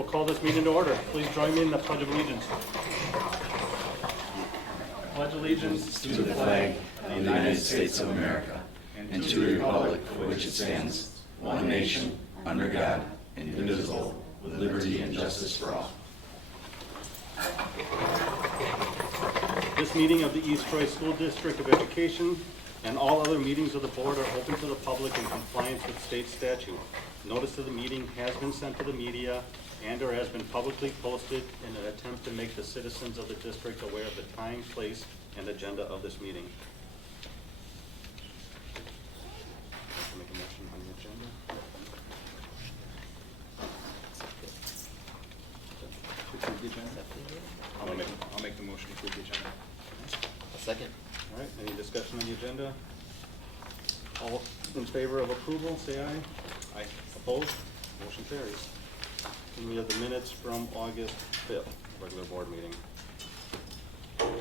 we'll call this meeting to order. Please join me in the Pledge of Allegiance. Pledge allegiance To the flag of the United States of America and to the republic for which it stands, one nation, under God, indivisible, with liberty and justice for all. This meeting of the East Troy School District of Education and all other meetings of the board are open to the public in compliance with state statute. Notice of the meeting has been sent to the media and/or has been publicly posted in an attempt to make the citizens of the district aware of the time, place, and agenda of this meeting. Make a motion on the agenda. I'll make the motion to approve the agenda. A second. All right, any discussion on the agenda? All in favor of approval, say aye. Aye. Opposed? Motion carries. And we have the minutes from August 5th, regular board meeting. Anything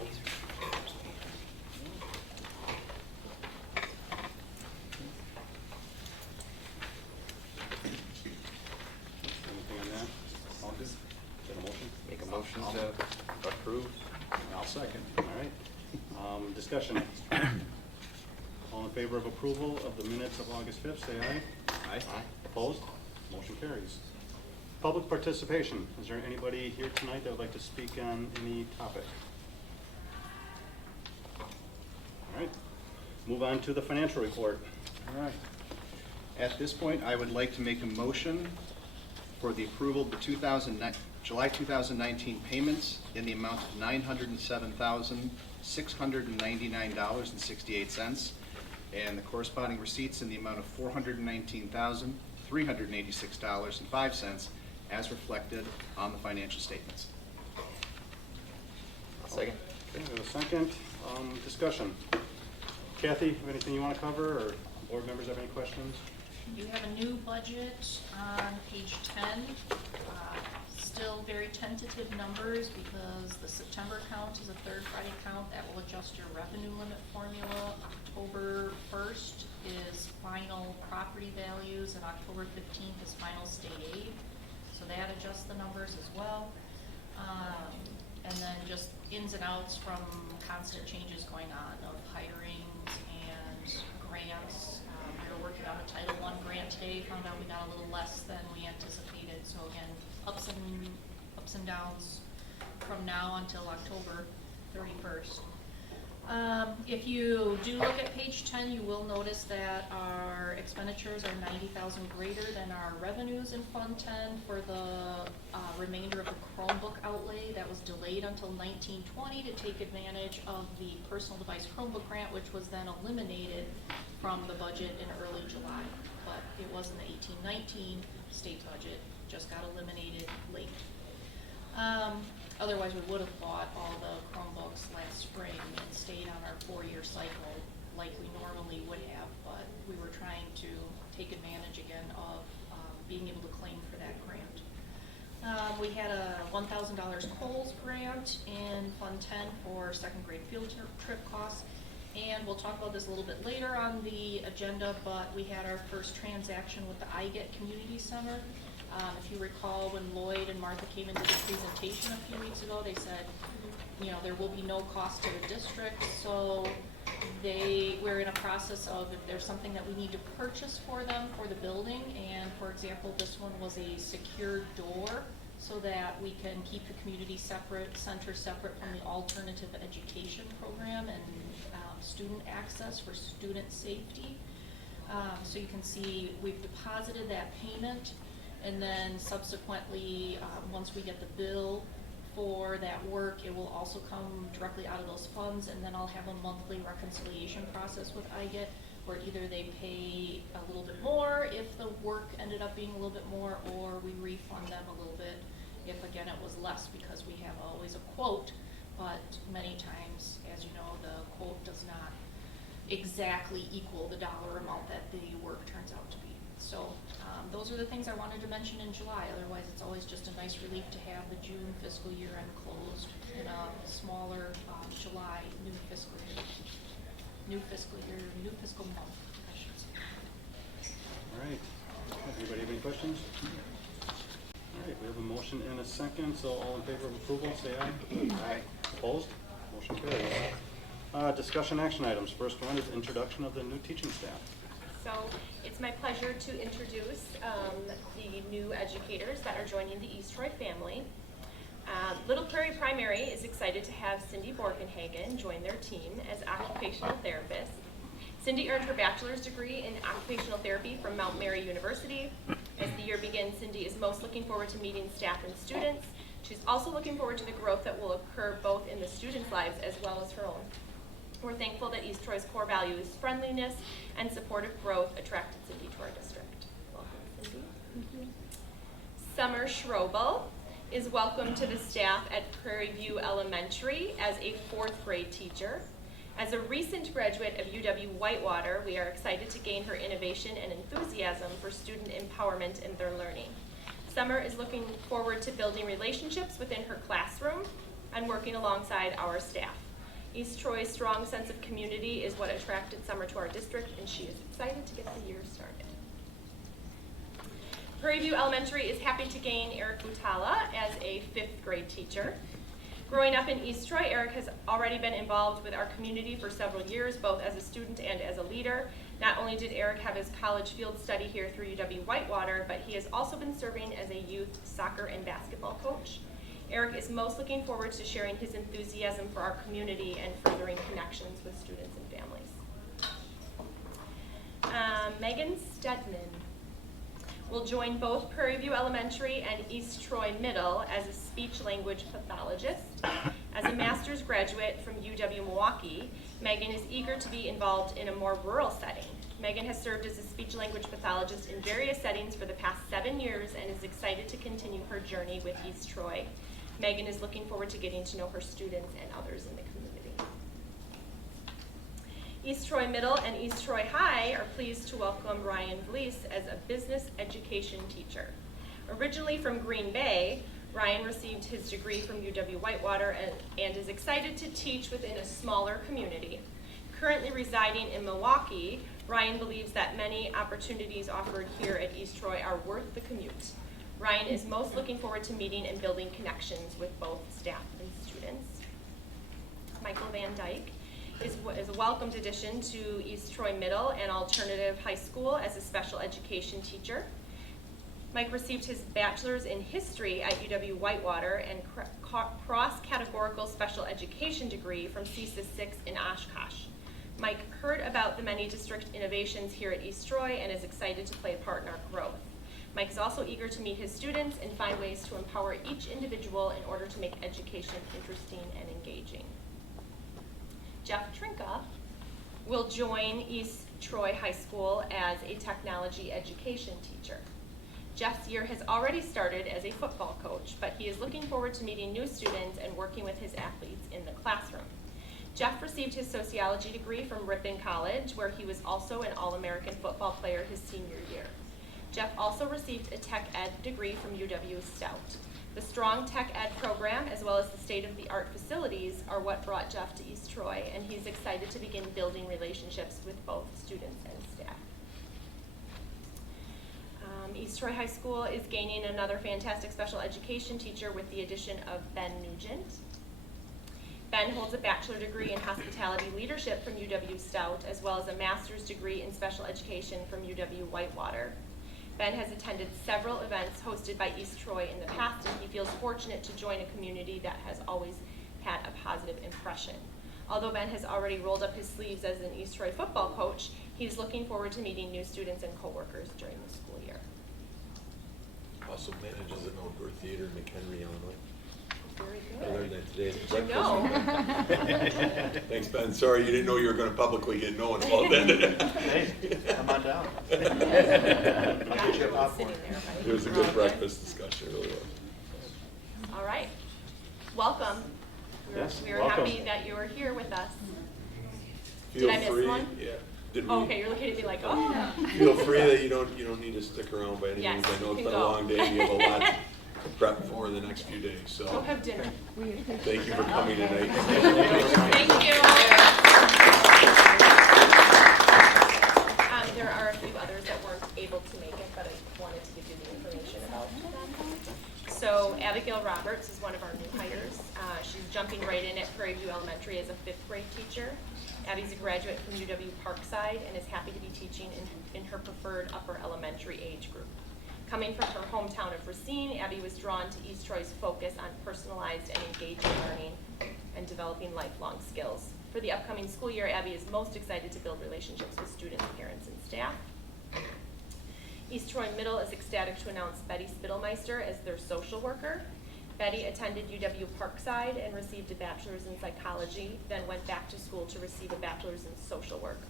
on that? All good? Is that a motion? Make a motion to approve. I'll second. All right. Discussion. All in favor of approval of the minutes of August 5th, say aye. Aye. Opposed? Motion carries. Public participation. Is there anybody here tonight that would like to speak on any topic? All right. Move on to the financial report. All right. At this point, I would like to make a motion for the approval of the July 2019 payments in the amount of $907,699.68 and the corresponding receipts in the amount of $419,386.05 as reflected on the financial statements. A second. Okay, we have a second. Discussion. Kathy, have anything you want to cover, or board members have any questions? You have a new budget on page 10. Still very tentative numbers because the September count is a third Friday count that will adjust your revenue limit formula. October 1st is final property values and October 15th is final state aid. So that adjusts the numbers as well. And then just ins and outs from constant changes going on of hirings and grants. We were working on a Title I grant today, found out we got a little less than we anticipated. So again, ups and downs from now until October 31st. If you do look at page 10, you will notice that our expenditures are $90,000 greater than our revenues in Fund 10 for the remainder of the Chromebook outlay that was delayed until 1920 to take advantage of the personal device Chromebook grant, which was then eliminated from the budget in early July. But it was in the 1819 state budget, just got eliminated late. Otherwise, we would have bought all the Chromebooks last spring and stayed on our 4-year cycle like we normally would have, but we were trying to take advantage again of being able to claim for that grant. We had a $1,000 Kohl's grant in Fund 10 for second grade field trip costs, and we'll talk about this a little bit later on the agenda, but we had our first transaction with the iGet Community Center. If you recall, when Lloyd and Martha came into the presentation a few weeks ago, they said, you know, there will be no cost to the district. So we're in a process of if there's something that we need to purchase for them for the building. And for example, this one was a secure door so that we can keep the community center separate from the alternative education program and student access for student safety. So you can see we've deposited that payment. And then subsequently, once we get the bill for that work, it will also come directly out of those funds, and then I'll have a monthly reconciliation process with iGet, where either they pay a little bit more if the work ended up being a little bit more, or we refund them a little bit if, again, it was less, because we have always a quote, but many times, as you know, the quote does not exactly equal the dollar amount that the work turns out to be. So those are the things I wanted to mention in July. Otherwise, it's always just a nice relief to have the June fiscal year end closed in a smaller July new fiscal year, new fiscal month, I should say. All right. Anybody have any questions? All right, we have a Motion and a second, so all in favor of approval, say aye. Aye. Opposed? Motion carries. Discussion action items. First one is introduction of the new teaching staff. So it's my pleasure to introduce the new educators that are joining the East Troy family. Little Prairie Primary is excited to have Cindy Borgenhagen join their team as occupational therapist. Cindy earned her bachelor's degree in occupational therapy from Mount Mary University. As the year begins, Cindy is most looking forward to meeting staff and students. She's also looking forward to the growth that will occur both in the students' lives as well as her own. We're thankful that East Troy's core values, friendliness, and supportive growth attracted Cindy to our district. Welcome, Cindy. Summer Schrobel is welcome to the staff at Prairie View Elementary as a 4th grade teacher. As a recent graduate of UW-Whitewater, we are excited to gain her innovation and enthusiasm for student empowerment in their learning. Summer is looking forward to building relationships within her classroom and working alongside our staff. East Troy's strong sense of community is what attracted Summer to our district, and she is excited to get the year started. Prairie View Elementary is happy to gain Eric Butala as a 5th grade teacher. Growing up in East Troy, Eric has already been involved with our community for several years, both as a student and as a leader. Not only did Eric have his college field study here through UW-Whitewater, but he has also been serving as a youth soccer and basketball coach. Eric is most looking forward to sharing his enthusiasm for our community and furthering connections with students and families. Megan Stedman will join both Prairie View Elementary and East Troy Middle as a speech-language pathologist. As a master's graduate from UW-Milwaukee, Megan is eager to be involved in a more rural setting. Megan has served as a speech-language pathologist in various settings for the past 7 years and is excited to continue her journey with East Troy. Megan is looking forward to getting to know her students and others in the community. East Troy Middle and East Troy High are pleased to welcome Ryan Vlies as a business education teacher. Originally from Green Bay, Ryan received his degree from UW-Whitewater and is excited to teach within a smaller community. Currently residing in Milwaukee, Ryan believes that many opportunities offered here at East Troy are worth the commute. Ryan is most looking forward to meeting and building connections with both staff and students. Michael Van Dyke is a welcomed addition to East Troy Middle and Alternative High School as a special education teacher. Mike received his bachelor's in history at UW-Whitewater and cross-categorical special education degree from CSIS 6 in Oshkosh. Mike heard about the many district innovations here at East Troy and is excited to play a part in our growth. Mike is also eager to meet his students and find ways to empower each individual in order to make education interesting and engaging. Jeff Trinka will join East Troy High School as a technology education teacher. Jeff's year has already started as a football coach, but he is looking forward to meeting new students and working with his athletes in the classroom. Jeff received his sociology degree from Ripon College, where he was also an All-American football player his senior year. Jeff also received a tech ed degree from UW-Stout. The strong tech ed program, as well as the state-of-the-art facilities, are what brought Jeff to East Troy, and he's excited to begin building relationships with both students and staff. East Troy High School is gaining another fantastic special education teacher with the addition of Ben Nugent. Ben holds a bachelor degree in hospitality leadership from UW-Stout, as well as a master's degree in special education from UW-Whitewater. Ben has attended several events hosted by East Troy in the past, and he feels fortunate to join a community that has always had a positive impression. Although Ben has already rolled up his sleeves as an East Troy football coach, he's looking forward to meeting new students and coworkers during the school year. Also manages an outdoor theater in McHenry, Illinois. Very I good. learned that today. Did you know? Thanks, Ben. Sorry, you didn't know you were going to publicly get known about that. Hey, come on down. Got I'll get you a you popcorn. sitting there, right? It was a good breakfast discussion, it really was. All right. Welcome. Yes, We're welcome. happy that you're here with us. Feel Did I miss free, one? yeah. Did we, Oh, okay, you're looking at me like, oh. Feel free that you don't need to stick around by any Yes, means. I know you it's can been a go. long day and you have a lot to prep for the next few days, Go so have dinner. thank you for coming tonight. Thank you. There are a few others that weren't able to make it, but I wanted to give you the information about them. So Abigail Roberts is one of our new hires. She's jumping right in at Prairie View Elementary as a 5th grade teacher. Abby's a graduate from UW Parkside and is happy to be teaching in her preferred upper elementary age group. Coming from her hometown of Racine, Abby was drawn to East Troy's focus on personalized and engaging learning and developing lifelong skills. For the upcoming school year, Abby is most excited to build relationships with students, parents, and staff. East Troy Middle is ecstatic to announce Betty Spittlemeister as their social worker. Betty attended UW Parkside and received a bachelor's in psychology, then went back to school to receive a bachelor's in social work.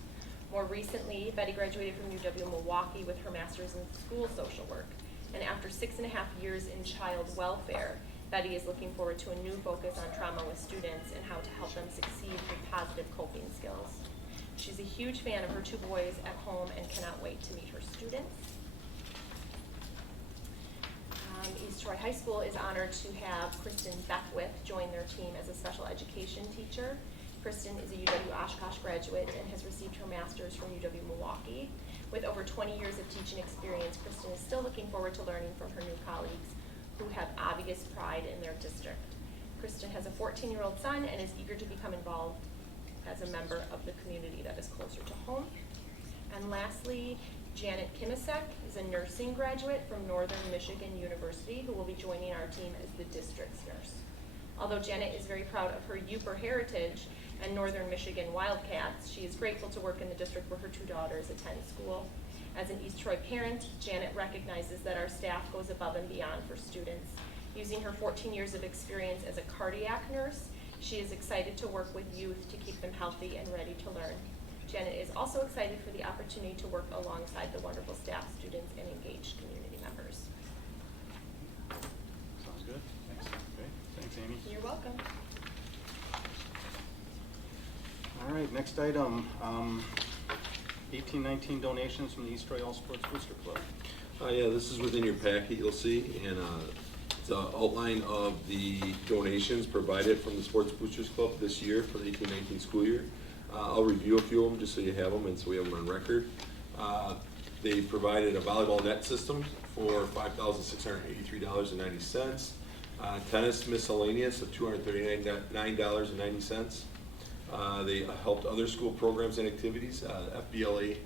More recently, Betty graduated from UW Milwaukee with her master's in school social work. And after 6.5 years in child welfare, Betty is looking forward to a new focus on trauma with students and how to help them succeed with positive coping skills. She's a huge fan of her 2 boys at home and cannot wait to meet her students. East Troy High School is honored to have Kristen Beckwith join their team as a special education teacher. Kristen is a UW Oshkosh graduate and has received her master's from UW Milwaukee. With over 20 years of teaching experience, Kristen is still looking forward to learning from her new colleagues who have obvious pride in their district. Kristen has a 14-year-old son and is eager to become involved as a member of the community that is closer to home. And lastly, Janet Kimisek is a nursing graduate from Northern Michigan University who will be joining our team as the district's nurse. Although Janet is very proud of her Yooper heritage and Northern Michigan Wildcats, she is grateful to work in the district where her 2 daughters attend school. As an East Troy parent, Janet recognizes that our staff goes above and beyond for students. Using her 14 years of experience as a cardiac nurse, she is excited to work with youth to keep them healthy and ready to learn. Janet is also excited for the opportunity to work alongside the wonderful staff, students, and engaged community members. Sounds good. Thanks. Okay, thanks, Amy. You're welcome. All right, next item, 1819 donations from the East Troy All Sports Booster Club. Yeah, this is within your packet, you'll see, and it's an outline of the donations provided from the Sports Boosters Club this year for the 1819 school year. I'll review a few of them just so you have them and so we have them on record. They provided a volleyball net system for $5,683.90. Tennis miscellaneous of $239.90. They helped other school programs and activities. FBLA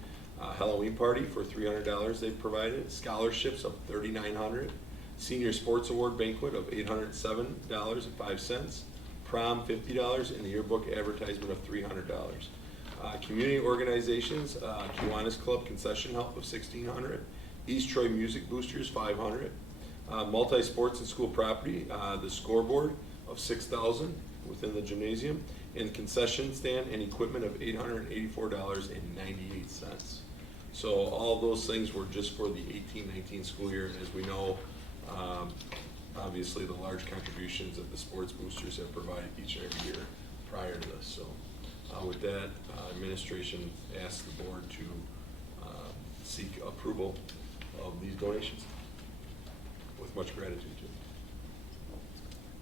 Halloween party for $300 they provided. Scholarships of $3,900. Senior Sports Award banquet of $807.05. Prom $50 and the yearbook advertisement of $300. Community organizations, Kiwanis Club concession help of $1,600. East Troy Music Boosters $500. Multi-sports and school property, the scoreboard of $6,000 within the gymnasium, and concession stand and equipment of $884.98. So all those things were just for the 18-19 school year. As we know, obviously the large contributions that the sports boosters have provided each and every year prior to this. So with that, administration asks the board to seek approval of these donations with much gratitude to them.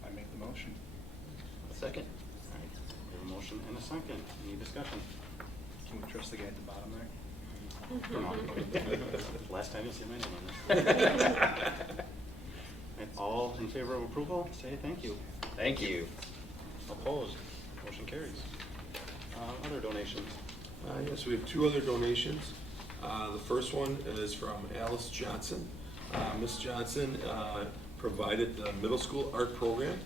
I make the motion. Second. All right, we have a motion and a second. Any discussion? Can we trust the guy at the bottom there? Last time you see my name on this. And all in favor of approval, say thank you. Thank you. Opposed? Motion carries. Other donations. Yes, we have 2 other donations. The first one is from Alice Johnson. Ms. Johnson provided the middle school art program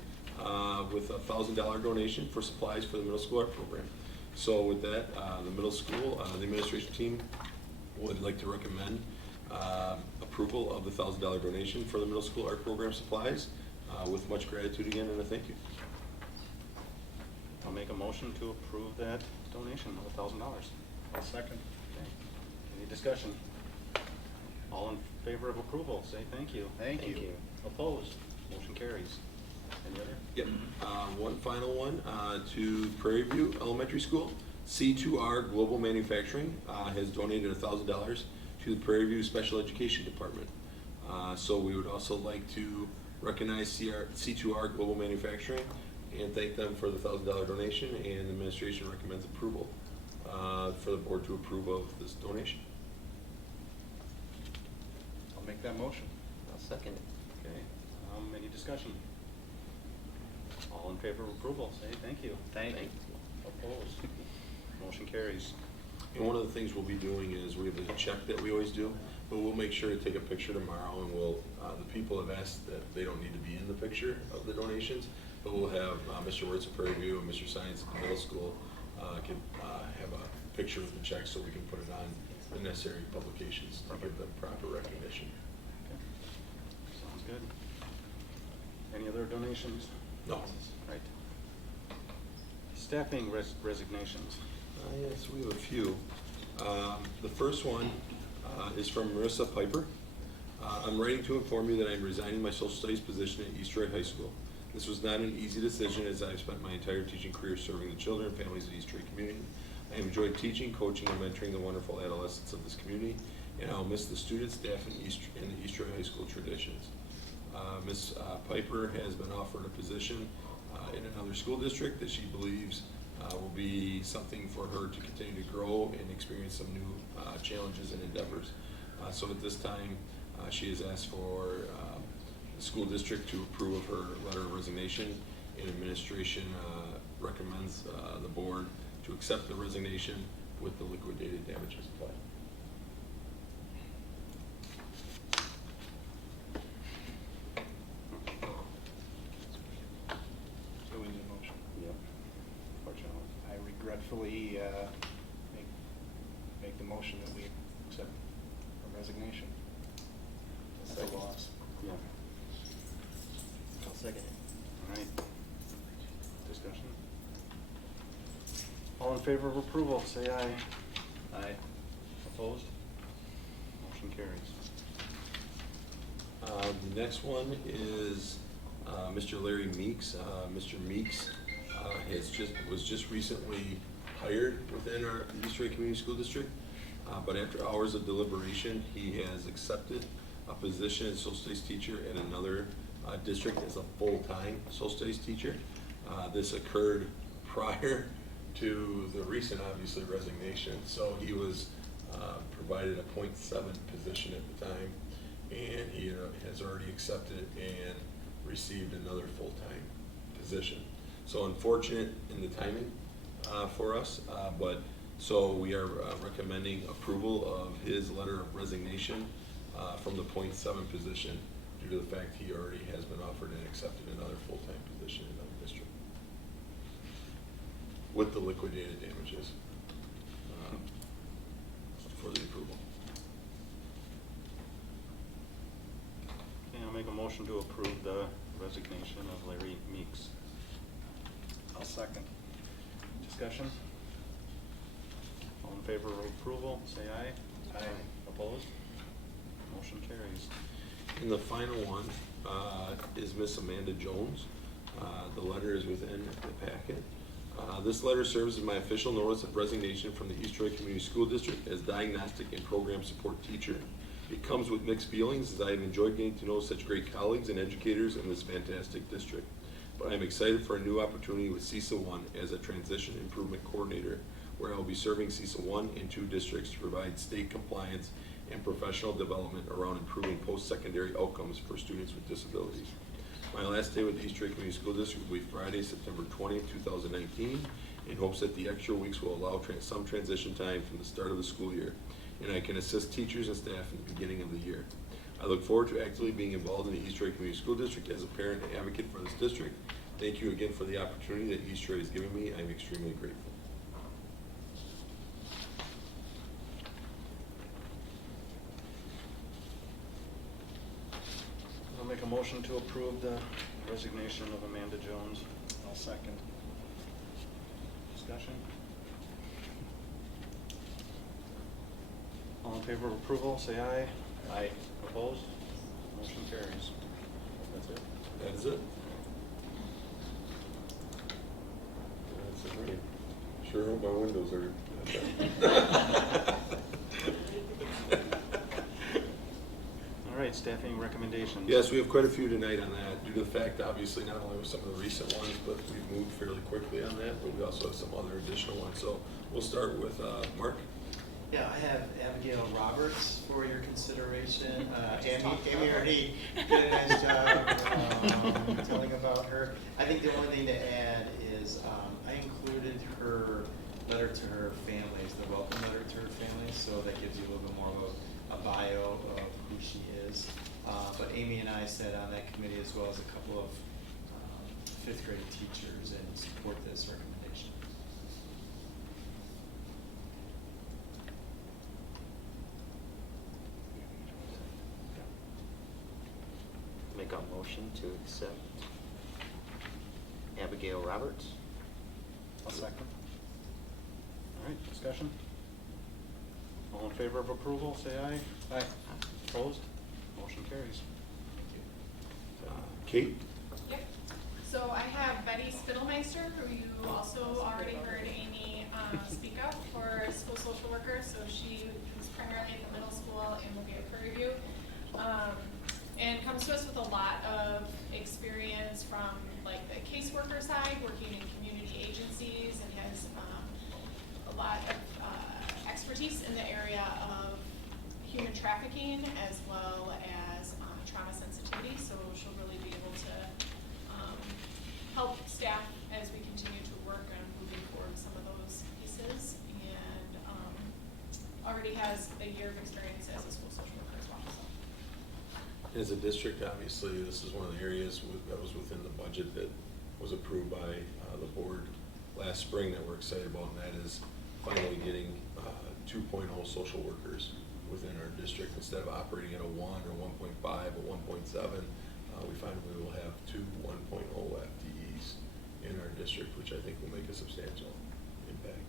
with a $1,000 donation for supplies for the middle school art program. So with that, the middle school, the administration team would like to recommend approval of the $1,000 donation for the middle school art program supplies with much gratitude again and a thank you. I'll make a motion to approve that donation of $1,000. I'll second. Okay. Any discussion? All in favor of approval, say thank you. Thank you. Opposed? Motion carries. Any other? Yep. One final one to Prairie View Elementary School. C2R Global Manufacturing has donated $1,000 to the Prairie View Special Education Department. So we would also like to recognize C2R Global Manufacturing and thank them for the $1,000 donation, and the administration recommends approval for the board to approve of this donation. I'll make that motion. I'll second it. Okay. Any discussion? All in favor of approval, say thank you. Thank you. Opposed? Motion carries. And one of the things we'll be doing is we have a check that we always do, but we'll make sure to take a picture tomorrow, and we'll, the people have asked that they don't need to be in the picture of the donations, but we'll have Mr. Wirtz of Prairie View and Mr. Science at the middle school can have a picture of the check so we can put it on the necessary publications to give them proper recognition. Okay. Sounds good. Any other donations? No. Right. Staffing resignations. Yes, we have a few. The first one is from Marissa Piper. I'm writing to inform you that I'm resigning my social studies position at East Troy High School. This was not an easy decision, as I've spent my entire teaching career serving the children and families of the East Troy community. I have enjoyed teaching, coaching, and mentoring the wonderful adolescents of this community, and I will miss the students, staff, and the East Troy High School traditions. Ms. Piper has been offered a position in another school district that she believes will be something for her to continue to grow and experience some new challenges and endeavors. So at this time, she has asked for the school district to approve of her letter of resignation, and administration recommends the board to accept the resignation with the liquidated damages applied. So we need a motion. Yep. Fortunately. I regretfully make the motion that we accept her resignation. That's a loss. Yeah. I'll second it. All right. Discussion? All in favor of approval, say aye. Aye. Opposed? Motion carries. The next one is Mr. Larry Meeks. Mr. Meeks was just recently hired within our East Troy Community School District, but after hours of deliberation, he has accepted a position as social studies teacher at another district as a full-time social studies teacher. This occurred prior to the recent, obviously, resignation, so he was provided a .7 position at the time, and he has already accepted it and received another full-time position. So unfortunate in the timing for us, but so we are recommending approval of his letter of resignation from the .7 position due to the fact he already has been offered and accepted another full-time position in another district with the liquidated damages for the approval. Okay, I'll make a motion to approve the resignation of Larry Meeks. I'll second. Discussion? All in favor of approval, say aye. Aye. Opposed? Motion carries. And the final one is Miss Amanda Jones. The letter is within the packet. This letter serves as my official notice of resignation from the East Troy Community School District as diagnostic and program support teacher. It comes with mixed feelings, as I have enjoyed getting to know such great colleagues and educators in this fantastic district. But I am excited for a new opportunity with CESA 1 as a transition improvement coordinator, where I will be serving CESA 1 and 2 districts to provide state compliance and professional development around improving post-secondary outcomes for students with disabilities. My last day with the East Troy Community School District will be Friday, September 20th, 2019, in hopes that the extra weeks will allow some transition time from the start of the school year, and I can assist teachers and staff in the beginning of the year. I look forward to actively being involved in the East Troy Community School District as a parent and advocate for this district. Thank you again for the opportunity that East Troy has given me. I'm extremely grateful. I'll make a motion to approve the resignation of Amanda Jones. I'll second. Discussion? All in favor of approval, say aye. Aye. Opposed? Motion carries. That's it. That is it. That's it, right? Sure hope my windows are. All right, staffing recommendations. Yes, we have quite a few tonight on that, due to the fact, obviously, not only with some of the recent ones, but we've moved fairly quickly on that, but we also have some other additional ones. So we'll start with Mark. Yeah, I have Abigail Roberts for your consideration. Amy already did a nice job that gives you a little bit more of a bio of who she is. But Amy and I sat on that committee as well as a couple of fifth grade teachers and support this recommendation. Make a motion to accept Abigail Roberts. I'll second. All right, discussion? All in favor of approval, say aye. Aye. Opposed? Motion carries. Kate? Yep. So I have Betty Spittlemeister, who you also already heard Amy speak up for school social worker. So she is primarily in the middle school and will be at Prairie View. And comes to us with a lot of experience from like the caseworker side, working in community agencies, and has a lot of expertise in the area of human trafficking as well as trauma sensitivity. So she'll really be able to help staff as we continue to work on moving forward some of those pieces, and already has a year of experience as a school social worker as well. So. As a district, obviously, this is one of the areas that was within the budget that was approved by the board last spring that we're excited about, and that is finally getting 2.0 social workers within our district. Instead of operating at a 1 or 1.5 or 1.7, we find we will have two 1.0 FTEs in our district, which I think will make a substantial impact.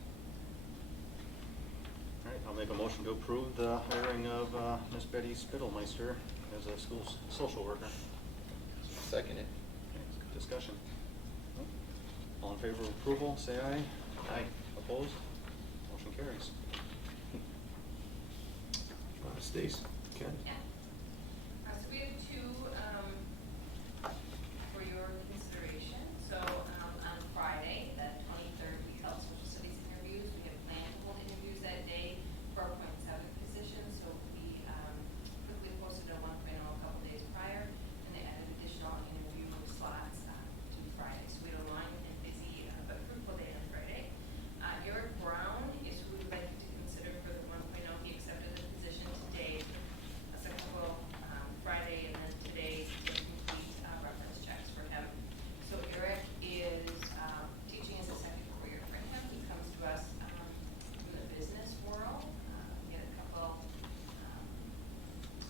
All right, I'll make a motion to approve the hiring of Ms. Betty Spittlemeister as a school social worker. Second it. Okay, discussion? All in favor of approval, say aye. Aye. Opposed? Motion carries. Stace, Ken? Yeah. So we have two for your consideration. So on Friday, the 23rd, we held social studies interviews. We have planned to hold interviews that day for our 0.7 position. So we quickly posted a 1.0 a couple days prior, and they added additional interview slots to Friday. So we had a long and busy but fruitful day on Friday. Eric Brown is who we would like to consider for the 1.0. He accepted the position today. That's a couple Friday and then today to complete reference checks for him. So Eric is teaching as a second career for him. He comes to us from the business world. We had a couple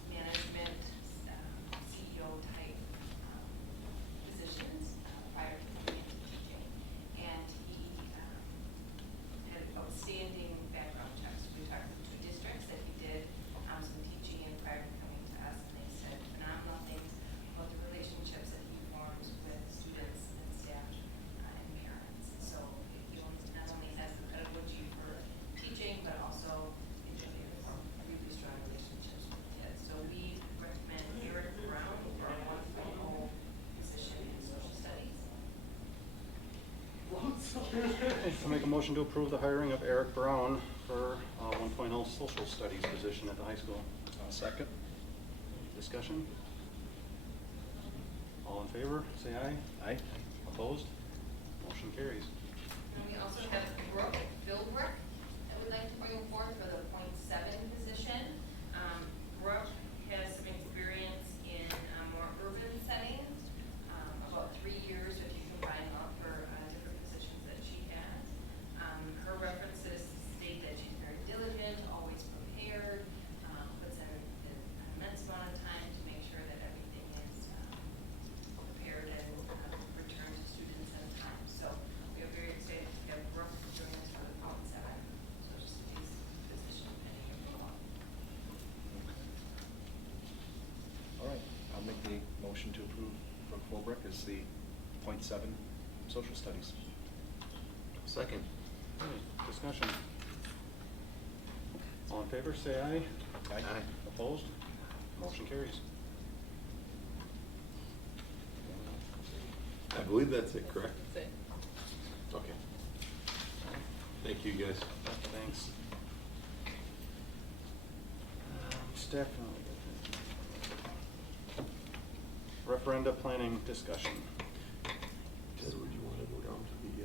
management CEO type positions prior to coming into teaching, and he had outstanding background checks. We talked to two districts that he did some teaching in prior to coming to us, and they said phenomenal things about the relationships that he forms with students and staff and parents. So he not only has the pedagogy for teaching, but also engineers really strong relationships with kids. So we recommend Eric Brown for a 1.0 position in social studies. I'll make a motion to approve the hiring of Eric Brown for 1.0 social studies position at the high school. Second. Discussion? All in favor, say aye. Aye. Opposed? Motion carries. And we also have Brooke Philbrick that we'd like to bring forth for the 0.7 position. Brooke has some experience in more urban settings, about 3 years if you combine all of her different positions that she has. Her references state that she's very diligent, always prepared, puts in an immense amount of time to make sure that everything is prepared and returned to students in time. So we are very excited to have Brooke join us for the 0.7 social studies position pending approval. All right, I'll make the motion to approve Brooke Philbrick as the 0.7 social studies. Second. okay, discussion? All in favor, say aye. Aye. Opposed? Motion carries. I believe that's it, correct? That's it. Okay. Thank you, guys. Thanks. Staff. Referenda planning discussion. Ted, would you want to go down to the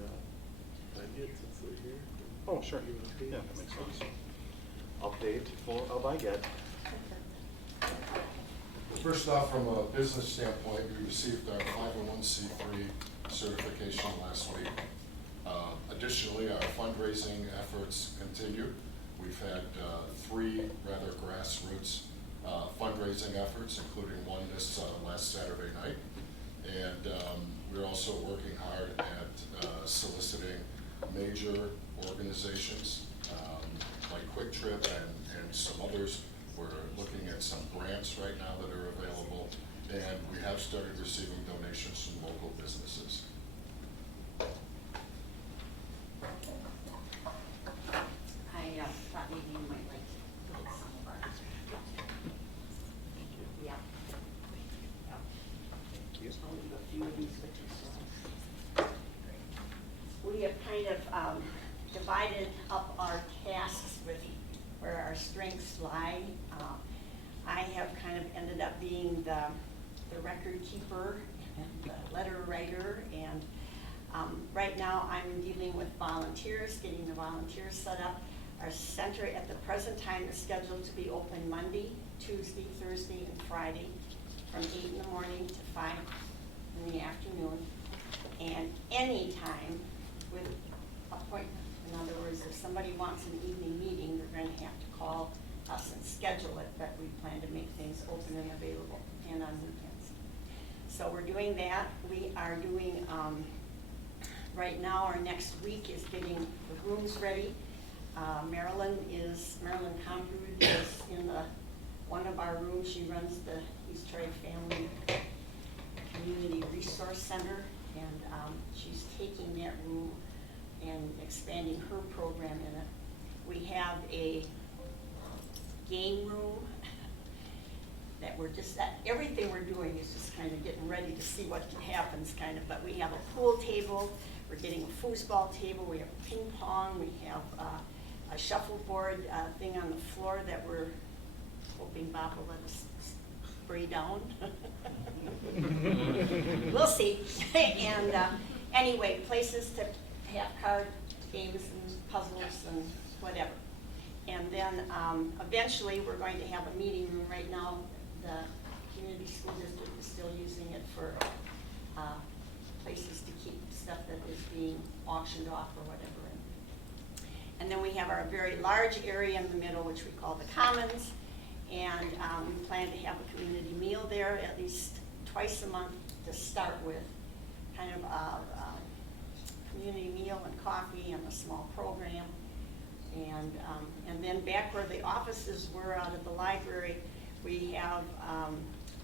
audience since they're here? Oh, sure. Give an update? Yeah, that makes sense. update for Albiget. First off, from a business standpoint, we received our 501c3 certification last week. Additionally, our fundraising efforts continue. We've had 3 rather grassroots fundraising efforts, including one this last Saturday night. And we're also working hard at soliciting major organizations like Quick Trip and some others. We're looking at some grants right now that are available, and we have started receiving donations from local businesses. I thought maybe you might like to look at some of ours. Yeah. Thank you. I'll leave a few of these with you. So. We have kind of divided up our tasks with where our strengths lie. I have kind of ended up being the record keeper and the letter writer, and right now I'm dealing with volunteers, getting the volunteers set up. Our center at the present time is scheduled to be open Monday, Tuesday, Thursday, and Friday from 8 in the morning to 5 in the afternoon, and any time with appointment. In other words, if somebody wants an evening meeting, they're going to have to call us and schedule it, but we plan to make things open and available and on weekends. So we're doing that. We are doing, right now, our next week is getting the rooms ready. Marilyn Combrud is in one of our rooms. She runs the East Troy Family Community Resource Center, and she's taking that room and expanding her program in it. We have a game room that everything we're doing is just kind of getting ready to see what happens, kind of, but we have a pool table, we're getting a foosball table, we have ping pong, we have a shuffleboard thing on the floor that we're hoping Bob will let us spray down. We'll see. And anyway, places to have card games and puzzles and whatever. And then eventually we're going to have a meeting room. Right now, the community school district is still using it for places to keep stuff that is being auctioned off or whatever. And then we have our very large area in the middle, which we call the Commons. And we plan to have a community meal there at least twice a month to start with, kind of a community meal and coffee and a small program. And then back where the offices were out of the library, we have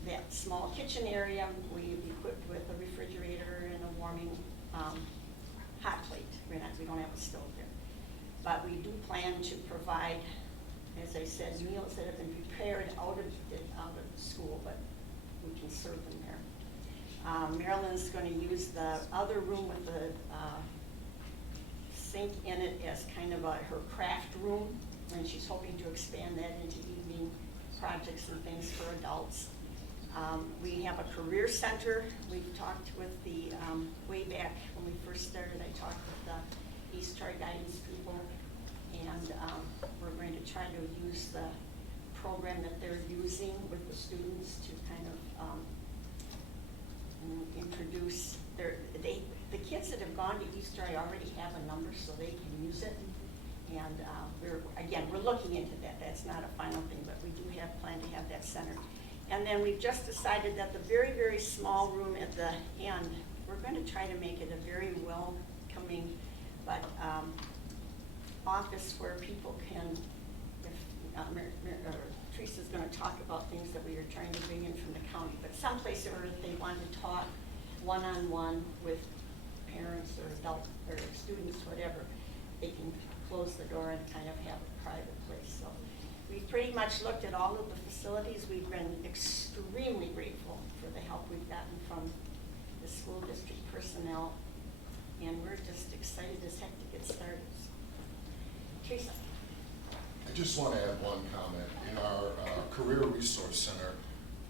that small kitchen area. We've equipped with a refrigerator and a warming hot plate. We don't have a stove there. But we do plan to provide, as I said, meals that have been prepared out of the school, but we can serve them there. Marilyn's going to use the other room with the sink in it as kind of her craft room, and she's hoping to expand that into evening projects and things for adults. We have a career center. We've talked with the, way back when we first started, I talked with the East Troy Guidance people, and we're going to try to use the program that they're using with the students to kind of introduce the kids that have gone to East Troy already have a number, so they can use it. And we're looking into that. That's not a final thing, but we do have plan to have that center. And then we've just decided that the very, very small room at the end, we're going to try to make it a very welcoming, but office where people can, Teresa's going to talk about things that we are trying to bring in from the county, but someplace where if they want to talk one-on-one with parents or adults or students, whatever, they can close the door and kind of have a private place. So we've pretty much looked at all of the facilities. We've been extremely grateful for the help we've gotten from the school district personnel, and we're just excited as heck to get started. Teresa. I just want to add one comment. In our Career Resource Center,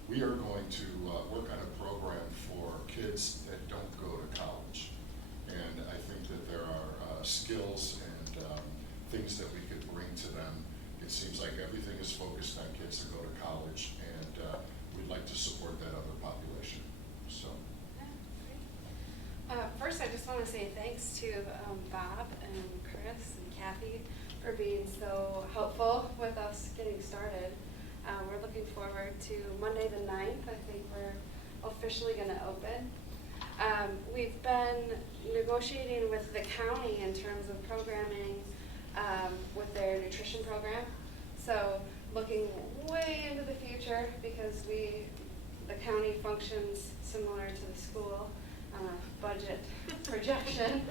we are going to work on a program for kids that don't go to college. And I think that there are skills and things that we could bring to them it seems like everything is focused on kids that go to college, and we'd like to support that other population, so. First, I just want to say thanks to Bob and Chris and Kathy for being so helpful with us getting started. We're looking forward to Monday the 9th. I think we're officially going to open. We've been negotiating with the county in terms of programming with their nutrition program. So looking way into the future, because the county functions similar to the school budget projection.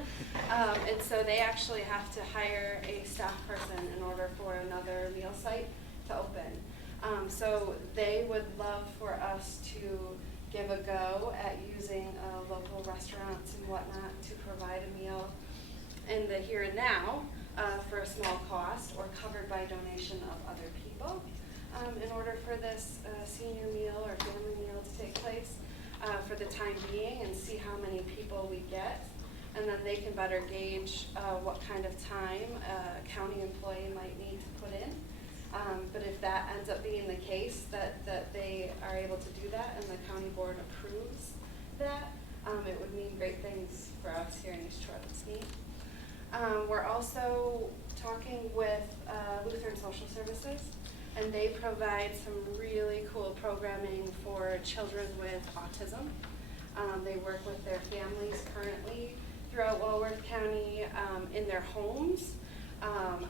And so they actually have to hire a staff person in order for another meal site to open. So they would love for us to give a go at using local restaurants and whatnot to provide a meal in the here and now for a small cost, or covered by donation of other people, in order for this senior meal or family meal to take place for the time being, and see how many people we get. And then they can better gauge what kind of time a county employee might need to put in. But if that ends up being the case, that they are able to do that and the county board approves that, it would mean great things for us here in East Troy. It's neat. We're also talking with Lutheran Social Services, and they provide some really cool programming for children with autism. They work with their families currently throughout Walworth County in their homes,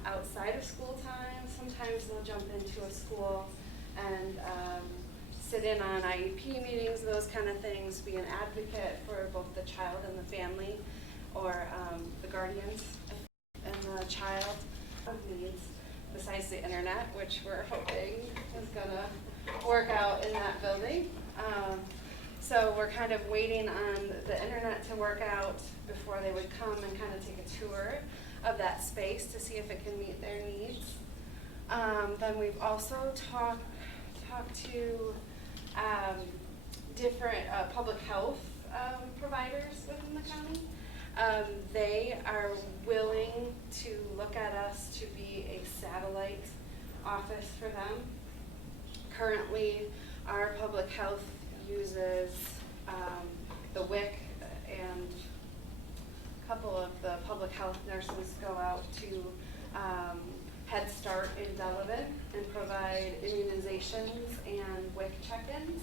outside of school time. Sometimes they'll jump into a school and sit in on IEP meetings, those kind of things, be an advocate for both the child and the family, or the guardians and the child needs, besides the internet, which we're hoping is gonna work out in that building. So we're kind of waiting on the internet to work out before they would come and kind of take a tour of that space to see if it can meet their needs. Then we've also talked to different public health providers within the county. They are willing to look at us to be a satellite office for them. Currently, our public health uses the WIC, and a couple of the public health nurses go out to Head Start in Delavan and provide immunizations and WIC check-ins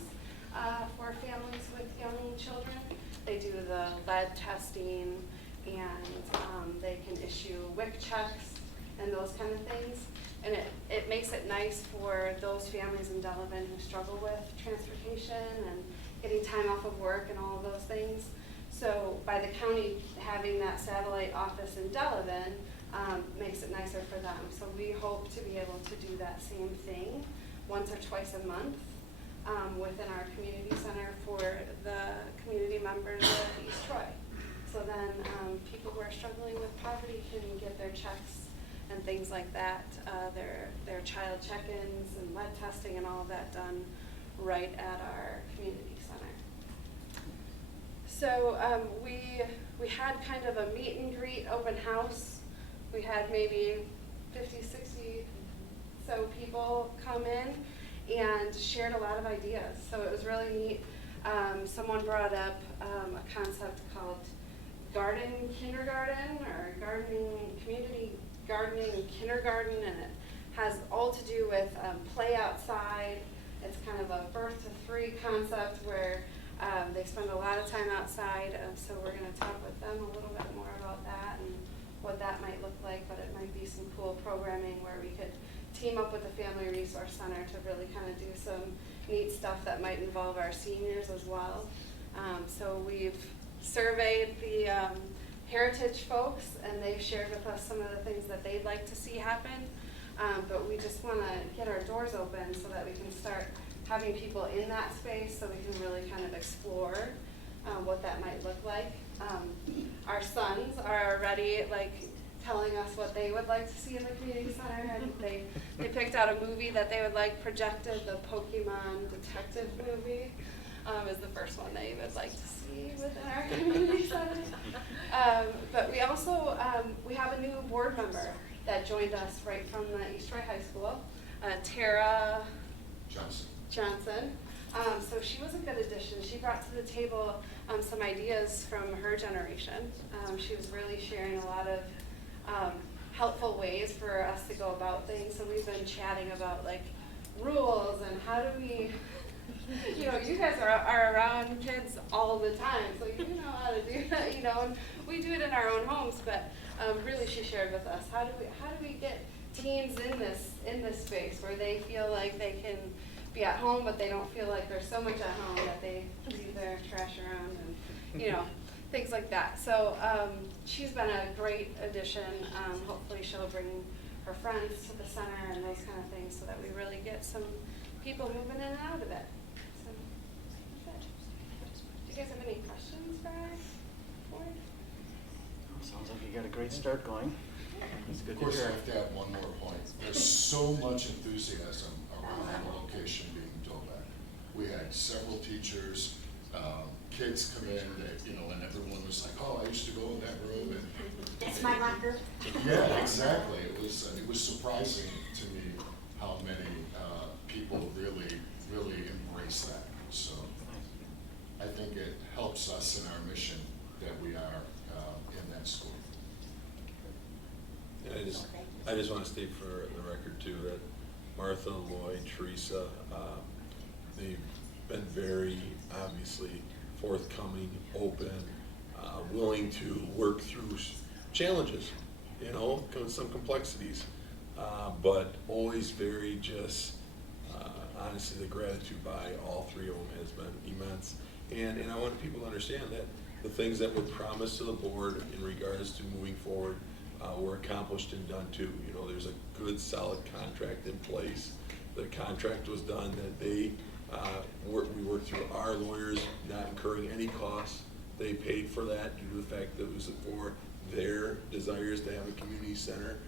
for families with young children. They do the lead testing, and they can issue WIC checks and those kind of things. And it makes it nice for those families in Delavan who struggle with transportation and getting time off of work and all of those things. So by the county having that satellite office in Delavan, makes it nicer for them. So we hope to be able to do that same thing once or twice a month within our community center for the community members of East Troy. So then people who are struggling with poverty can get their checks and things like that, their child check-ins and lead testing and all of that done right at our community center. So we had kind of a meet and greet open house. We had maybe 50, 60 so people come in and shared a lot of ideas. So it was really neat. Someone brought up a concept called garden kindergarten, or community gardening kindergarten, and it has all to do with play outside. It's kind of a birth to 3 concept where they spend a lot of time outside. So we're going to talk with them a little bit more about that and what that might look like, but it might be some cool programming where we could team up with the Family Resource Center to really kind of do some neat stuff that might involve our seniors as well. So we've surveyed the Heritage folks, and they've shared with us some of the things that they'd like to see happen. But we just want to get our doors open so that we can start having people in that space, so we can really kind of explore what that might look like. Our sons are already telling us what they would like to see in the community center, and they picked out a movie that they would like projected. The Pokemon detective movie is the first one they would like to see within our community center. But we also we have a new board member that that joined us right from the East Troy High School, Tara Johnson. So she was a good addition. She brought to the table some ideas from her generation. She was really sharing a lot of helpful ways for us to go about things. So we've been chatting about like rules and how do we, you know, you guys are around kids all the time, so you know how to do that, you know, and we do it in our own homes, but really she shared with us, how do we get teens in this space where they feel like they can be at home, but they don't feel like there's so much at home that they leave their trash around and, you know, things like that. So she's been a great addition. Hopefully she'll bring her friends to the center and those kind of things so that we really get some people moving in and out of it. So that's it. Do you guys have any questions for us? Sounds like you got a great start going. That's good Of to course, I hear. have to add one more point. There's so much enthusiasm around the location being Doback. We had several teachers, kids come in, that, you know, and everyone was like, "Oh, I used to go in that room." And That's my locker. yeah, exactly. It was surprising to me how many people really embrace that. So I think it helps us in our mission that we are in that school. And I just want to state for the record too that Martha, Lloyd, Teresa, they've been very obviously forthcoming, open, willing to work through challenges, you know, some complexities, but always very just, honestly, the gratitude by all three of them has been immense. And I want people to understand that the things that were promised to the board in regards to moving forward were accomplished and done too. You know, there's a good, solid contract in place. The contract was done that they, we worked through our lawyers, not incurring any costs. They paid for that due to the fact that it was for their desires to have a community center.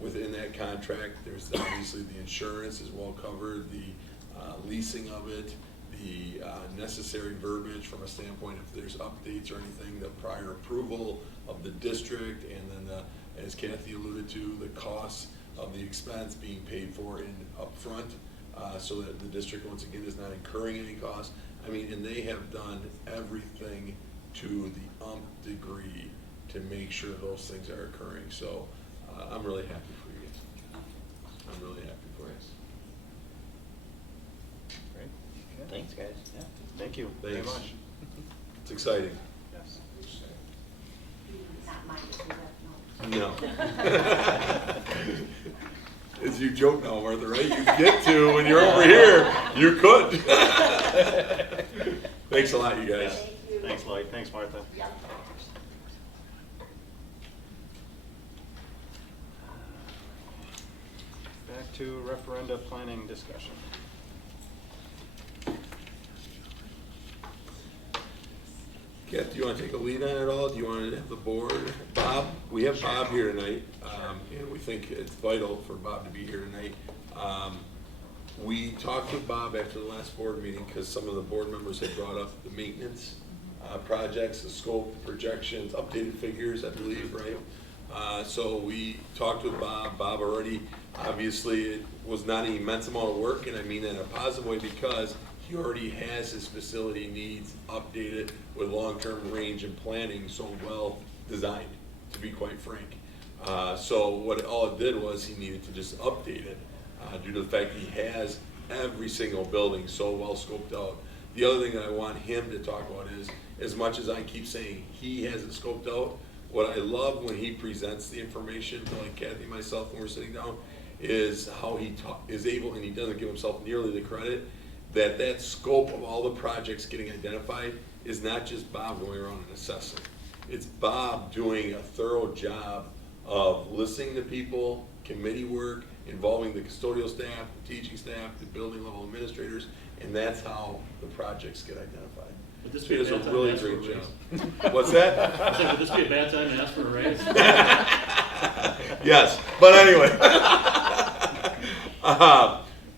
Within that contract, there's obviously the insurance is well covered, the leasing of it, the necessary verbiage from a standpoint if there's updates or anything, the prior approval of the district, and then the, as Kathy alluded to, the costs of the expense being paid for in upfront, so that the district once again is not incurring any costs. I mean, and they have done everything to the degree to make sure those things are occurring. So I'm really happy for you guys. I'm really happy for you. Great. Okay. Thanks, guys. Yeah. Thank you very Thanks. much. It's exciting. Yes. Not mine, you have No. As you joke now, Martha, right? You get to, when you're over here, you could. Thanks a lot, you guys. Thank you. Thanks, Lloyd. Thanks, Martha. Yep. Back to referenda planning discussion. Kath, do you want to take a lead on it all? Do you want to have the board? Bob, we have Bob here tonight, and we think it's vital for Bob to be here tonight. We talked with Bob after the last board meeting because some of the board members had brought up the maintenance projects, the scope, the projections, updated figures, I believe, right? So we talked with Bob. Bob already, obviously, it was not an immense amount of work, and I mean that in a positive way because he already has his facility needs updated with long-term range and planning so well designed, to be quite frank. So what all it did was he needed to just update it due to the fact he has every single building so well scoped out. The other thing that I want him to talk about is, as much as I keep saying he has it scoped out, what I love when he presents the information to like Kathy and myself when we're sitting down is how he is able, and he doesn't give himself nearly the credit, that scope of all the projects getting identified is not just Bob going around and assessing. It's Bob doing a thorough job of listening to people, committee work, involving the custodial staff, the teaching staff, the building level administrators, and that's how the projects get identified. Would this So be he a does bad a time really to ask for a great raise? job. What's that? I said, would this be a bad time to ask for a raise? Yes, but anyway.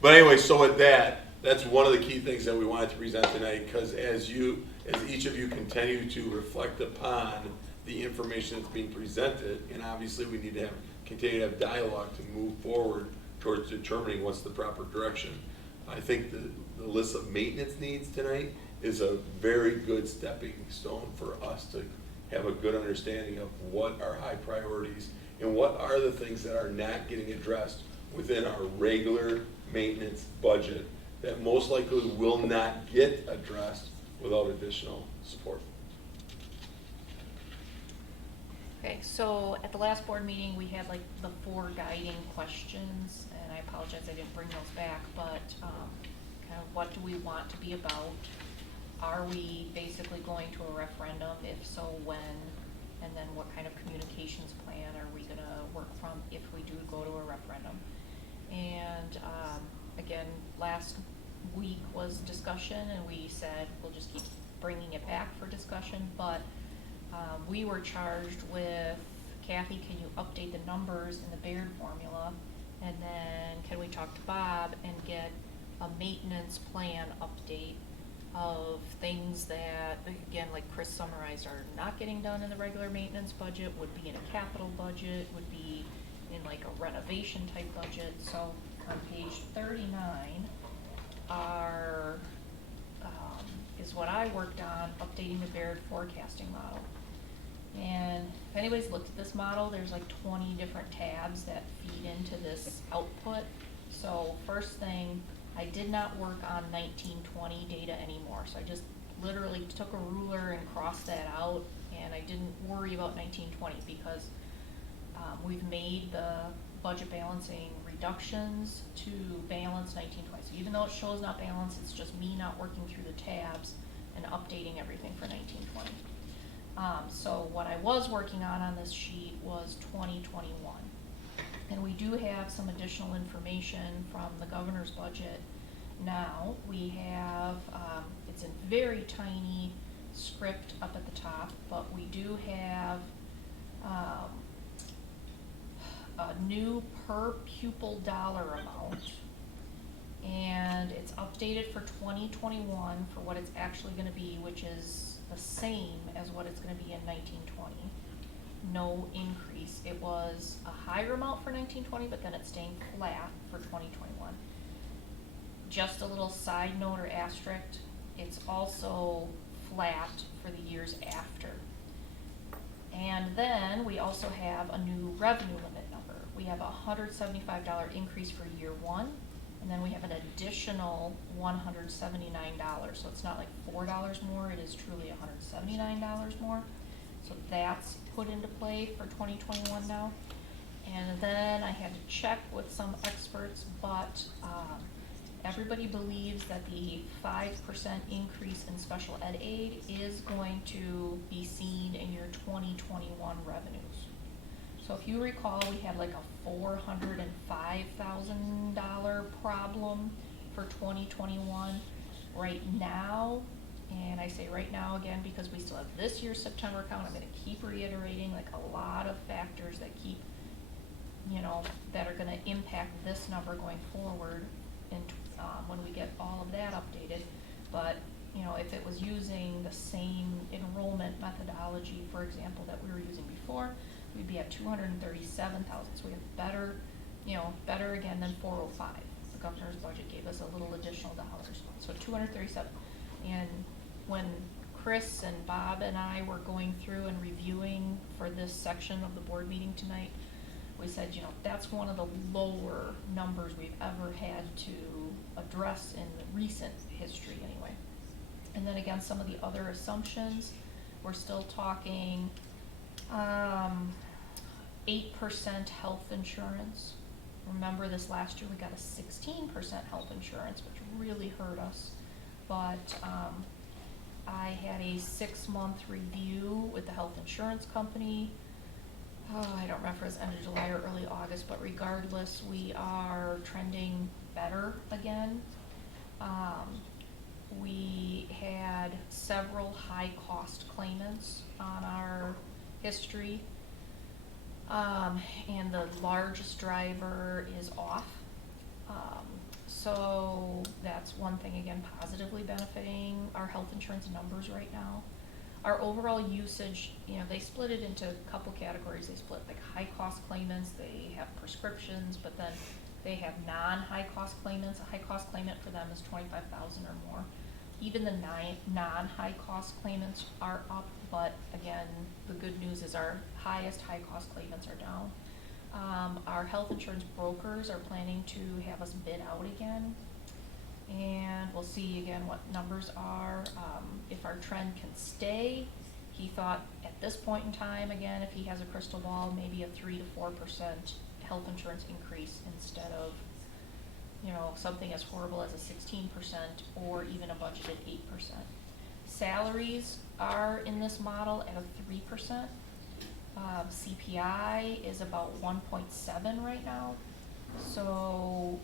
But anyway, so with that, that's one of the key things that we wanted to present tonight, because as each of you continue to reflect upon the information that's being presented, and obviously we need to have continue to have dialogue to move forward towards determining what's the proper direction. I think the list of maintenance needs tonight is a very good stepping stone for us to have a good understanding of what are high priorities and what are the things that are not getting addressed within our regular maintenance budget that most likely will not get addressed without additional support. Okay, so at the last board meeting, we had like the 4 guiding questions, and I apologize I didn't bring those back, but kind of what do we want to be about? Are we basically going to a referendum? If so, when? And then what kind of communications plan are we gonna work from if we do go to a referendum? And again, last week was discussion, and we said we'll just keep bringing it back for discussion, but we were charged with, Kathy, can you update the numbers in the Baird formula? And then can we talk to Bob and get a maintenance plan update of things that, again, like Chris summarized, are not getting done in the regular maintenance budget, would be in a capital budget, would be in like a renovation type budget. So on page 39 is what I worked on, updating the Baird forecasting model. And if anybody's looked at this model, there's like 20 different tabs that feed into this output. So first thing, I did not work on 1920 data anymore. So I just literally took a ruler and crossed that out, and I didn't worry about 1920 because we've made the budget balancing reductions to balance 1920. So even though it shows not balanced, it's just me not working through the tabs and updating everything for 1920. So what I was working on this sheet was 2021. And we do have some additional information from the governor's budget now. We have, it's in very tiny script up at the top, but we do have a new per pupil dollar amount, and it's updated for 2021 for what it's actually going to be, which is the same as what it's going to be in 1920. No increase. It was a higher amount for 1920, but then it's staying flat for 2021. Just a little side note or asterisk, it's also flat for the years after. And then we also have a new revenue limit number. We have a $175 increase for year 1, and then we have an additional $179. So it's not like $4 more, it is truly $179 more. So that's put into play for 2021 now. And then I had to check with some experts, but everybody believes that the 5% increase in special ed aid is going to be seen in your 2021 revenues. So if you recall, we had like a $405,000 problem for 2021. Right now, and I say right now again because we still have this year's September count, I'm going to keep reiterating like a lot of factors that keep, that are going to impact this number going forward in, when we get all of that updated. But, if it was using the same enrollment methodology, for example, that we were using before, we'd be at 237,000. So we have better, better again than 405. The governor's budget gave us a little additional dollars. So 237. And when Chris and Bob and I were going through and reviewing for this section of the board meeting tonight, we said, that's one of the lower numbers we've ever had to address in the recent history anyway. And then again, some of the other assumptions, we're still talking 8% health insurance. Remember this last year we got a 16% health insurance, which really hurt us. But I had a 6-month review with the health insurance company. I don't remember if it was end of July or early August, but regardless, we are trending better again. We had several high-cost claimants on our history, and the largest driver is off. So that's one thing, again, positively benefiting our health insurance numbers right now. our overall usage, they split it into a couple categories. They split like high-cost claimants, they have prescriptions, but then they have non-high-cost claimants. A high-cost claimant for them is 25,000 or more. Even the non-high-cost claimants are up, but again, the good news is our highest high-cost claimants are down. Our health insurance brokers are planning to have us bid out again, and we'll see again what numbers are. If our trend can stay, he thought at this point in time, again, if he has a crystal ball, maybe a 3 to 4% health insurance increase instead of, something as horrible as a 16% or even a budgeted 8%. Salaries are in this model at a 3%. CPI is about 1.7 right now. So,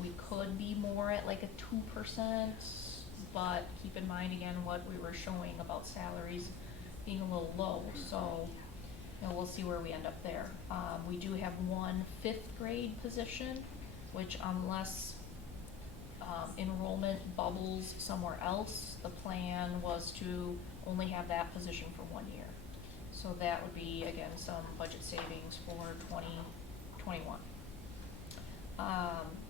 we could be more at like a 2%, but keep in mind again what we were showing about salaries being a little low. So, we'll see where we end up there. We do have one 5th grade position, which unless enrollment bubbles somewhere else, the plan was to only have that position for 1 year. So that would be, again, some budget savings for 2021.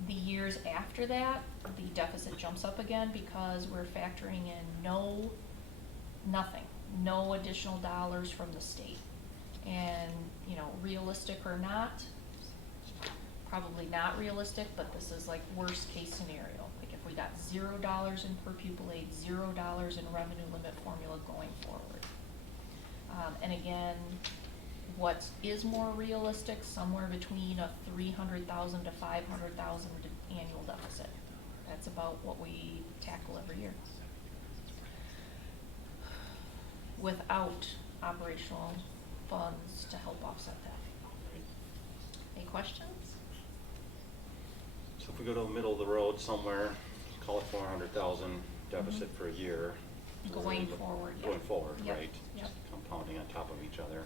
The years after that, the deficit jumps up again because we're factoring in nothing, no additional dollars from the state. And, realistic or not, probably not realistic, but this is like worst case scenario. Like if we got $0 in per pupil aid, $0 in revenue limit formula going forward. And again, what is more realistic, somewhere between a 300,000 to 500,000 annual deficit. That's about what we tackle every year. Without operational funds to help offset that. Any questions? So if we go to the middle of the road somewhere, call it 400,000 deficit for a year. Going forward, yeah. Going forward, Yep, right? yep. Just compounding on top of each other.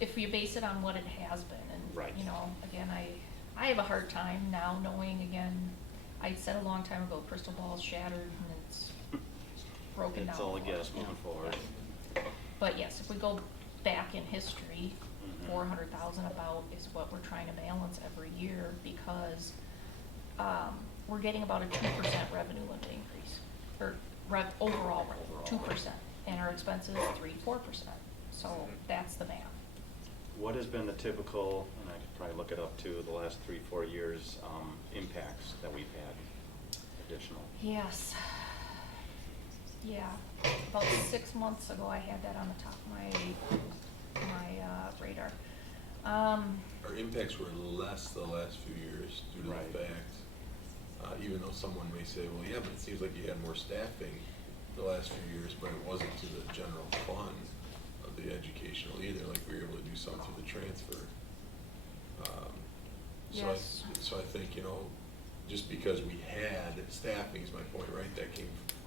If you base it on what it has been, and Right. Again, I have a hard time now knowing, again, I said a long time ago, crystal ball's shattered and it's broken down. It's all a for guess us. moving forward. But yes, if we go back in history, Mhm. 400,000 about is what we're trying to balance every year because we're getting about a 2% revenue limit increase, or overall 2%, and our expenses 3-4%. So that's the math. What has been the typical, and I could probably look it up too, the last 3-4 years, impacts that we've had additional? Yes. Yeah, about 6 months ago, I had that on the top of my radar. Our impacts were less the last few years due to Right. the fact, even though someone may say, well, yeah, but it seems like you had more staffing the last few years, but it wasn't to the general fund of the educational either, like we were able to do something through the transfer. Yes. So I think, just because we had staffing is my point, right?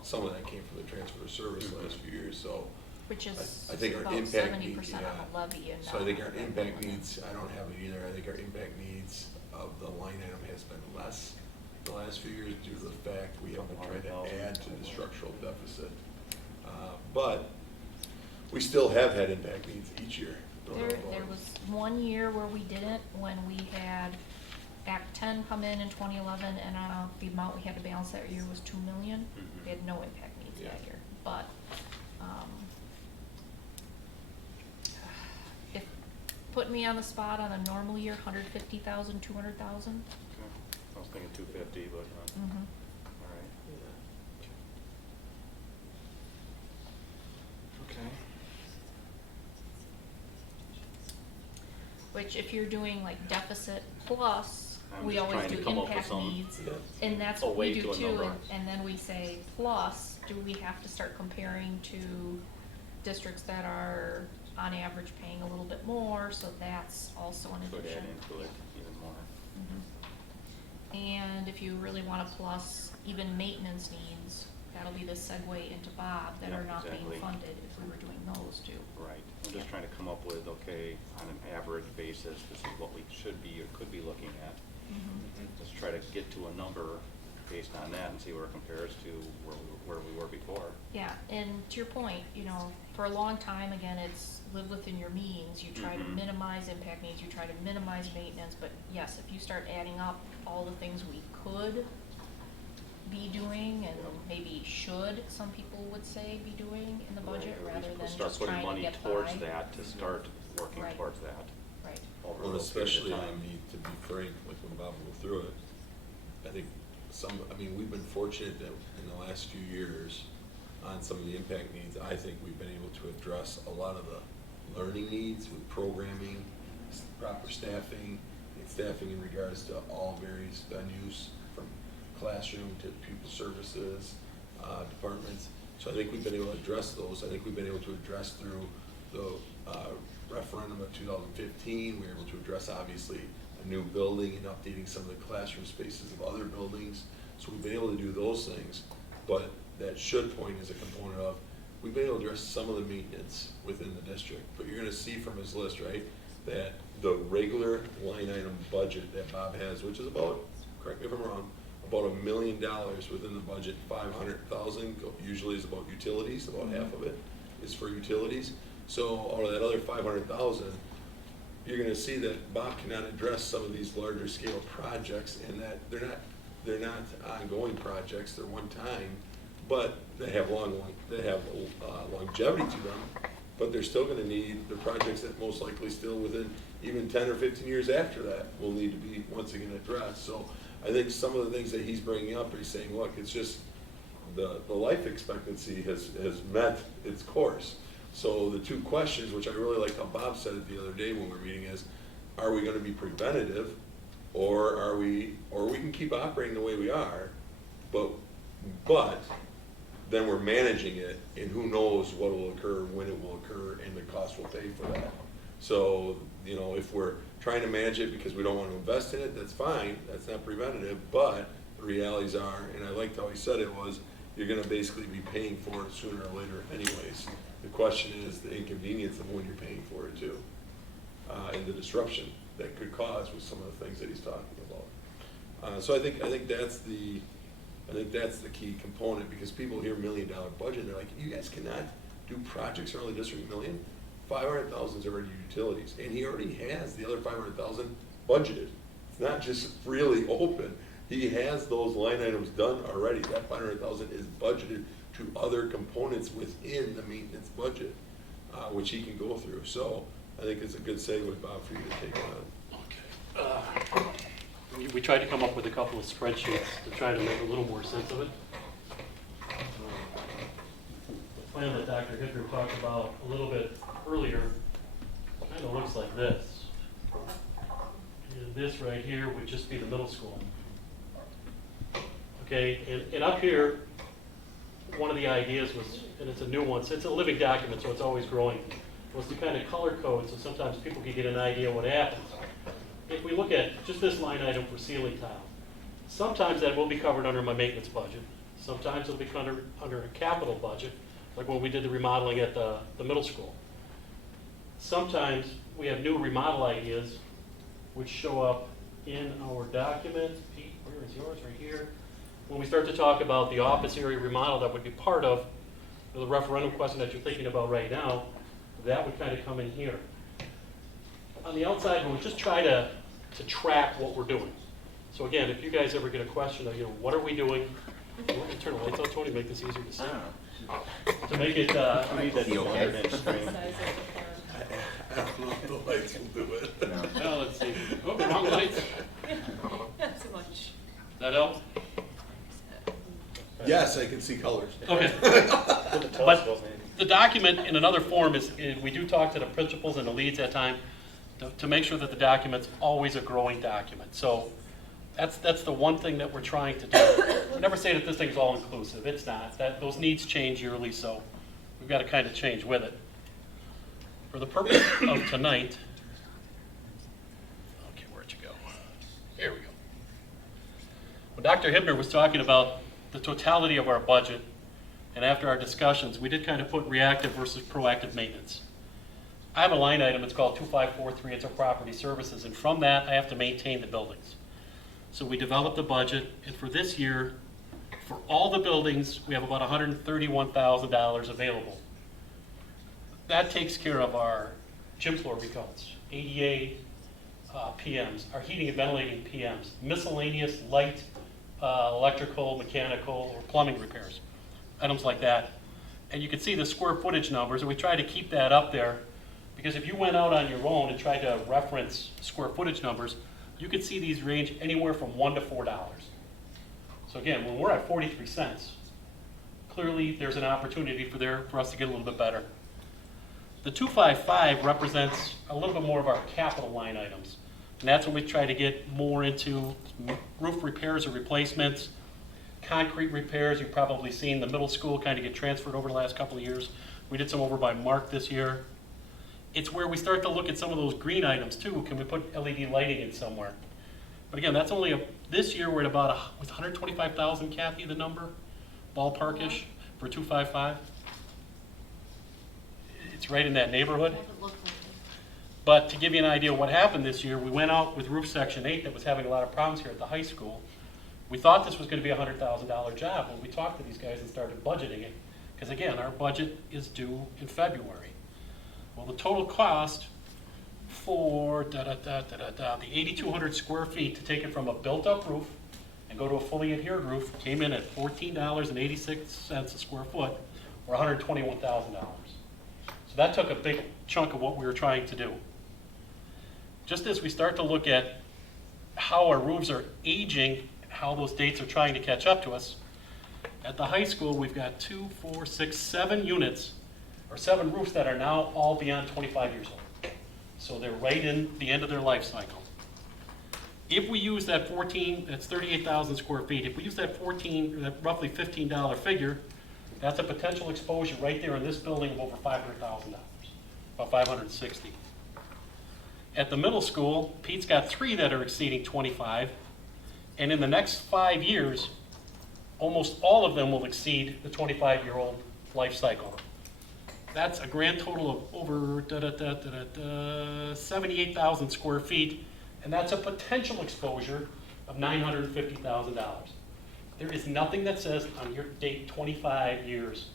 Some of that came from the transfer of service the last few years, so. Which is I think our about impact 70% need- of the levy and So I think our not- impact needs, I don't have it either, I think our impact needs of the line item has been less the last few years due to the fact we have been trying to add to the structural deficit. But we still have had impact needs each year. There was 1 year where we didn't, when we had Act 10 come in 2011, and the amount we had to balance that year was $2 million. Mhm. We had no impact needs that Yeah. year, but, if, put me on the spot on a normal year, 150,000, 200,000. Okay. I was thinking 250, but, Mm-hmm. all right. Okay. Which if you're doing like deficit plus, I'm we just always trying to do come up with impact some- needs. Yeah. And that's a what way we do to a too, number. and then we say plus, do we have to start comparing to districts that are on average paying a little bit more, so that's also an Could addition. add into it even more. Mhm. And if you really wanna plus even maintenance needs, that'll be the segue into Bob, that Yeah, are not being exactly. funded if we were doing those too. Right. I'm just trying to come up with, okay, on an average basis, this is what we should be or could be looking at. Mhm. Let's try to get to a number based on that and see where it compares to where we were before. Yeah, and to your point, for a long time, again, it's live within your means. You try to minimize impact needs, you try to minimize maintenance, but yes, if you start adding up all the things we could be doing and maybe should, some people would say, be doing in the budget Right, or at rather least than start just putting trying to money get towards by. that, to start working Right. towards that. Right. over Well, a little period of especially, I time. mean, to be frank, like when Bob went through it, I think we've been fortunate that in the last few years, on some of the impact needs, I think we've been able to address a lot of the learning needs with programming, proper staffing, and staffing in regards to all various venues, from classroom to pupil services, departments. So I think we've been able to address those. I think we've been able to address through the referendum of 2015. We were able to address, obviously, a new building and updating some of the classroom spaces of other buildings. So we've been able to do those things, but that should point is a component of, we've been able to address some of the maintenance within the district. But you're gonna see from his list, right, that the regular line item budget that Bob has, which is about, correct me if I'm wrong, about $1 million within the budget, 500,000 usually is about utilities, about half of it is for utilities. So out of that other 500,000, you're gonna see that Bob cannot address some of these larger scale projects, and that they're not ongoing projects, they're one time, but they have longevity to them, but they're still gonna need the projects that most likely still within even 10 or 15 years after that will need to be once again addressed. So I think some of the things that he's bringing up, he's saying, look, it's just the life expectancy has met its course. So the two questions, which I really liked how Bob said it the other day when we were meeting, is, are we gonna be preventative, or we can keep operating the way we are, but then we're managing it, and who knows what will occur, when it will occur, and the cost will pay for that. So, if we're trying to manage it because we don't want to invest in it, that's fine, that's not preventative, but the realities are, and I liked how he said it, was you're gonna basically be paying for it sooner or later anyways. The question is the inconvenience of when you're paying for it too, and the disruption that could cause with some of the things that he's talking about. So I think that's the key component, because people hear $1 million budget and they're like, you guys cannot do projects around the district $1 million? 500,000 is already utilities, and he already has the other 500,000 budgeted. It's not just freely open. He has those line items done already. That 500,000 is budgeted to other components within the maintenance budget, which he can go through. So I think it's a good segue, Bob, for you to take on. We tried to come up with a couple of spreadsheets to try to make a little more sense of it. The plan that Dr. Hickert talked about a little bit earlier kind of looks like this. And this right here would just be the middle school. Okay, and up here, one of the ideas was, and it's a new one, so it's a living document, so it's always growing, was to kind of color code so sometimes people could get an idea what happens. If we look at just this line item for ceiling tile, sometimes that will be covered under my maintenance budget. Sometimes it'll be under a capital budget, like when we did the remodeling at the middle school. Sometimes we have new remodel ideas which show up in our document. Pete, where is yours? Right here. When we start to talk about the office area remodel that would be part of the referendum question that you're thinking about right now, that would kind of come in here. On the outside, we'll just try to track what we're doing. So again, if you guys ever get a question of, what are we doing? You want to turn the lights on, Tony, make this easier to see. To make it, We need that 200-inch screen. I don't know if the lights will do it. well, let's see. Oh, wrong lights. Not so much. That help? Yes, I can see colors. Okay. But the document in another form is we do talk to the principals and the leads at time to make sure that the document's always a growing document. So that's the one thing that we're trying to do. We never say that this thing's all inclusive. It's not. Those needs change yearly, so we've got to kind of change with it. For the purpose of tonight, okay, where'd you go? Here we go. When Dr. Hibner was talking about the totality of our budget, and after our discussions, we did kind of put reactive versus proactive maintenance. I have a line item, it's called 2543, it's our property services, and from that I have to maintain the buildings. So we developed a budget, and for this year, for all the buildings, we have about $131,000 available. That takes care of our gym floor recoats, ADA PMs, our heating and ventilating PMs, miscellaneous light electrical, mechanical, or plumbing repairs, items like that. And you can see the square footage numbers, and we try to keep that up there, because if you went out on your own and tried to reference square footage numbers, you could see these range anywhere from $1 to $4. So again, when we're at 43 cents, clearly there's an opportunity for us to get a little bit better. The 255 represents a little bit more of our capital line items. And that's when we try to get more into roof repairs or replacements, concrete repairs. You've probably seen the middle school kind of get transferred over the last couple of years. We did some over by Mark this year. It's where we start to look at some of those green items too. Can we put LED lighting in somewhere? But again, that's only this year we're at about with 125,000, Kathy, the number, ballparkish for 255. It's right in that neighborhood. But to give you an idea of what happened this year, we went out with roof section 8 that was having a lot of problems here at the high school. We thought this was going to be a $100,000 job when we talked to these guys and started budgeting it. Because again, our budget is due in February. Well, the total cost for the 8,200 square feet to take it from a built-up roof and go to a fully adhered roof came in at $14.86 a square foot, or $121,000. So that took a big chunk of what we were trying to do. Just as we start to look at how our roofs are aging, how those dates are trying to catch up to us, at the high school we've got 2, 4, 6, 7 units, or 7 roofs that are now all beyond 25 years old. So they're right in the end of their life cycle. If we use that 14, that's 38,000 square feet, if we use that roughly $15 figure, that's a potential exposure right there in this building of over $500,000, about $560,000. At the middle school, Pete's got 3 that are exceeding 25, and in the next 5 years, almost all of them will exceed the 25-year-old life cycle. That's a grand total of over 78,000 square feet, and that's a potential exposure of $950,000. There is nothing that says on your date 25 years,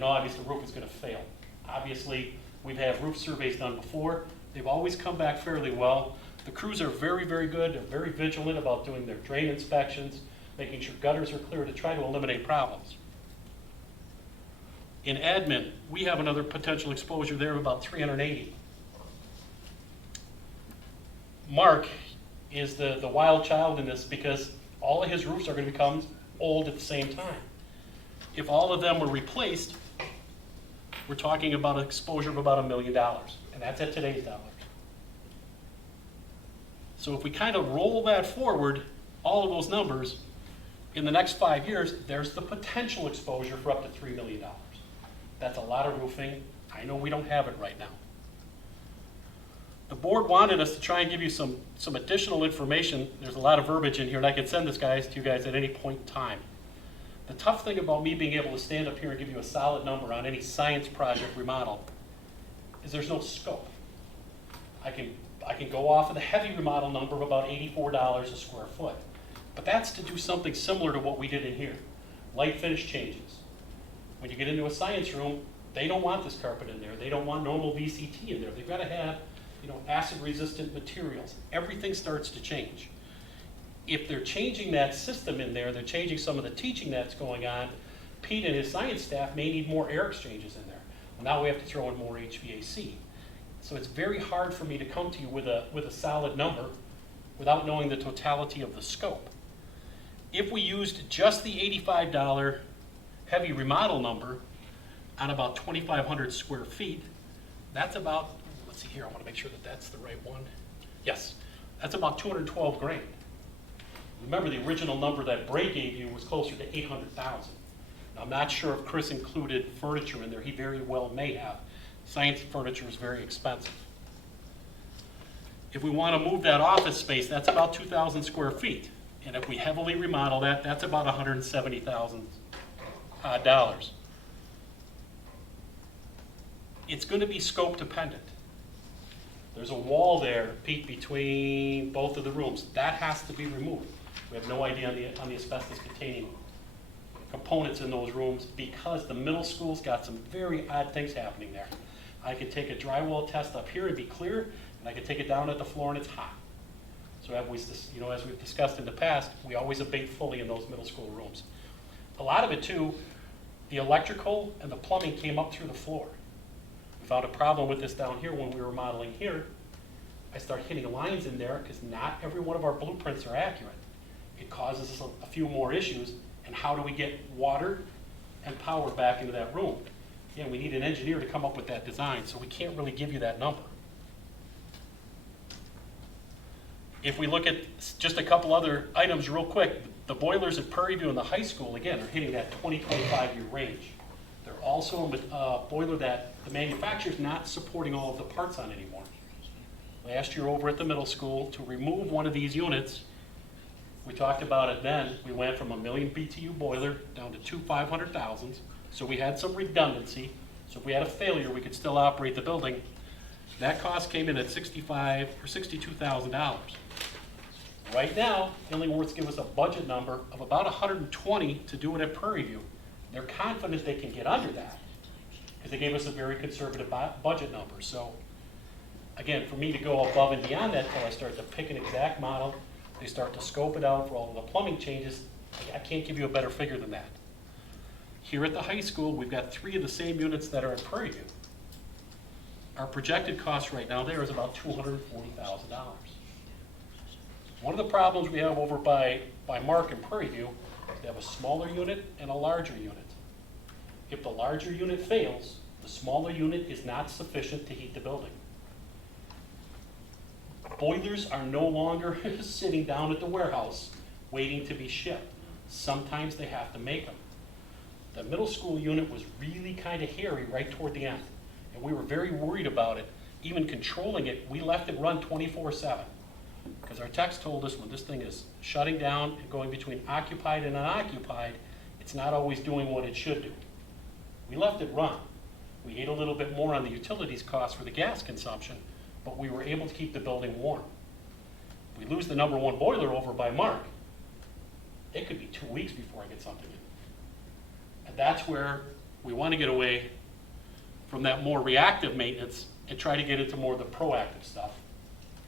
obviously the roof is going to fail. Obviously, we've had roof surveys done before. They've always come back fairly well. The crews are very, very good. They're very vigilant about doing their drain inspections, making sure gutters are clear to try to eliminate problems. In admin, we have another potential exposure there of about 380. Mark is the wild child in this because all of his roofs are going to become old at the same time. If all of them were replaced, we're talking about an exposure of about $1 million, and that's at today's dollars. So if we kind of roll that forward, all of those numbers, in the next 5 years, there's the potential exposure for up to $3 million. That's a lot of roofing. I know we don't have it right now. The board wanted us to try and give you some additional information. There's a lot of verbiage in here, and I can send this to you guys at any point in time. The tough thing about me being able to stand up here and give you a solid number on any science project remodel is there's no scope. I can go off of the heavy remodel number of about $84 a square foot, but that's to do something similar to what we did in here. Light finish changes. When you get into a science room, they don't want this carpet in there. They don't want normal VCT in there. They've got to have acid-resistant materials. Everything starts to change. If they're changing that system in there, they're changing some of the teaching that's going on, Pete and his science staff may need more air exchanges in there. Well, now we have to throw in more HVAC. So it's very hard for me to come to you with a solid number without knowing the totality of the scope. If we used just the $85 heavy remodel number on about 2,500 square feet, that's about, let's see here, I want to make sure that that's the right one. Yes, that's about 212 grand. Remember, the original number that Bray gave you was closer to 800,000. Now, I'm not sure if Chris included furniture in there. He very well may have. Science furniture is very expensive. If we want to move that office space, that's about 2,000 square feet. And if we heavily remodel that, that's about $170,000. It's going to be scope dependent. There's a wall there, Pete, between both of the rooms. That has to be removed. We have no idea on the asbestos-containing components in those rooms because the middle school's got some very odd things happening there. I could take a drywall test up here and be clear, and I could take it down at the floor and it's hot. So as we've discussed in the past, we always abate fully in those middle school rooms. A lot of it too, the electrical and the plumbing came up through the floor. We found a problem with this down here when we were modeling here. I start hitting lines in there because not every one of our blueprints are accurate. It causes us a few more issues. And how do we get water and power back into that room? Again, we need an engineer to come up with that design, so we can't really give you that number. If we look at just a couple other items real quick, the boilers at Prairie View and the high school, again, are hitting that 20-25 year range. They're also a boiler that the manufacturer's not supporting all of the parts on anymore. Last year over at the middle school, to remove one of these units, we talked about it then, we went from a 1 million BTU boiler down to 2 500,000s, so we had some redundancy. So if we had a failure, we could still operate the building. That cost came in at $65,000 or $62,000. Right now, Illingworth's give us a budget number of about $120,000 to do it at Prairie View. They're confident they can get under that because they gave us a very conservative budget number. So again, for me to go above and beyond that until I start to pick an exact model, they start to scope it out for all of the plumbing changes, I can't give you a better figure than that. Here at the high school, we've got 3 of the same units that are at Prairie View. Our projected cost right now there is about $240,000. One of the problems we have over by Mark and Prairie View is they have a smaller unit and a larger unit. If the larger unit fails, the smaller unit is not sufficient to heat the building. Boilers are no longer sitting down at the warehouse waiting to be shipped. Sometimes they have to make them. The middle school unit was really kind of hairy right toward the end, and we were very worried about it. Even controlling it, we left it run 24/7 because our techs told us when this thing is shutting down and going between occupied and unoccupied, it's not always doing what it should do. We left it run. We ate a little bit more on the utilities cost for the gas consumption, but we were able to keep the building warm. We lose the #1 boiler over by Mark, it could be 2 weeks before I get something in. And that's where we want to get away from that more reactive maintenance and try to get into more of the proactive stuff.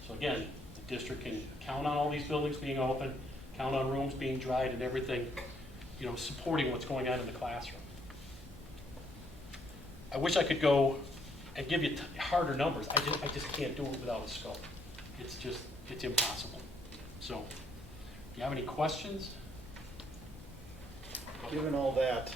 So again, the district can count on all these buildings being open, count on rooms being dried and everything, supporting what's going on in the classroom. I wish I could go and give you harder numbers. I just can't do it without a scope. It's impossible. So, do you have any questions? Given all that,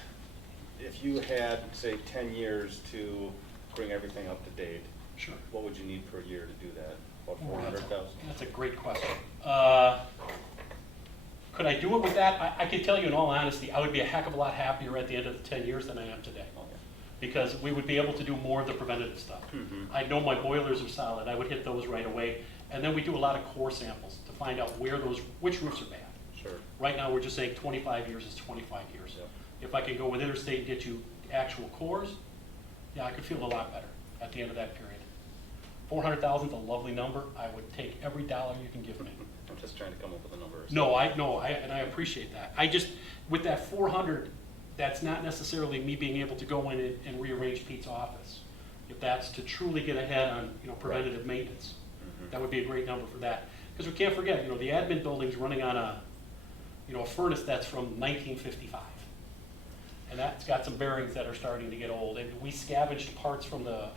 if you had, say, 10 years to bring everything up to date, sure, what would you need per year to do that? About 400,000? That's a great question. Could I do it with that? I can tell you in all honesty, I would be a heck of a lot happier at the end of the 10 years than I am today. Because we would be able to do more of the preventative stuff. I know my boilers are solid. I would hit those right away. And then we do a lot of core samples to find out which roofs are bad. Sure. Right now, we're just saying 25 years is 25 years. Yep. If I could go with Interstate and get you actual cores, yeah, I could feel a lot better at the end of that period. 400,000 is a lovely number. I would take every dollar you can give me. I'm just trying to come up with a number. No, and I appreciate that. With that 400, that's not necessarily me being able to go in and rearrange Pete's office. If that's to truly get ahead on preventative maintenance, that would be a great number for that. Because we can't forget, the admin building's running on a furnace that's from 1955, and that's got some bearings that are starting to get old. And we scavenged parts from the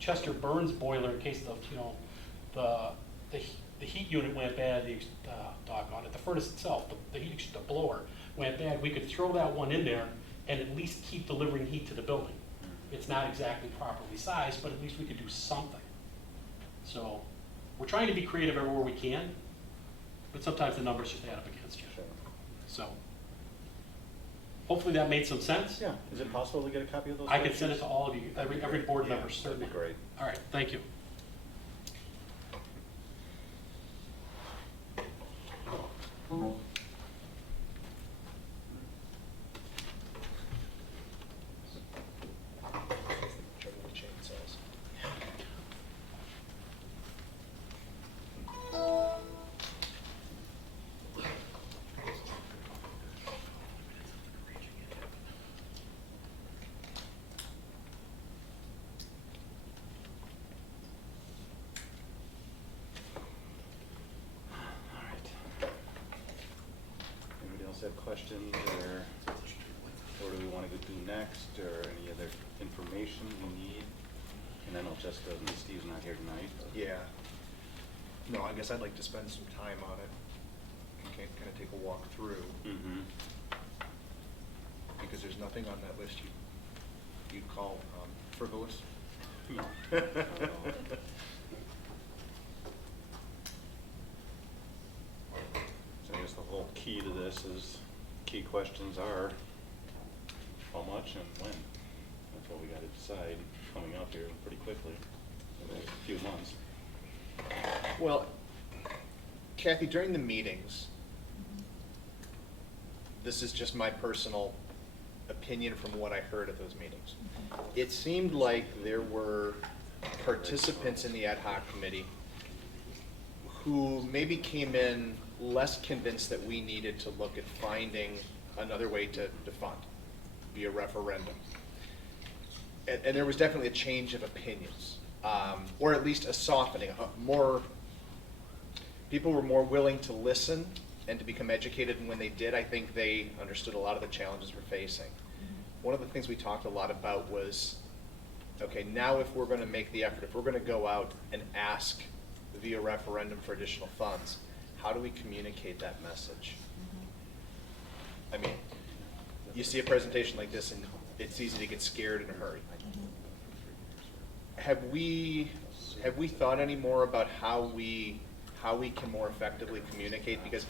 Chester Burns boiler in case the heat unit went bad. Doggone it, the furnace itself, the blower went bad. We could throw that one in there and at least keep delivering heat to the building. It's not exactly properly sized, but at least we could do something. So we're trying to be creative everywhere we can, but sometimes the numbers just add up against you. Sure. So hopefully that made some sense. Yeah. Is it possible to get a copy of those? I can send it to all of you, every board member, That'd certainly. be great. All right, thank you. have questions, or do we want to do next, or any other information we need? And I know Jessica and Steve's not here tonight. Yeah. No, I guess I'd like to spend some time on it and kind of take a walk through. Mm-hmm. Because there's nothing on that list you'd call frivolous. No. So I guess the whole key to this is, key questions are, how much and when? That's what we gotta decide coming up here pretty quickly, in the next few months. Well, Kathy, during the meetings, this is just my personal opinion from what I heard at those meetings. It seemed like there were participants in the ad hoc committee who maybe came in less convinced that we needed to look at finding another way to fund via referendum. And there was definitely a change of opinions, or at least a softening. People were more willing to listen and to become educated, and when they did, I think they understood a lot of the challenges we're facing. One of the things we talked a lot about was, okay, now if we're going to make the effort, if we're going to go out and ask via referendum for additional funds, how do we communicate that message? I mean, you see a presentation like this and it's easy to get scared in a hurry. Have we thought any more about how we can more effectively communicate? Because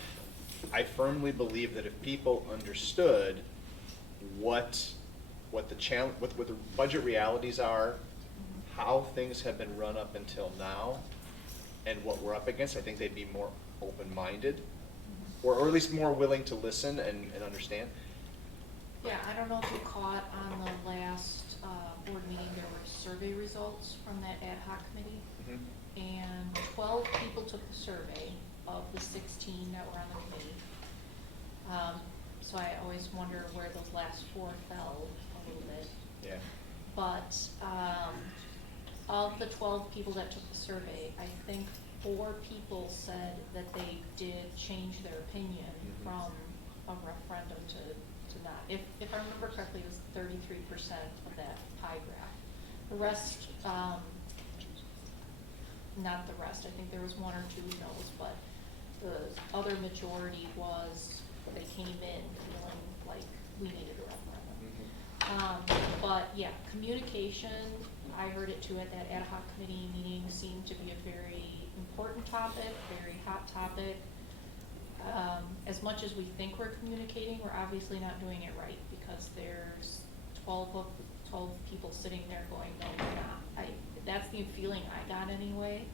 I firmly believe that if people understood what the budget realities are, how things have been run up until now, and what we're up against, I think they'd be more open-minded, or at least more willing to listen and understand. Yeah, I don't know if you caught on the last board meeting, there were survey results from that ad hoc committee. And 12 people took the survey of the 16 that were on the committee. So I always wonder where those last 4 fell a little bit. Yeah. But of the 12 people that took the survey, I think 4 people said that they did change their opinion from a referendum to not. If I remember correctly, it was 33% of that pie graph. The rest, not the rest, I think there was 1 or 2 no's, but the other majority was they came in feeling like we needed a referendum. But yeah, communication, I heard it too at that ad hoc committee meeting, seemed to be a very important topic, very hot topic. As much as we think we're communicating, we're obviously not doing it right, because there's 12 people sitting there going, no, we're not. That's the feeling I got anyway.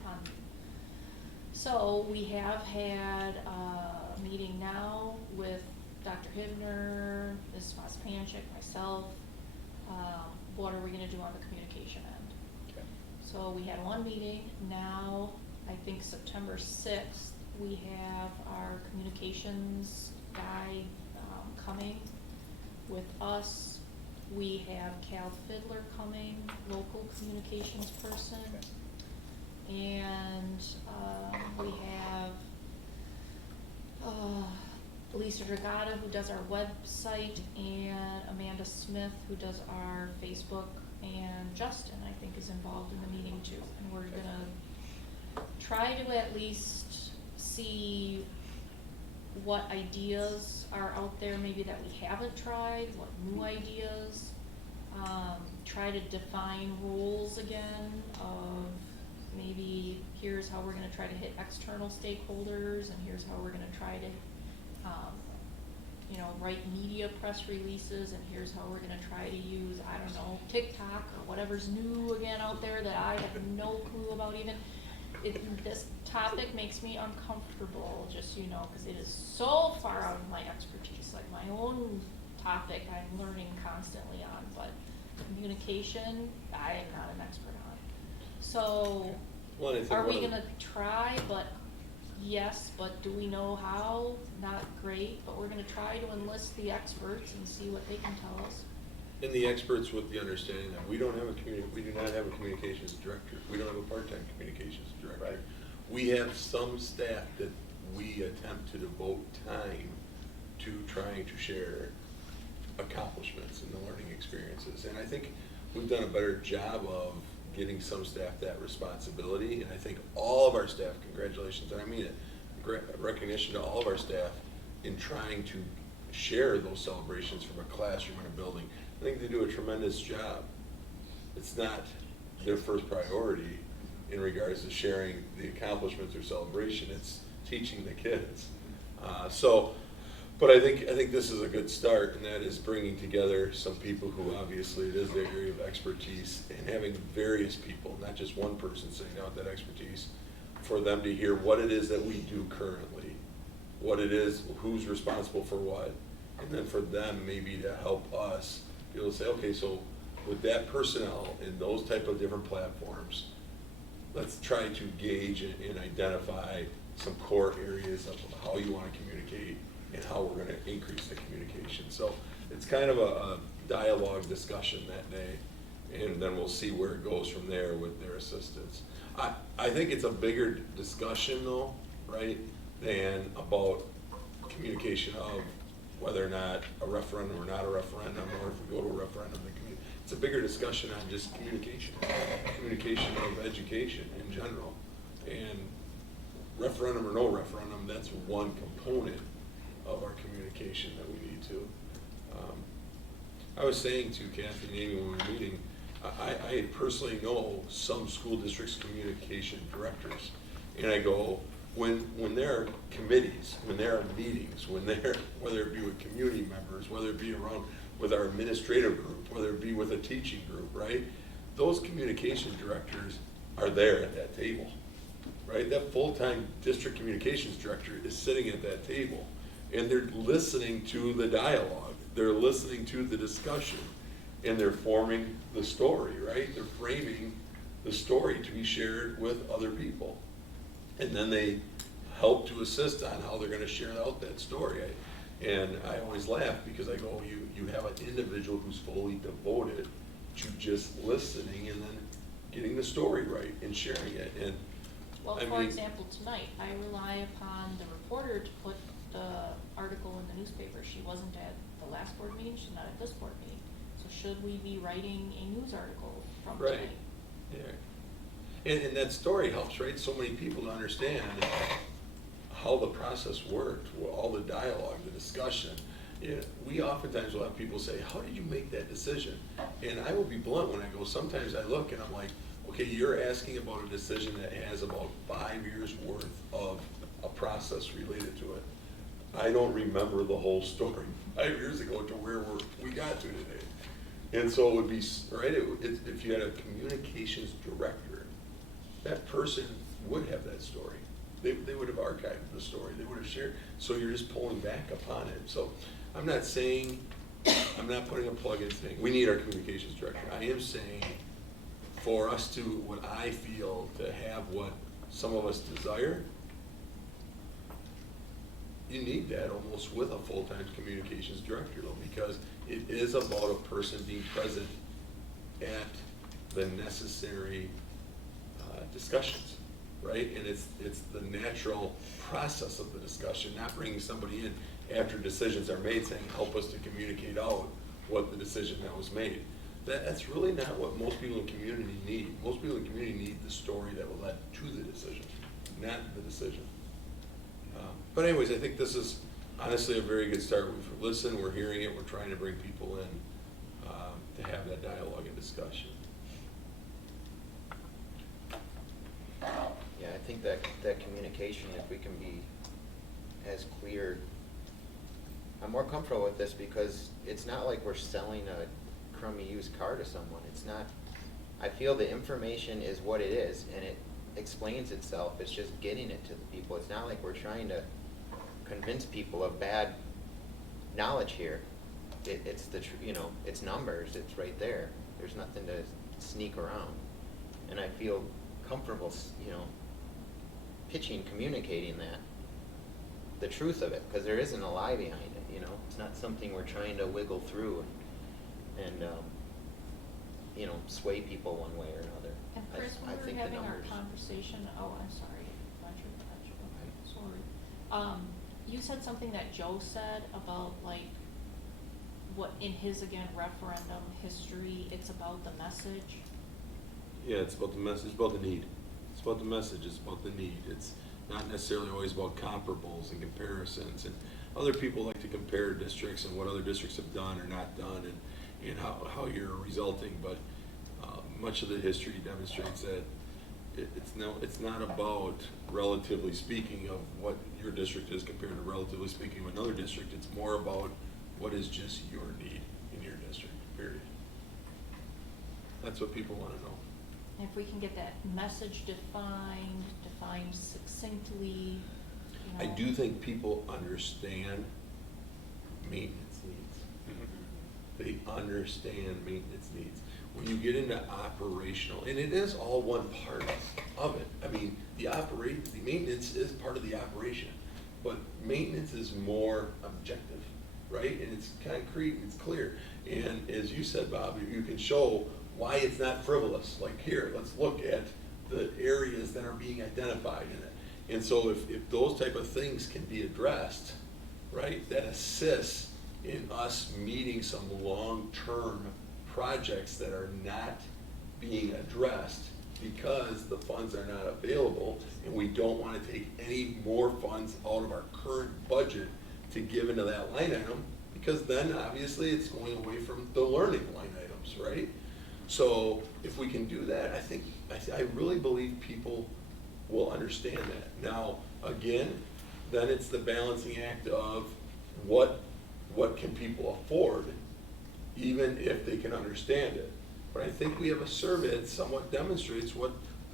So we have had a meeting now with Dr. Hibner, Ms. Vospanchik, myself. What are we going to do on the communication end? Okay. So we had 1 meeting. Now, I think September 6th, we have our communications guy coming with us. We have Cal Fiddler coming, local communications person. Okay. And we have Lisa Dragata, who does our website, and Amanda Smith, who does our Facebook, and Justin, I think, is involved in the meeting too. And we're gonna try to at least see what ideas are out there maybe that we haven't tried, what new ideas, try to define roles again of maybe here's how we're going to try to hit external stakeholders, and here's how we're going to try to write media press releases, and here's how we're going to try to use, I don't know, TikTok or whatever's new again out there that I have no clue about even. This topic makes me uncomfortable, just so you know, because it is so far out of my expertise. Like my own topic I'm learning constantly on, but communication, I am not an expert on. So, are we going to try? But yes, but do we know how? Not great, but we're going to try to enlist the experts and see what they can tell us. And the experts with the understanding that we do not have a communications director. We don't have a part-time communications director. Right. We have some staff that we attempt to devote time to trying to share accomplishments and the learning experiences. And I think we've done a better job of getting some staff that responsibility, and I think all of our staff, congratulations, and I mean it, recognition to all of our staff in trying to share those celebrations from a classroom and a building. I think they do a tremendous job. It's not their first priority in regards to sharing the accomplishments or celebration, it's teaching the kids. But I think this is a good start, and that is bringing together some people who obviously it is their area of expertise, and having various people, not just one person saying out that expertise, for them to hear what it is that we do currently, what it is, who's responsible for what, and then for them maybe to help us be able to say, okay, so with that personnel in those type of different platforms, let's try to gauge and identify some core areas of how you want to communicate and how we're going to increase the communication. So it's kind of a dialogue discussion that day, and then we'll see where it goes from there with their assistance. I think it's a bigger discussion though, right, than about communication of whether or not a referendum or not a referendum, or if we go to a referendum, it's a bigger discussion on just communication of education in general. And referendum or no referendum, that's one component of our communication that we need to. I was saying to Kathy and Amy when we were meeting, I personally know some school districts' communication directors, and I go, when there are committees, when there are meetings, whether it be with community members, whether it be around with our administrative group, whether it be with a teaching group, right? Those communication directors are there at that table, right? That full-time district communications director is sitting at that table, and they're listening to the dialogue, they're listening to the discussion, and they're forming the story, right? They're framing the story to be shared with other people. And then they help to assist on how they're going to share out that story. And I always laugh because I go, you have an individual who's fully devoted to just listening and then getting the story right and sharing it. And Well, for example, tonight, I rely upon the reporter to put the article in the newspaper. She wasn't at the last board meeting, she's not at this board meeting. So should we be writing a news article from right. tonight? Yeah. And that story helps, right? So many people to understand how the process worked, all the dialogue, the discussion. You know, we oftentimes will have people say, how did you make that decision? And I will be blunt when I go, sometimes I look and I'm like, okay, you're asking about a decision that has about 5 years worth of a process related to it. I don't remember the whole story 5 years ago to where we got to today. And so it would be, right, if you had a communications director, that person would have that story. They would have archived the story, they would have shared, so you're just pulling back upon it. So I'm not saying, I'm not putting a plug in saying, we need our communications director. I am saying for us to, what I feel, to have what some of us desire, you need that almost with a full-time communications director though, because it is about a person being present at the necessary discussions, right? And it's the natural process of the discussion, not bringing somebody in after decisions are made saying, help us to communicate out what the decision that was made. That's really not what most people in the community need. Most people in the community need the story that will lead to the decision, not the decision. But anyways, I think this is honestly a very good start. We've listened, we're hearing it, we're trying to bring people in to have that dialogue and discussion. Yeah, I think that communication, if we can be as clear, I'm more comfortable with this because it's not like we're selling a crummy used car to someone. It's not, I feel the information is what it is and it explains itself. It's just getting it to the people. It's not like we're trying to convince people of bad knowledge here. It's the it's numbers. It's right there. There's nothing to sneak around, and I feel comfortable, pitching, communicating the truth of it, because there isn't a lie behind it. It's not something we're trying to wiggle through and sway people one way or another. And Chris, I when we think were the having our numbers. conversation, I'm sorry, sorry. You said something that Joe said about like, what in his, again, referendum history, it's about the message. Yeah, it's about the message, it's about the need. It's about the message, it's about the need. It's not necessarily always about comparables and comparisons. And other people like to compare districts and what other districts have done or not done and how you're resulting. But much of the history demonstrates that it's not about, relatively speaking, of what your district is compared to relatively speaking of another district. It's more about what is just your need in your district, period. That's what people want to know. And if we can get that message defined succinctly, you know. I do think people understand maintenance needs. They understand maintenance needs. When you get into operational, and it is all one part of it. I mean, the maintenance is part of the operation, but maintenance is more objective, right? And it's concrete, and it's clear. And as you said, Bob, you can show why it's not frivolous. Like here, let's look at the areas that are being identified in it. And so if those type of things can be addressed, right, that assists in us meeting some long-term projects that are not being addressed because the funds are not available, and we don't want to take any more funds out of our current budget to give into that line item, because then obviously it's going away from the learning line items, right? So if we can do that, I really believe people will understand that. Now, again, then it's the balancing act of what can people afford, even if they can understand it. But I think we have a survey that somewhat demonstrates what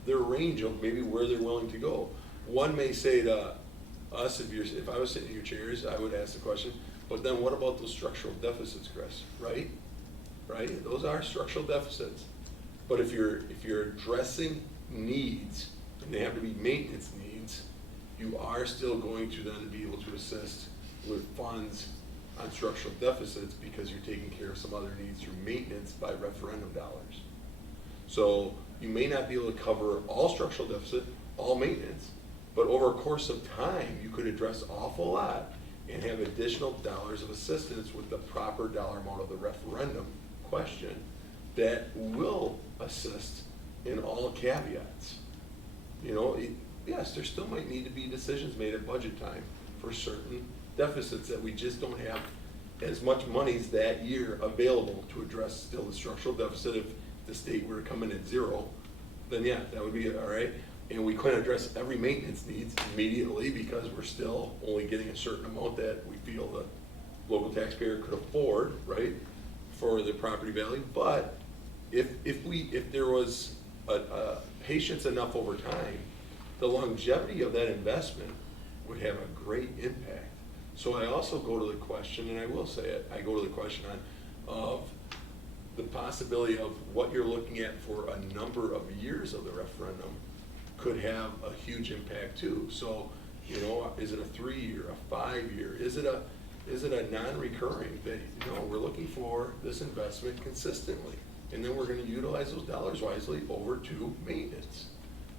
their range of maybe where they're willing to go. One may say to us, if I was sitting in your chairs, I would ask the question, but then what about those structural deficits, Chris, right? Right? Those are structural deficits. But if you're addressing needs, and they have to be maintenance needs, you are still going to then be able to assist with funds on structural deficits because you're taking care of some other needs through maintenance by referendum dollars. So you may not be able to cover all structural deficit, all maintenance, but over a course of time, you could address an awful lot and have additional dollars of assistance with the proper dollar amount of the referendum question that will assist in all caveats. You know, yes, there still might need to be decisions made at budget time for certain deficits that we just don't have as much monies that year available to address still the structural deficit. If the state were to come in at zero, then yeah, that would be all right. And we couldn't address every maintenance needs immediately because we're still only getting a certain amount that we feel the local taxpayer could afford, right, for the property value. But if there was a patience enough over time, the longevity of that investment would have a great impact. So I also go to the question, and I will say it, I go to the question of the possibility of what you're looking at for a number of years of the referendum could have a huge impact too. So, you know, is it a 3-year, a 5-year? Is it a non-recurring that, you know, we're looking for this investment consistently, and then we're going to utilize those dollars wisely over to maintenance.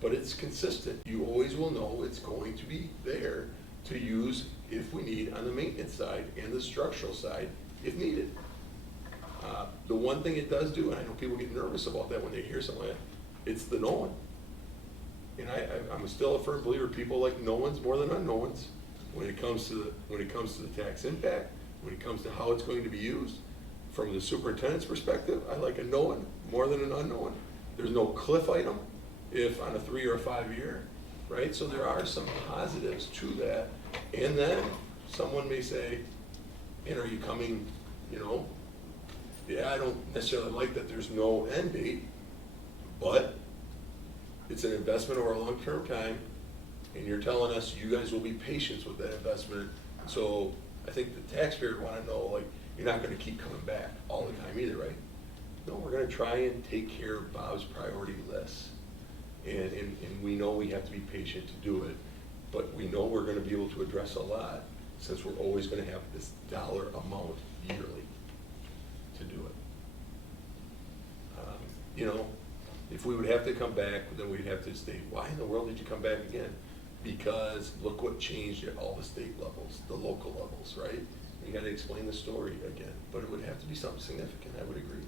But it's consistent. You always will know it's going to be there to use if we need on the maintenance side and the structural side if needed. The one thing it does do, and I know people get nervous about that when they hear something like that, it's the known. And I'm still a firm believer people like knowns more than unknowns when it comes to the tax impact, when it comes to how it's going to be used. From the superintendent's perspective, I like a known more than an unknown. There's no cliff item if on a 3 or a 5 year, right? So there are some positives to that. And then someone may say, and are you coming, you know, yeah, I don't necessarily like that there's no end date, but it's an investment over a long-term time, and you're telling us you guys will be patient with that investment. So I think the taxpayer would want to know, like, you're not going to keep coming back all the time either, right? No, we're going to try and take care of Bob's priority list. And we know we have to be patient to do it, but we know we're going to be able to address a lot since we're always going to have this dollar amount yearly to do it. You know, if we would have to come back, then we'd have to state, why in the world did you come back again? because look what changed at all the state levels, the local levels, right? You gotta explain the story again, but it would have to be something significant, I would agree.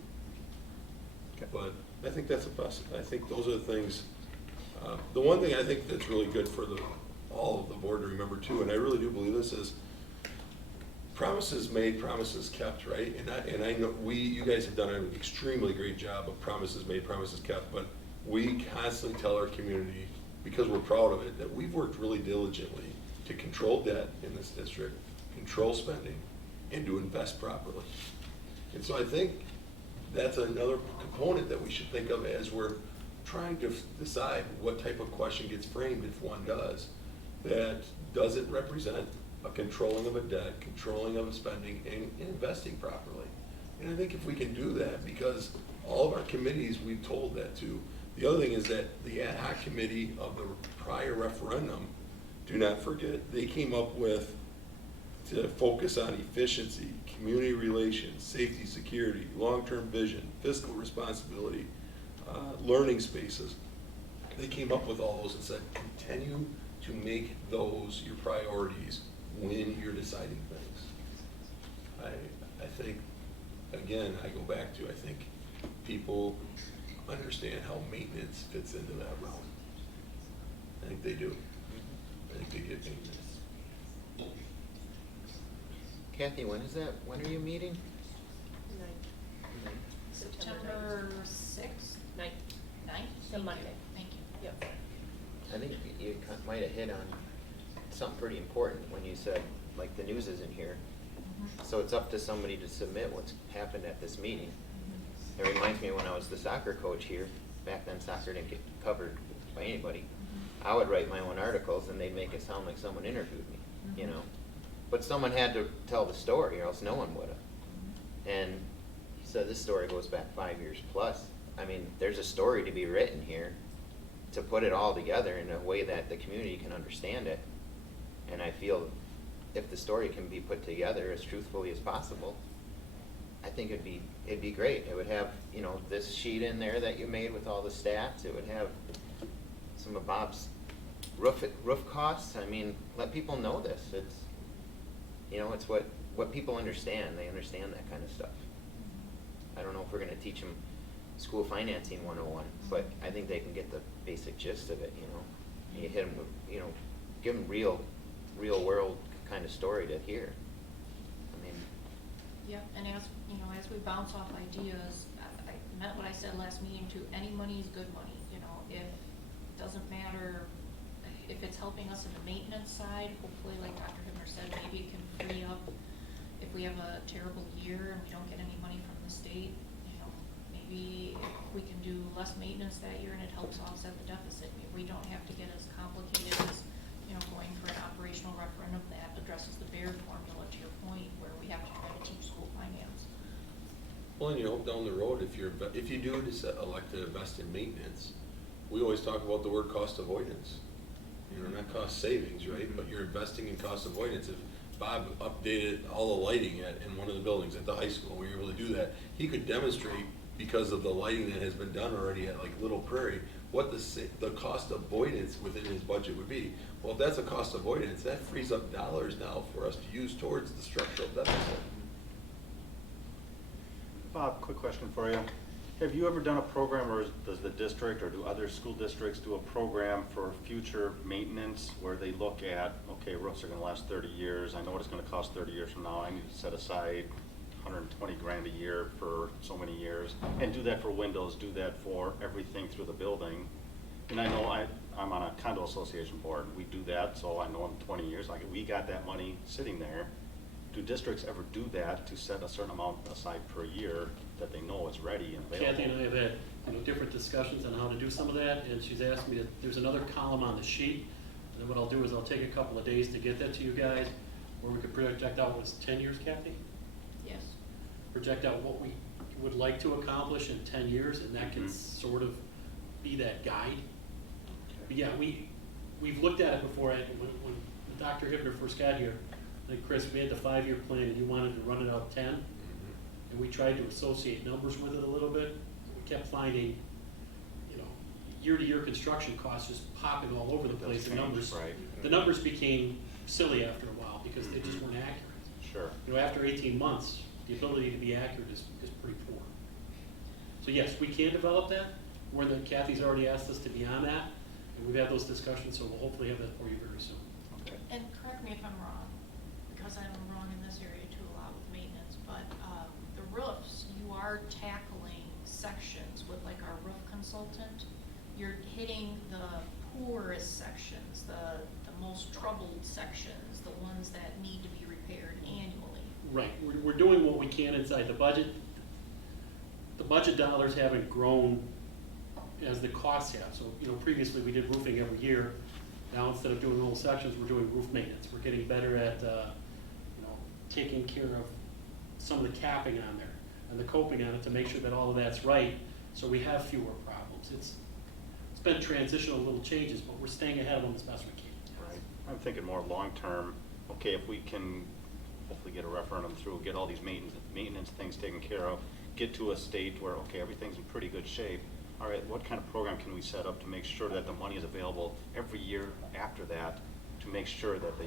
But I think that's a plus. I think those are the things, the one thing I think that's really good for all of the board to remember too, and I really do believe this, is promises made, promises kept, right? And I know you guys have done an extremely great job of promises made, promises kept, but we constantly tell our community, because we're proud of it, that we've worked really diligently to control debt in this district, control spending, and to invest properly. And so I think that's another component that we should think of as we're trying to decide what type of question gets framed, if one does, that does it represent a controlling of a debt, controlling of a spending, and investing properly. And I think if we can do that, because all of our committees we've told that to. The other thing is that the ad hoc committee of the prior referendum, do not forget, they came up with to focus on efficiency, community relations, safety, security, long-term vision, fiscal responsibility, learning spaces. They came up with all those and said, continue to make those your priorities when you're deciding things. I think, again, I go back to, I think people understand how maintenance fits into that realm. I think they do. I think they get maintenance. Kathy, when is that? When are you meeting? September 6th? 9th? It's a Monday. Thank you. Yep. I think you might have hit on something pretty important when you said, like, the news isn't here. So it's up to somebody to submit what's happened at this meeting. It reminds me when I was the soccer coach here, back then soccer didn't get covered by anybody. I would write my own articles and they'd make it sound like someone interviewed me, you know. But someone had to tell the story or else no one would have. And so this story goes back 5 years plus. I mean, there's a story to be written here to put it all together in a way that the community can understand it. And I feel if the story can be put together as truthfully as possible, I think it'd be great. It would have, you know, this sheet in there that you made with all the stats. It would have some of Bob's roof costs. I mean, let people know this. It's, you know, it's what people understand. They understand that kind of stuff. I don't know if we're going to teach them school financing 101, but I think they can get the basic gist of it, you know. And you hit them with, you know, give them real world kind of story to hear. I mean, Yep, and as, you know, as we bounce off ideas, I meant what I said last meeting too, any money is good money, you know, if, it doesn't matter, if it's helping us in the maintenance side, hopefully, like Dr. Hibbner said, maybe it can free up, if we have a terrible year and we don't get any money from the state, you know, maybe we can do less maintenance that year and it helps offset the deficit. We don't have to get as complicated as, you know, going for an operational referendum that addresses the Baird formula, to your point, where we have to try to teach school finance. Well, and you hope down the road, if you do elect to invest in maintenance, we always talk about the word cost avoidance. You know, not cost savings, right? But you're investing in cost avoidance. If Bob updated all the lighting in one of the buildings at the high school, we were able to do that, he could demonstrate, because of the lighting that has been done already at like Little Prairie, what the cost avoidance within his budget would be. Well, if that's a cost avoidance, that frees up dollars now for us to use towards the structural deficit. Bob, quick question for you. Have you ever done a program, or does the district or do other school districts do a program for future maintenance where they look at, okay, roofs are gonna last 30 years, I know what it's gonna cost 30 years from now, I need to set aside 120 grand a year for so many years, and do that for windows, do that for everything through the building. And I know I'm on a condo association board, we do that, so I know in 20 years, like, we got that money sitting there. Do districts ever do that to set a certain amount aside per year that they know is ready and available? Kathy and I have had, you know, different discussions on how to do some of that, and she's asked me there's another column on the sheet, and then what I'll do is I'll take a couple of days to get that to you guys, where we could project out what's 10 years, Kathy? Yes. Project out what we would like to accomplish in 10 years, and that can sort of be that guide. But yeah, we've looked at it before. When Dr. Hibbner first got here, like Chris, we had the 5-year plan, and you wanted to run it out 10, and we tried to associate numbers with it a little bit. We kept finding, you know, year-to-year construction costs just popping all over the Does place. The change, numbers, right. the numbers became silly after a while because they just weren't accurate. Sure. You know, after 18 months, the ability to be accurate is pretty poor. So yes, we can develop that. Kathy's already asked us to be on that, and we've had those discussions, so we'll hopefully have that for you very soon. Okay. And correct me if I'm wrong, because I'm wrong in this area too a lot with maintenance, but the roofs, you are tackling sections with like our roof consultant. You're hitting the poorest sections, the most troubled sections, the ones that need to be repaired annually. Right, we're doing what we can inside the budget. The budget dollars haven't grown as the costs have. So, you know, previously we did roofing every year. Now instead of doing whole sections, we're doing roof maintenance. We're getting better at, you know, taking care of some of the capping on there and the coping on it to make sure that all of that's right, so we have fewer problems. It's been transitional little changes, but we're staying ahead of them as best we can. Right. I'm thinking more long-term, okay, if we can hopefully get a referendum through, get all these maintenance things taken care of, get to a state where, okay, everything's in pretty good shape. All right, what kind of program can we set up to make sure that the money is available every year after that to make sure that the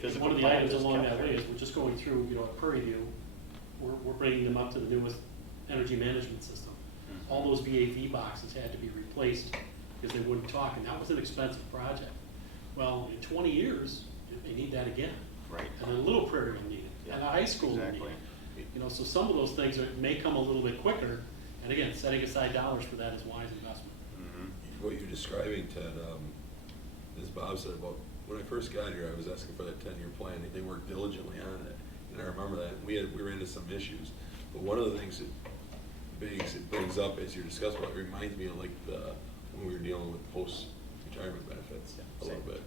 physical One of the plant items is along kept that way there? is we're just going through, you know, at Prairie View, we're bringing them up to the newest energy management system. All those VAV boxes had to be replaced because they wouldn't talk, and that was an expensive project. Well, in 20 years, they need that again. Right. And then Little Prairie will need it, Yeah, and the high school will need exactly. it. You know, so some of those things may come a little bit quicker, and again, setting aside dollars for that is wise investment. What you're describing, Ted, as Bob said about, when I first got here, I was asking for that 10-year plan, and they worked diligently on it. And I remember that, we ran into some issues. But one of the things it brings up as you're discussing, it reminds me of like when we were dealing with post-retirement benefits a little bit.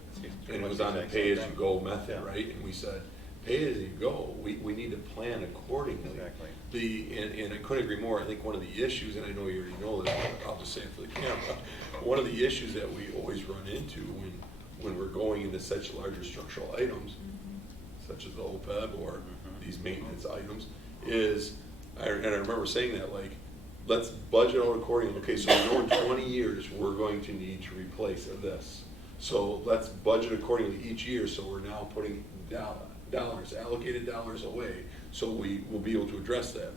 And it was on the pay-as-you-go method, right? And we said, pay-as-you-go, we need to plan accordingly. Exactly. And I couldn't agree more. I think one of the issues, and I know you already know this, but I'll just say it for the camera, one of the issues that we always run into when we're going into such larger structural items, such as the OPEB or these maintenance items, is, and I remember saying that, like, let's budget out accordingly. Okay, so we know in 20 years we're going to need to replace this. So let's budget accordingly each year, so we're now putting dollars, allocated dollars away, so we will be able to address that.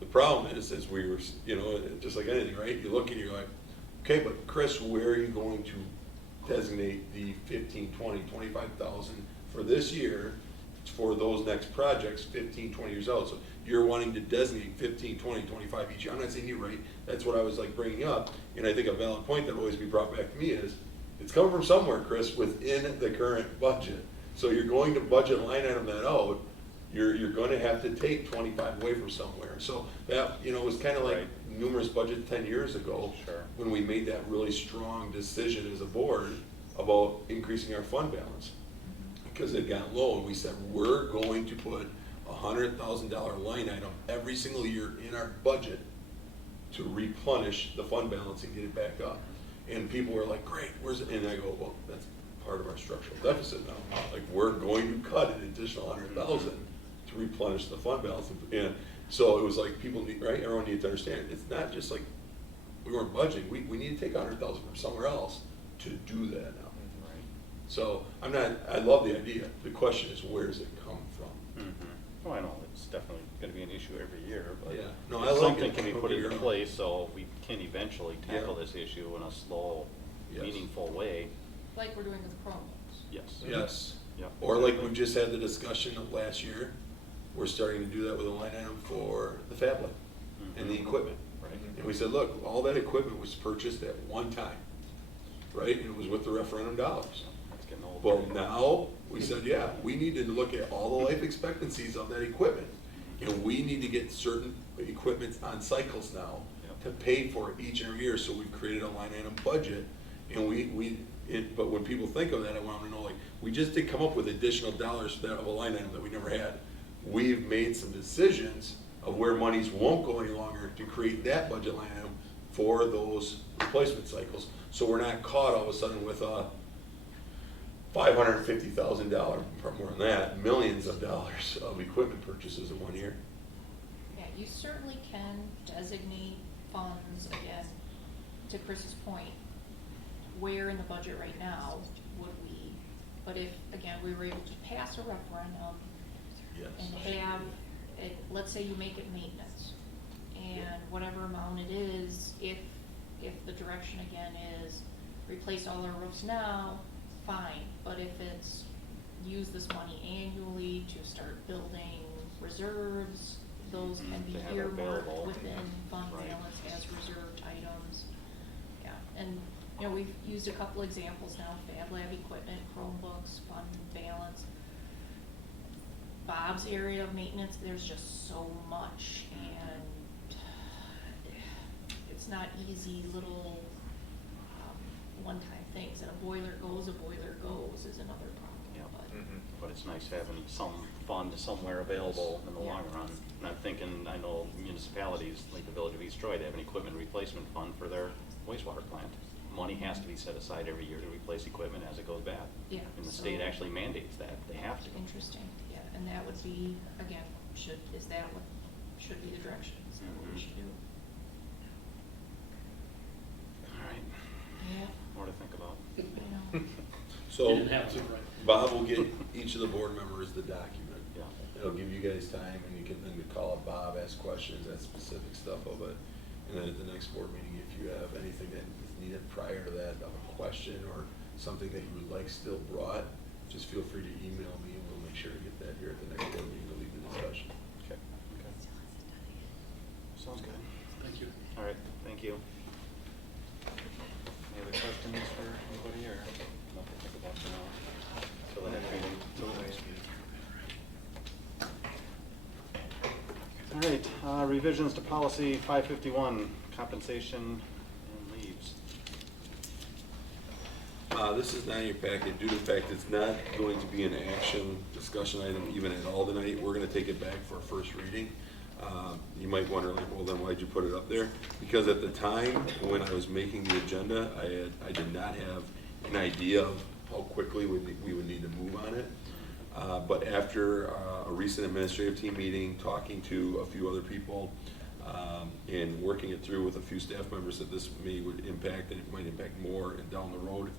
The problem is, as we were, you know, just like anything, right? You look and you're like, okay, but Chris, where are you going to designate the 15, 20, 25,000 for this year for those next projects 15, 20 years out? So you're wanting to designate 15, 20, 25 each year. I'm not saying you're right. That's what I was like bringing up. And I think a valid point that will always be brought back to me is, it's coming from somewhere, Chris, within the current budget. So you're going to budget line item that out, you're going to have to take 25 away from somewhere. So that, you know, was kind of like numerous budgets 10 years ago when we made that really strong decision as a board about increasing our fund balance. Because it got low, and we said, we're going to put a $100,000 line item every single year in our budget to replenish the fund balance and get it back up. And people were like, great, where's it? And I go, well, that's part of our structural deficit now. Like, we're going to cut an additional 100,000 to replenish the fund balance. And so it was like, people need, right? Everyone needs to understand, it's not just like we weren't budgeting. We need to take 100,000 from somewhere else to do that now. So I love the idea. The question is, where does it come from? Oh, I know, it's definitely gonna be an issue every year, but Yeah. No, I if like something it. can be Don't put get me into wrong. place so we can eventually tackle Yeah. this issue in a slow, Yes. meaningful way. Like we're doing with Chromebooks. Yes. Yes. Yeah. Or like we just had the discussion of last year, we're starting to do that with a line item for the Fab Lab and the equipment. Right. And we said, look, all that equipment was purchased at one time, right? And it was with the referendum dollars. That's getting old. Well, now, we said, yeah, we need to look at all the life expectancies of that equipment. And we need to get certain equipment on cycles now to pay for it each and every year. So we've created a line item budget. And but when people think of that, I want them to know, like, we just did come up with additional dollars for that of a line item that we never had. We've made some decisions of where monies won't go any longer to create that budget line item for those replacement cycles. So we're not caught all of a sudden with a $550,000, more than that, millions of dollars of equipment purchases in 1 year. Yeah, you certainly can designate funds, again, to Chris's point, where in the budget right now would we, but if, again, we were able to pass a referendum Yes. and have, it, let's say you make it maintenance, and whatever amount it is, if the direction again is replace all our roofs now, fine, but if it's use this money annually to start building reserves, those can be To have it earmarked available. within fund Right. balance as reserved items. Yeah, and, you know, we've used a couple examples now, Fab Lab equipment, Chromebooks, fund balance. Bob's area of maintenance, there's just so much, and it's not easy little, one-time things, and a boiler goes is another problem, Yeah. but. But it's nice having some fund somewhere available in the Yeah. long run. And I'm thinking, I know municipalities, like the Village of East Troy, they have an equipment replacement fund for their wastewater plant. Money has to be set aside every year to replace equipment as it goes bad. Yeah, And the so- state actually mandates that, they have to. Interesting, yeah, and that would be, again, is that what should be the direction, is that what we Mhm. should do? All right, Yeah, more to think about. I know. So, You didn't have to, right? Bob will get each of the board members the document. Yeah. It'll give you guys time, and you can then call up Bob, ask questions, that specific stuff of it. And then at the next board meeting, if you have anything that is needed prior to that, of a question or something that you would like still brought, just feel free to email me, and we'll make sure to get that here at the next board meeting to lead the discussion. Okay. Sounds good. Thank you. All right, thank you. Any other questions for anybody, or nothing to think about for now? Till the next meeting. Till the next meeting. All right, revisions to policy 551, compensation and leaves. This is not in your packet due to the fact it's not going to be an action discussion item even at all tonight. We're gonna take it back for a first reading. You might wonder, like, well, then why'd you put it up there? Because at the time, when I was making the agenda, I did not have an idea of how quickly we would need to move on it. But after a recent administrative team meeting, talking to a few other people, and working it through with a few staff members that this would impact, and it might impact more and down the road,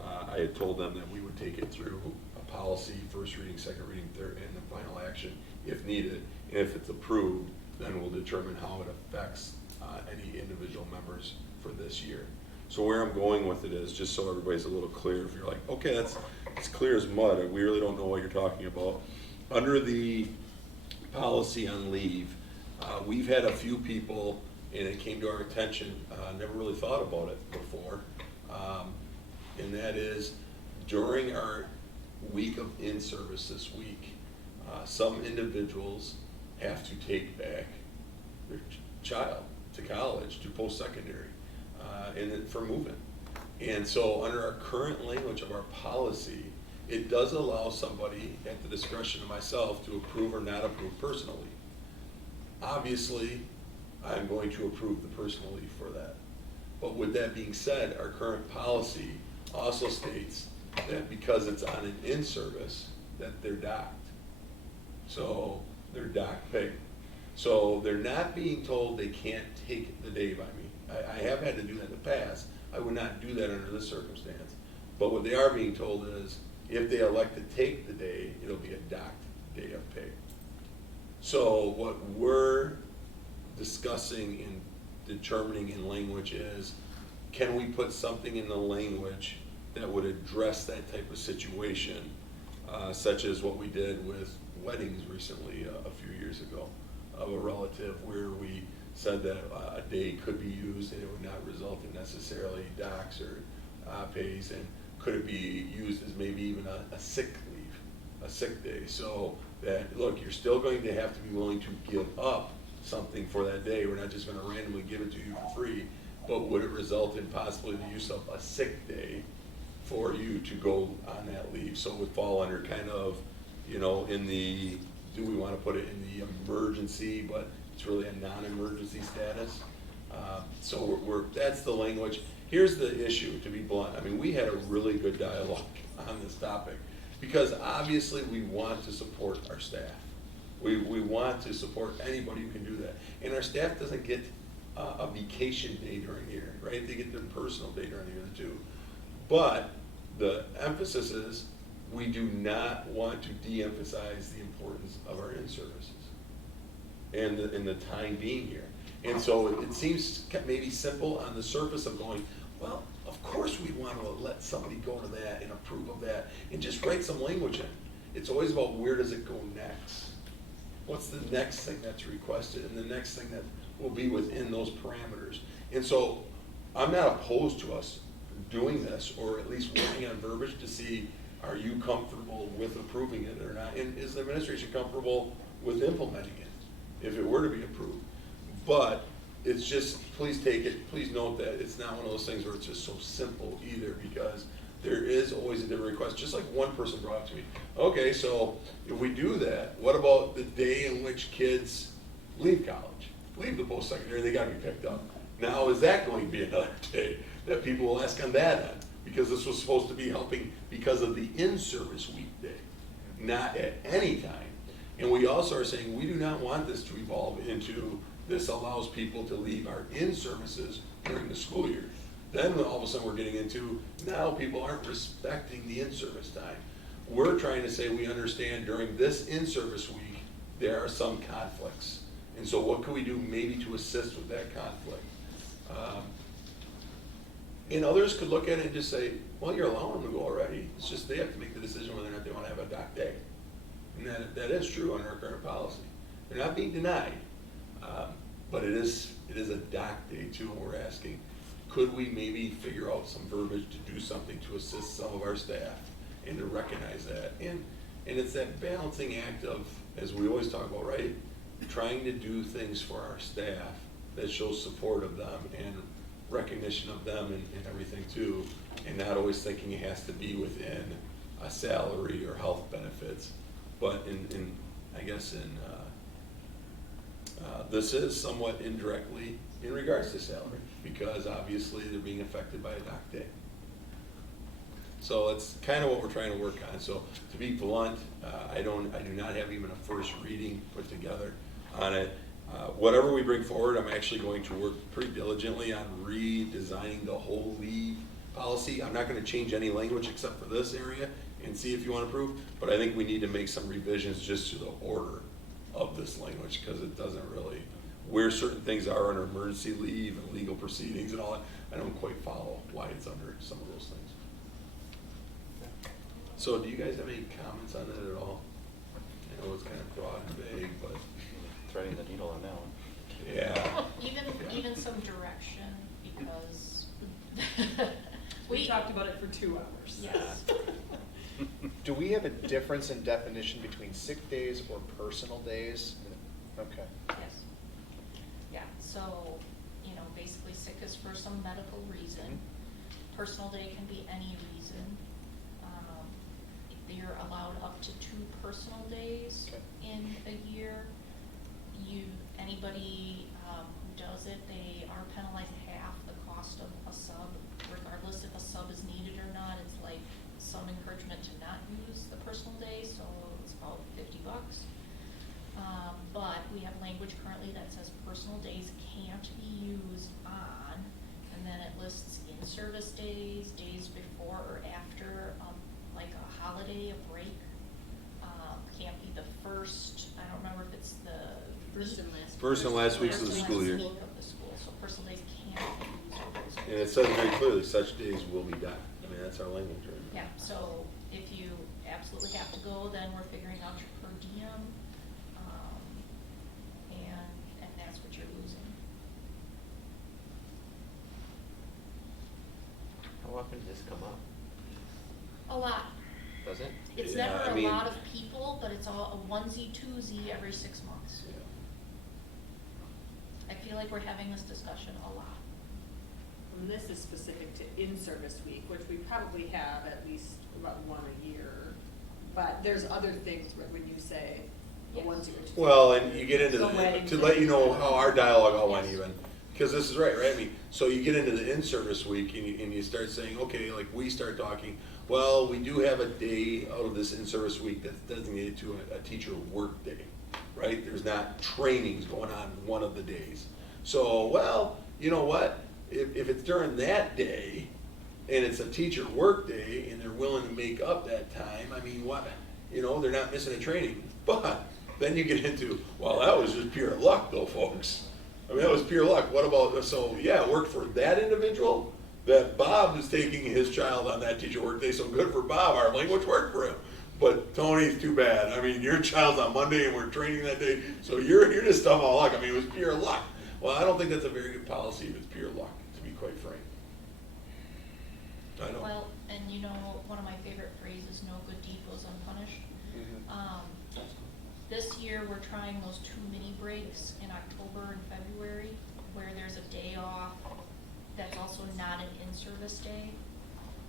I had told them that we would take it through a policy, first reading, second reading, third, and the final action if needed. And if it's approved, then we'll determine how it affects any individual members for this year. So where I'm going with it is, just so everybody's a little clear, if you're like, okay, it's clear as mud, we really don't know what you're talking about. Under the policy on leave, we've had a few people, and it came to our attention, never really thought about it before, and that is during our week of in-service this week, some individuals have to take back their child to college, to post-secondary, and then for moving. And so under our current language of our policy, it does allow somebody at the discretion of myself to approve or not approve personally. Obviously, I'm going to approve the personal leave for that. But with that being said, our current policy also states that because it's on an in-service, that they're docked. So they're docked pay. So they're not being told they can't take the day by me. I have had to do that in the past. I would not do that under this circumstance. But what they are being told is, if they elect to take the day, it'll be a docked day of pay. So what we're discussing and determining in language is, can we put something in the language that would address that type of situation, such as what we did with weddings recently a few years ago of a relative, where we said that a day could be used and it would not result in necessarily docks or pays, and could it be used as maybe even a sick leave, a sick day, so that, look, you're still going to have to be willing to give up something for that day. We're not just gonna randomly give it to you for free, but would it result in possibly the use of a sick day for you to go on that leave? So it would fall under kind of, you know, in the, do we wanna put it in the emergency, but it's really a non-emergency status? So that's the language. Here's the issue, to be blunt. I mean, we had a really good dialogue on this topic, because obviously we want to support our staff. We want to support anybody who can do that. And our staff doesn't get a vacation day during the year, right? They get their personal day during the year too. But the emphasis is, we do not want to de-emphasize the importance of our in-services and the time being here. And so it seems maybe simple on the surface of going, well, of course we want to let somebody go to that and approve of that and just write some language in. It's always about where does it go next? What's the next thing that's requested and the next thing that will be within those parameters? And so I'm not opposed to us doing this, or at least working on verbiage to see, are you comfortable with approving it or not? And is the administration comfortable with implementing it if it were to be approved? But it's just, please take it, please note that it's not one of those things where it's just so simple either, because there is always a different request. Just like one person brought up to me, okay, so if we do that, what about the day in which kids leave college, leave the post-secondary, they gotta be picked up? Now, is that going to be another day that people will ask on that end? Because this was supposed to be helping because of the in-service weekday, not at any time. And we also are saying we do not want this to evolve into, this allows people to leave our in-services during the school year. Then all of a sudden we're getting into, now people aren't respecting the in-service time. We're trying to say we understand during this in-service week, there are some conflicts. And so what can we do maybe to assist with that conflict? And others could look at it and just say, well, you're allowing them to go already. It's just they have to make the decision whether or not they want to have a doc day. And that is true under our current policy. They're not being denied, but it is a doc day too, and we're asking, could we maybe figure out some verbiage to do something to assist some of our staff and to recognize that? And it's that balancing act of, as we always talk about, right, trying to do things for our staff that shows support of them and recognition of them and everything too, and not always thinking it has to be within a salary or health benefits. But I guess this is somewhat indirectly in regards to salary, because obviously they're being affected by a doc day. So that's kind of what we're trying to work on. So to be blunt, I do not have even a first reading put together on it. Whatever we bring forward, I'm actually going to work pretty diligently on redesigning the whole leave policy. I'm not going to change any language except for this area and see if you want to approve, but I think we need to make some revisions just to the order of this language, because it doesn't really, where certain things are under emergency leave and legal proceedings and all that, I don't quite follow why it's under some of those things. So do you guys have any comments on that at all? I know it's kind of broad and vague, but. Threading the needle on that one. Yeah. Even some direction, because we talked about it for 2 hours. Yes. Do we have a difference in definition between sick days or personal days? Okay. Yes. Yeah, so, basically sick is for some medical reason. Personal day can be any reason. You're allowed up to 2 personal days in a year. Anybody who does it, they are penalized half the cost of a sub, regardless if a sub is needed or not. It's like some encouragement to not use the personal day, so it's about $50. But we have language currently that says personal days can't be used on, and then it lists in-service days, days before or after, like a holiday, a break. Can't be the first, I don't remember if it's the First and last weeks of the school year. So personal days can't be used on those. And it says very clearly, such days will be done. I mean, that's our language, right? Yeah, so if you absolutely have to go, then we're figuring out your per diem, and that's what you're losing. How often does this come up? A lot. Does it? It's Yeah, never I mean- a lot of people, but it's all a onesie, twosie every 6 months. Yeah. I feel like we're having this discussion a lot. And this is specific to in-service week, which we probably have at least about 1 a year. But there's other things when you say a Yes. onesie or two. Well, and you get into The wedding to let you know how our dialogue all went Yes. even, because this is right? I mean, so you get into the in-service week and you start saying, okay, like we start talking, well, we do have a day out of this in-service week that's designated to a teacher work day, right? There's not trainings going on one of the days. So, well, you know what? If it's during that day and it's a teacher work day and they're willing to make up that time, I mean, what, you know, they're not missing a training. But then you get into, well, that was just pure luck though, folks. I mean, that was pure luck. What about, so yeah, it worked for that individual, that Bob is taking his child on that teacher work day, so good for Bob, our language worked for him. But Tony's too bad. I mean, your child's on Monday and we're training that day, so you're just stuff all luck. I mean, it was pure luck. Well, I don't think that's a very good policy if it's pure luck, to be quite frank. I know. Well, and you know, one of my favorite phrases, no good deed goes unpunished. This year, we're trying those 2 mini breaks in October and February, where there's a day off that's also not an in-service day.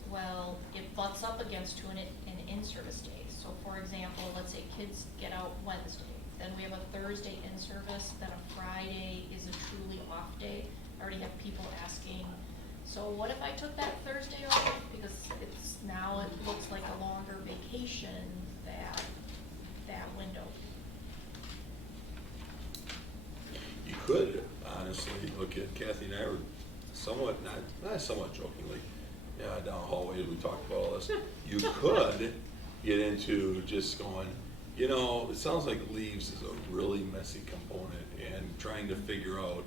Well, it butts up against an in-service day. So for example, let's say kids get out Wednesday, then we have a Thursday in-service, then a Friday is a truly off day. I already have people asking, so what if I took that Thursday off? Because now it looks like a longer vacation, that window. You could honestly look at, Kathy and I were somewhat, not somewhat jokingly, down the hallway we talked about all this. You could get into just going, you know, it sounds like leaves is a really messy component, and trying to figure out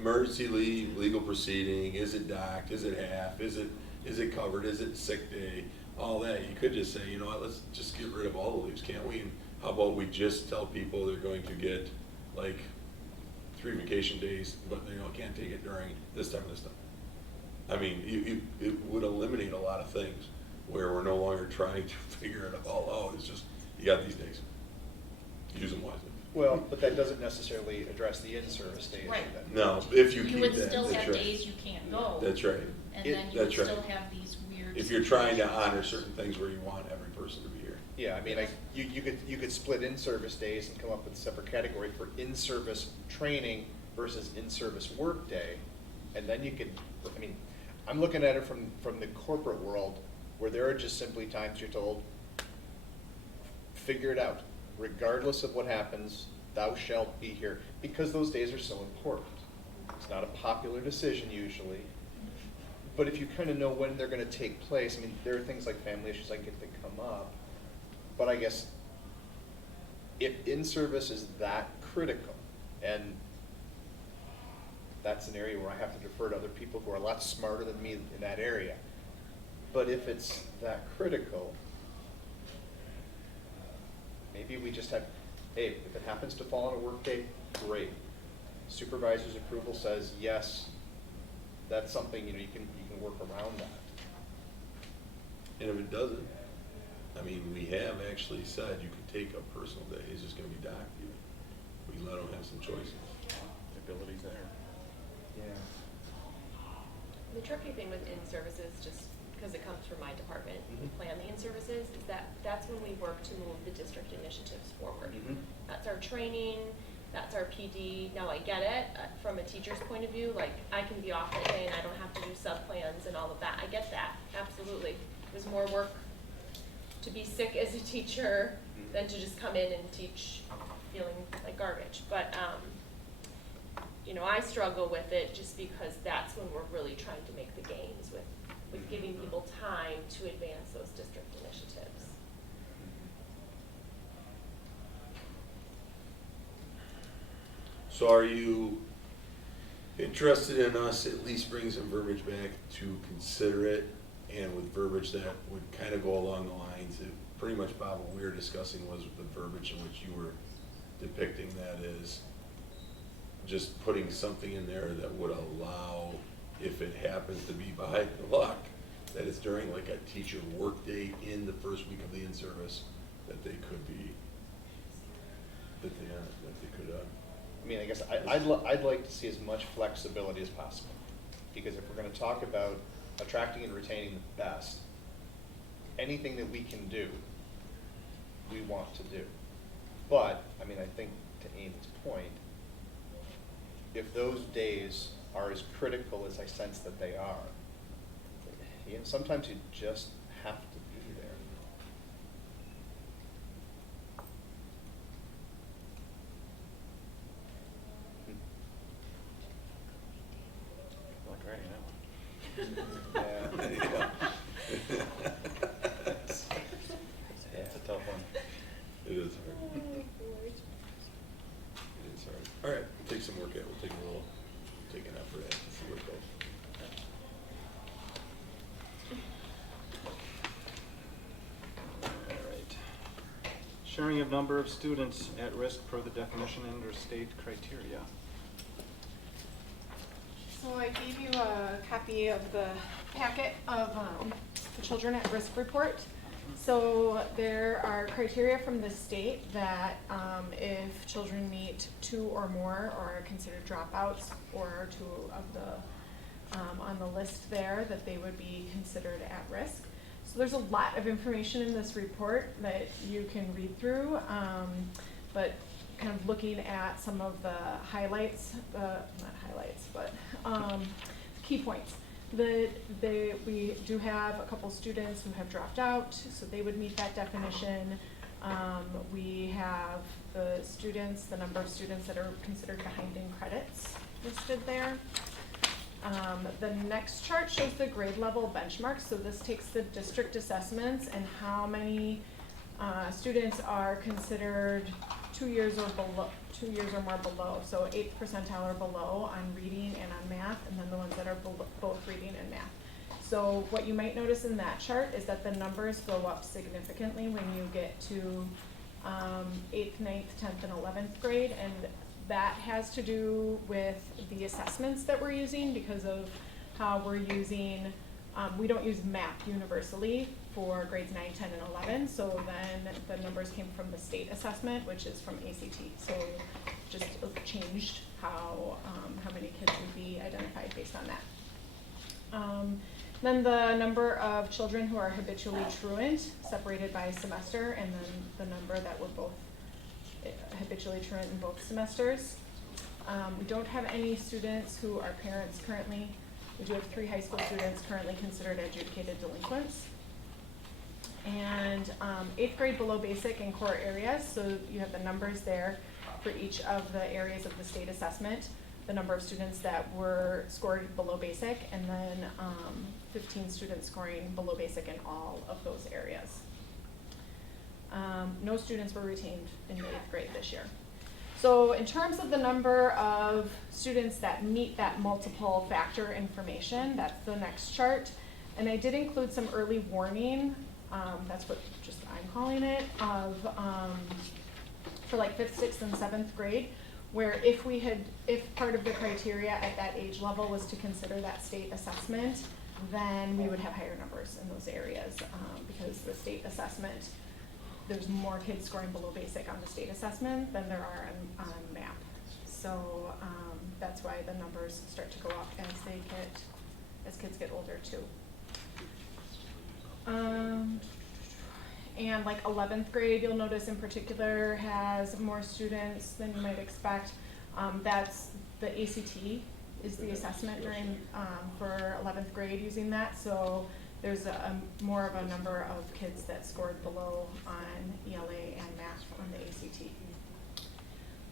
emergency leave, legal proceeding, is it docked, is it half, is it covered, is it sick day, all that. You could just say, you know what, let's just get rid of all the leaves, can't we? And how about we just tell people they're going to get like 3 vacation days, but you know, can't take it during this time and this time. I mean, it would eliminate a lot of things where we're no longer trying to figure it all out. It's just, you got these days, use them wisely. Well, but that doesn't necessarily address the in-service days. Right. No, if you You keep would that, still that's have right. days you can't go. That's right. And then you would That's right. still have these weird. If you're trying to situations. honor certain things where you want every person to be here. Yeah, I mean, you could split in-service days and come up with a separate category for in-service training versus in-service work day. And then you could, I mean, I'm looking at it from the corporate world, where there are just simply times you're told, figure it out. Regardless of what happens, thou shalt be here, because those days are so important. It's not a popular decision usually, but if you kind of know when they're going to take place, I mean, there are things like family issues like get to come up, but I guess if in-service is that critical, and that's an area where I have to defer to other people who are a lot smarter than me in that area, but if it's that critical, maybe we just have, hey, if it happens to fall on a work day, great. Supervisor's approval says, yes, that's something, you know, you can work around that. And if it doesn't, I mean, we have actually said you can take a personal day, it's just gonna be docked. We let them have some choices. The ability's there. Yeah. The tricky thing with in-services, just because it comes from my department, we Mhm. plan the in-services, is that's when we work to move the district initiatives forward. Mhm. That's our training, that's our PD. Now, I get it, from a teacher's point of view, like, I can be off that day and I don't have to do sub-plans and all of that. I get that, absolutely. There's more work to be sick as a teacher than to just come in and teach feeling like garbage. But, you know, I struggle with it just because that's when we're really trying to make the gains with giving people time to advance those district initiatives. So are you interested in us at least bringing some verbiage back to consider it, and with verbiage that would kind of go along the lines of pretty much, Bob, what we were discussing was the verbiage in which you were depicting, that is just putting something in there that would allow, if it happens to be by luck, that it's during like a teacher work day in the first week of the in-service, that they could be, that they could, I mean, I guess I'd like to see as much flexibility as possible, because if we're going to talk about attracting and retaining the best, anything that we can do, we want to do. But, I mean, I think to Amy's point, if those days are as critical as I sense that they are, you know, sometimes you just have to be there. That's a tough one. It is hard. It is hard. All right, we'll take some work at it. We'll take an effort at it and see where it goes. All right. Sharing of number of students at risk per the definition and/or state criteria. So I gave you a copy of the packet of the Children at Risk report. So there are criteria from the state that if children meet 2 or more or are considered dropouts or 2 of the on the list there, that they would be considered at risk. So there's a lot of information in this report that you can read through, but kind of looking at some of the highlights, not highlights, but key points. We do have a couple students who have dropped out, so they would meet that definition. We have the students, the number of students that are considered behind in credits listed there. The next chart shows the grade level benchmarks. So this takes the district assessments and how many students are considered 2 years or more below. So 8th percentile or below on reading and on math, and then the ones that are both reading and math. So what you might notice in that chart is that the numbers go up significantly when you get to 8th, 9th, 10th, and 11th grade, and that has to do with the assessments that we're using because of how we're using, we don't use MAP universally for grades 9, 10, and 11, so then the numbers came from the state assessment, which is from ACT. So just changed how many kids would be identified based on that. Then the number of children who are habitually truant, separated by semester, and then the number that were both habitually truant in both semesters. We don't have any students who are parents currently. We do have 3 high school students currently considered adjudicated delinquents. And 8th grade below basic and core areas, so you have the numbers there for each of the areas of the state assessment, the number of students that were scored below basic, and then 15 students scoring below basic in all of those areas. No students were retained in the 8th grade this year. So in terms of the number of students that meet that multiple factor information, that's the next chart. And I did include some early warning, that's what just I'm calling it, of for like 5th, 6th, and 7th grade, where if part of the criteria at that age level was to consider that state assessment, then we would have higher numbers in those areas because the state assessment, there's more kids scoring below basic on the state assessment than there are on MAP. So that's why the numbers start to go up as kids get older too. And like 11th grade, you'll notice in particular, has more students than you might expect. That's the ACT is the assessment during for 11th grade using that. So there's more of a number of kids that scored below on ELA and math on the ACT.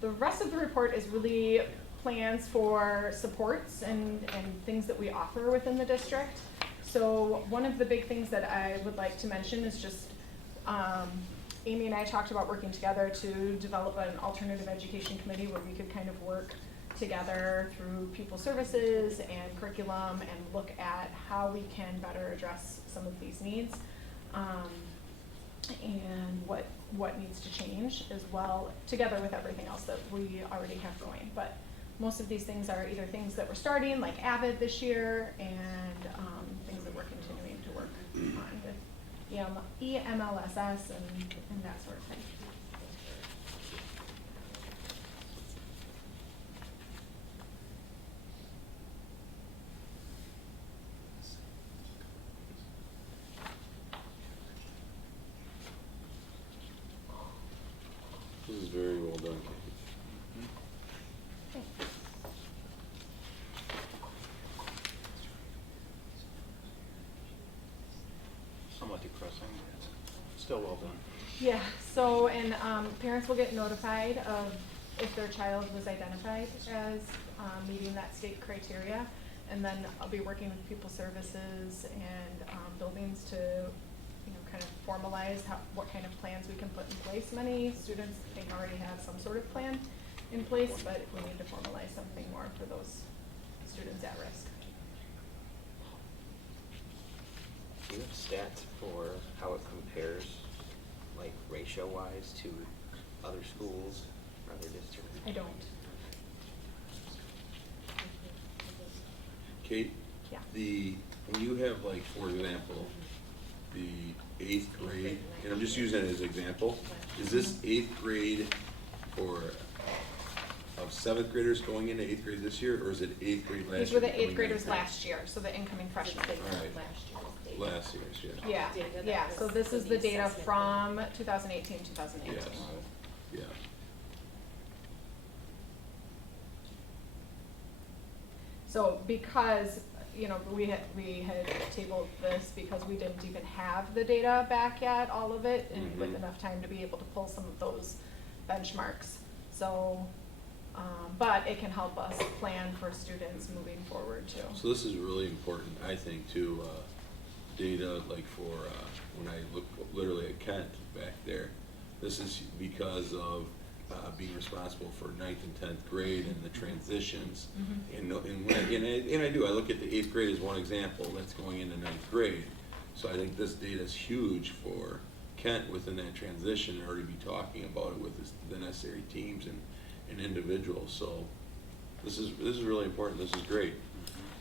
The rest of the report is really plans for supports and things that we offer within the district. So one of the big things that I would like to mention is just Amy and I talked about working together to develop an alternative education committee where we could kind of work together through pupil services and curriculum and look at how we can better address some of these needs and what needs to change as well, together with everything else that we already have going. But most of these things are either things that we're starting, like AVID this year, and things that we're continuing to work on with EMLSS and that sort of thing. This is very well done. Somewhat depressing, but still well done. Yeah, so, and parents will get notified of if their child was identified as meeting that state criteria. And then I'll be working with Pupil Services and buildings to, kind of formalize what kind of plans we can put in place. Many students, I think, already have some sort of plan in place, but we need to formalize something more for those students at risk. Do you have stats for how it compares, like ratio-wise to other schools or other districts? I don't. Kate? Yeah. When you have, like, for example, the 8th grade, and I'm just using it as an example, is this 8th grade of 7th graders going into 8th grade this year, or is it 8th grade last year? These were the becoming 8th graders 9th grade? last year, so the incoming freshmen. All right. Last year's, yeah. Yeah, so this is the data from 2018, 2019. Yes, yeah. So because, we had tabled this because we didn't even have the data back yet, all of it, and with enough time to be able to pull some of those benchmarks. So, but it can help us plan for students moving forward too. So this is really important, I think, too, data, like for, when I look literally at Kent back there, this is because of being responsible for 9th and 10th grade and the transitions. And I look at the 8th grade as one example that's going into 9th grade. So I think this data is huge for Kent within that transition, and already be talking about it with the necessary teams and individuals. So this is really important. This is great.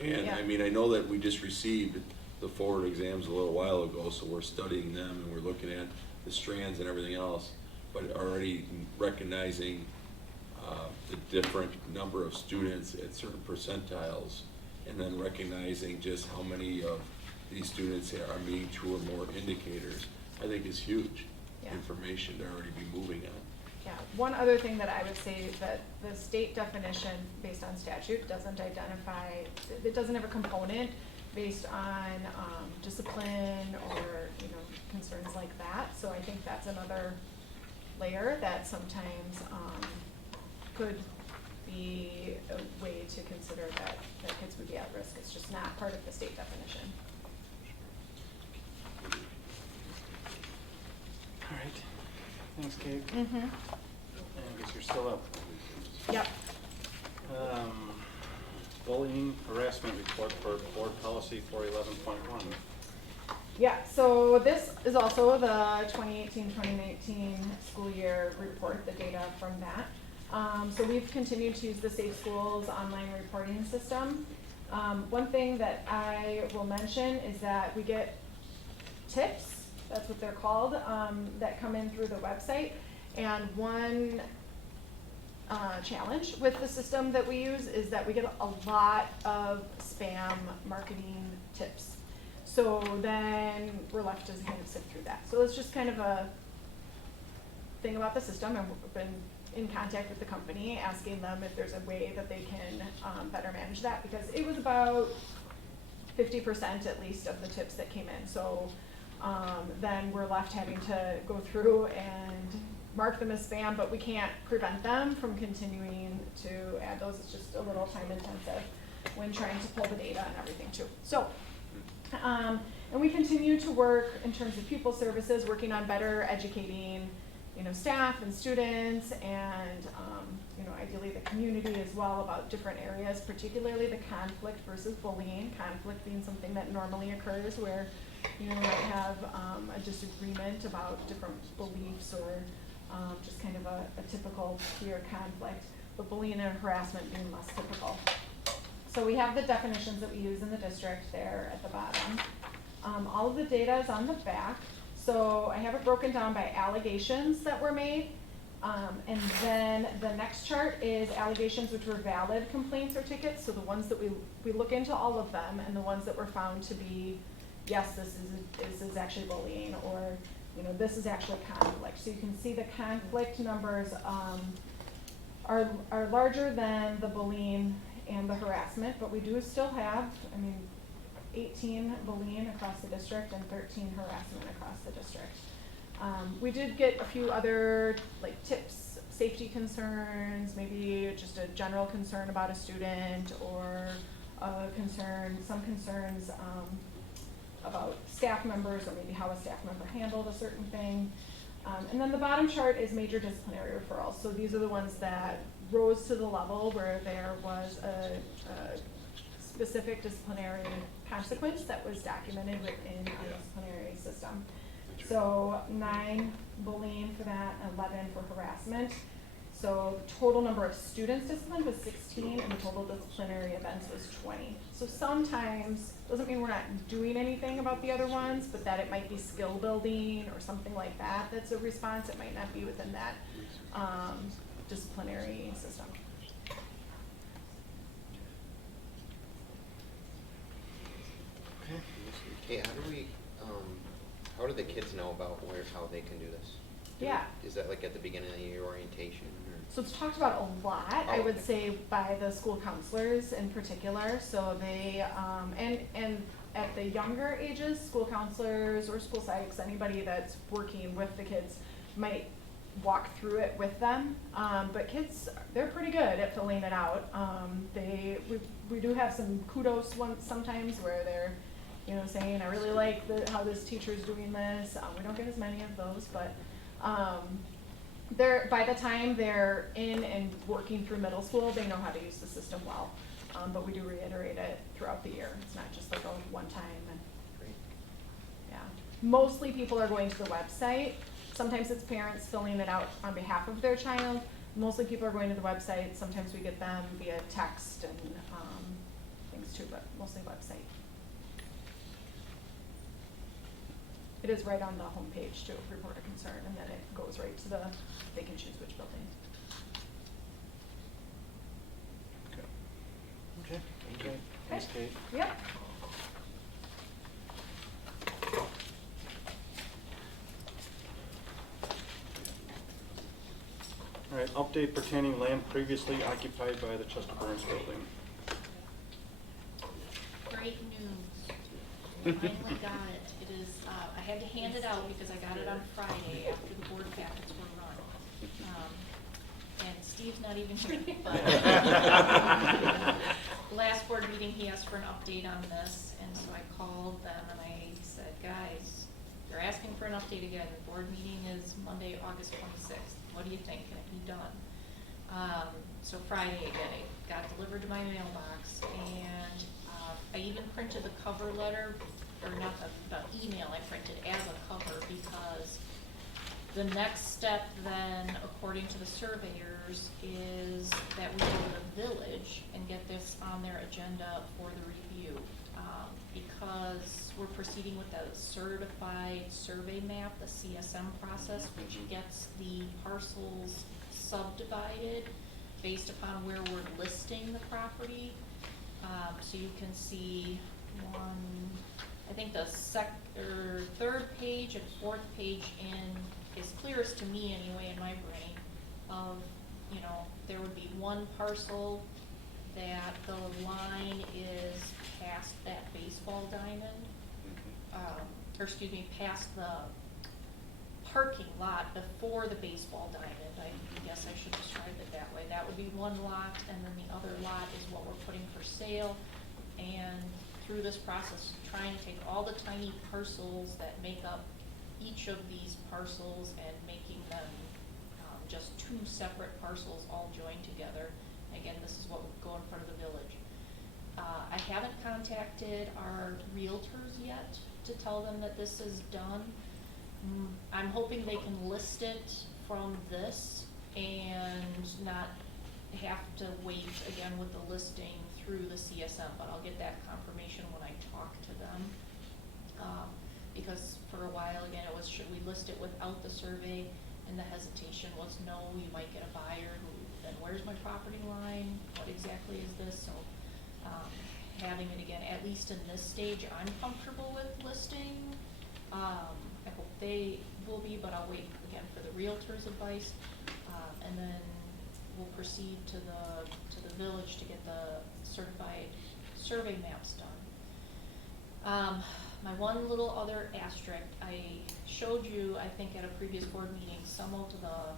And Yeah. I mean, I know that we just received the forward exams a little while ago, so we're studying them and we're looking at the strands and everything else, but already recognizing the different number of students at certain percentiles, and then recognizing just how many of these students are meeting 2 or more indicators, I think is huge information to already be moving on. Yeah, one other thing that I would say that the state definition based on statute doesn't identify, it doesn't have a component based on discipline or, concerns like that. So I think that's another layer that sometimes could be a way to consider that kids would be at risk. It's just not part of the state definition. All right, thanks, Kate. I guess you're still up. Yep. Bullying harassment report for board policy 411.1. Yeah, so this is also the 2018-2019 school year report, the data from that. So we've continued to use the Safe Schools online reporting system. One thing that I will mention is that we get tips, that's what they're called, that come in through the website. And one challenge with the system that we use is that we get a lot of spam marketing tips. So then we're left to kind of sift through that. So it's just kind of a thing about the system, and we've been in contact with the company, asking them if there's a way that they can better manage that, because it was about 50% at least of the tips that came in. So then we're left having to go through and mark them as spam, but we can't prevent them from continuing to add those. It's just a little time intensive when trying to pull the data and everything too. So, and we continue to work in terms of pupil services, working on better educating, staff and students, and ideally the community as well about different areas, particularly the conflict versus bullying. Conflict being something that normally occurs where you might have a disagreement about different beliefs or just kind of a typical peer conflict, but bullying and harassment being less typical. So we have the definitions that we use in the district there at the bottom. All of the data is on the back. So I have it broken down by allegations that were made. And then the next chart is allegations which were valid complaints or tickets. So the ones that we look into all of them, and the ones that were found to be, yes, this is actually bullying, or this is actually conflict. So you can see the conflict numbers are larger than the bullying and the harassment, but we do still have, 18 bullying across the district and 13 harassment across the district. We did get a few other tips, safety concerns, maybe just a general concern about a student, or some concerns about staff members, or maybe how a staff member handled a certain thing. And then the bottom chart is major disciplinary referrals. So these are the ones that rose to the level where there was a specific disciplinary consequence that was documented within our disciplinary system. So 9 bullying for that, 11 for harassment. So total number of students disciplined was 16, and the total disciplinary events was 20. So sometimes, doesn't mean we're not doing anything about the other ones, but that it might be skill building or something like that that's a response. It might not be within that disciplinary system. Okay, how do the kids know about how they can do this? Yeah. Is that like at the beginning of the year orientation? Or? So it's talked about a lot, I would say, by the school counselors in particular. So they, and at the younger ages, school counselors or school psychs, anybody that's working with the kids might walk through it with them. But kids, they're pretty good at filling it out. We do have some kudos sometimes where they're, saying, I really like how this teacher's doing this. We don't get as many of those, but by the time they're in and working through middle school, they know how to use the system well. But we do reiterate it throughout the year. It's not just like a one time. Yeah. Mostly people are going to the website. Sometimes it's parents filling it out on behalf of their child. Mostly people are going to the website. Sometimes we get them via text and things too, but mostly website. It is right on the homepage too, report a concern, and then it goes right to they can choose which building. Okay. Thanks, Kate. Yep. All right, update pertaining land previously occupied by the Chester Burns building. Great news. Finally got it. It is, I had to hand it out because I got it on Friday after the board packets were run. And Steve's not even here, but last board meeting, he asked for an update on this, and so I called them and I said, guys, they're asking for an update again. The board meeting is Monday, August 26th. What do you think? Can it be done? So Friday again, it got delivered to my mailbox, and I even printed the cover letter, or not the email I printed as a cover, because the next step then, according to the surveyors, is that we go to the village and get this on their agenda for the review. Because we're proceeding with the certified survey map, the CSM process, which gets the parcels subdivided based upon where we're listing the property. So you can see I think the third page and fourth page is clearest to me anyway in my brain of, there would be one parcel that the line is past that baseball diamond, past the parking lot before the baseball diamond. I guess I should describe it that way. That would be one lot, and then the other lot is what we're putting for sale. And through this process, trying to take all the tiny parcels that make up each of these parcels and making them just two separate parcels all joined together. Again, this is what would go in front of the village. I haven't contacted our realtors yet to tell them that this is done. I'm hoping they can list it from this and not have to wait again with the listing through the CSM, but I'll get that confirmation when I talk to them. Because for a while, again, it was, should we list it without the survey? And the hesitation was, no, you might get a buyer who, then where's my property line? What exactly is this? So having it again, at least in this stage, I'm comfortable with listing. I hope they will be, but I'll wait again for the realtor's advice. And then we'll proceed to the village to get the certified survey maps done. My one little other asterisk, I showed you, I think at a previous board meeting, some of the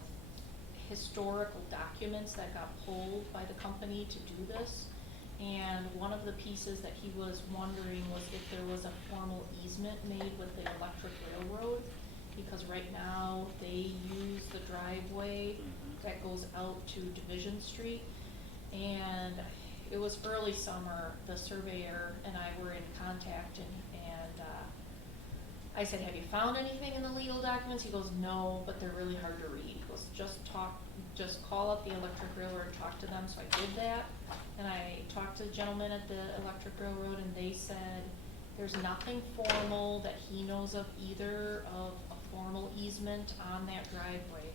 historical documents that got pulled by the company to do this. And one of the pieces that he was wondering was if there was a formal easement made with the electric railroad, because right now they use the driveway that goes out to Division Street. And it was early summer, the surveyor and I were in contact, and I said, have you found anything in the legal documents? He goes, no, but they're really hard to read. He goes, just call up the electric railroad and talk to them. So I did that, and I talked to the gentleman at the electric railroad, and they said there's nothing formal that he knows of either of a formal easement on that driveway.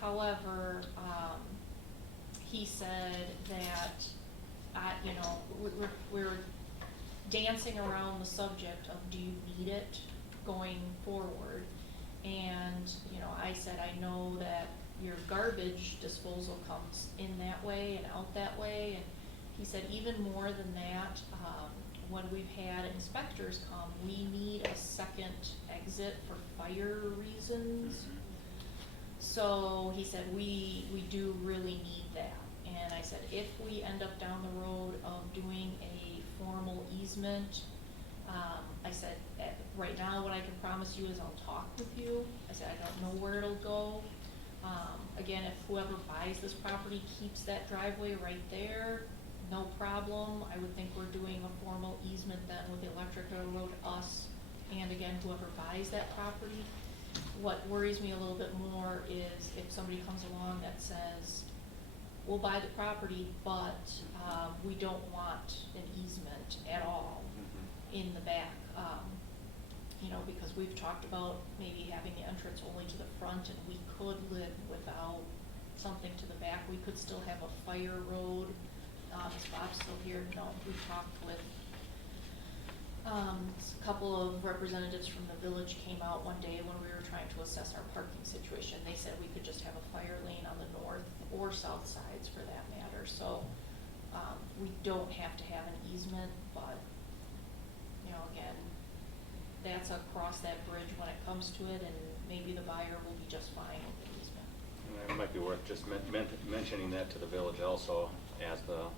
However, he said that, we're dancing around the subject of do you need it going forward. And, I said, I know that your garbage disposal comes in that way and out that way. And he said, even more than that, when we've had inspectors come, we need a second exit for fire reasons. So he said, we do really need that. And I said, if we end up down the road of doing a formal easement, I said, right now what I can promise you is I'll talk with you. I said, I don't know where it'll go. Again, if whoever buys this property keeps that driveway right there, no problem. I would think we're doing a formal easement then with the electric railroad, us, and again, whoever buys that property. What worries me a little bit more is if somebody comes along that says, we'll buy the property, but we don't want an easement at all in the back. Because we've talked about maybe having the entrance only to the front, and we could live without something to the back. We could still have a fire road. Is Bob still here? No, we talked with a couple of representatives from the village came out one day when we were trying to assess our parking situation. They said we could just have a fire lane on the north or south sides for that matter. So we don't have to have an easement, but again, that's across that bridge when it comes to it, and maybe the buyer will be just fine with the easement. And it might be worth just mentioning that to the village also as the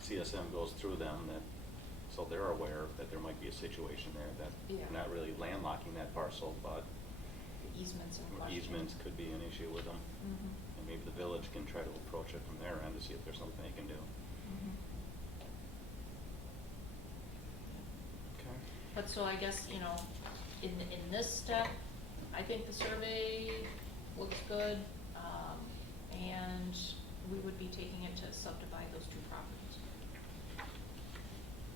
CSM goes through them, so they're aware that there might be a situation there that Yeah. not really landlocking that parcel, but The easements in question. easements could be an issue with them. And maybe the village can try to approach it from their end to see if there's something they can do. Okay. But so I guess, in this step, I think the survey looks good, and we would be taking it to subdivide those two properties.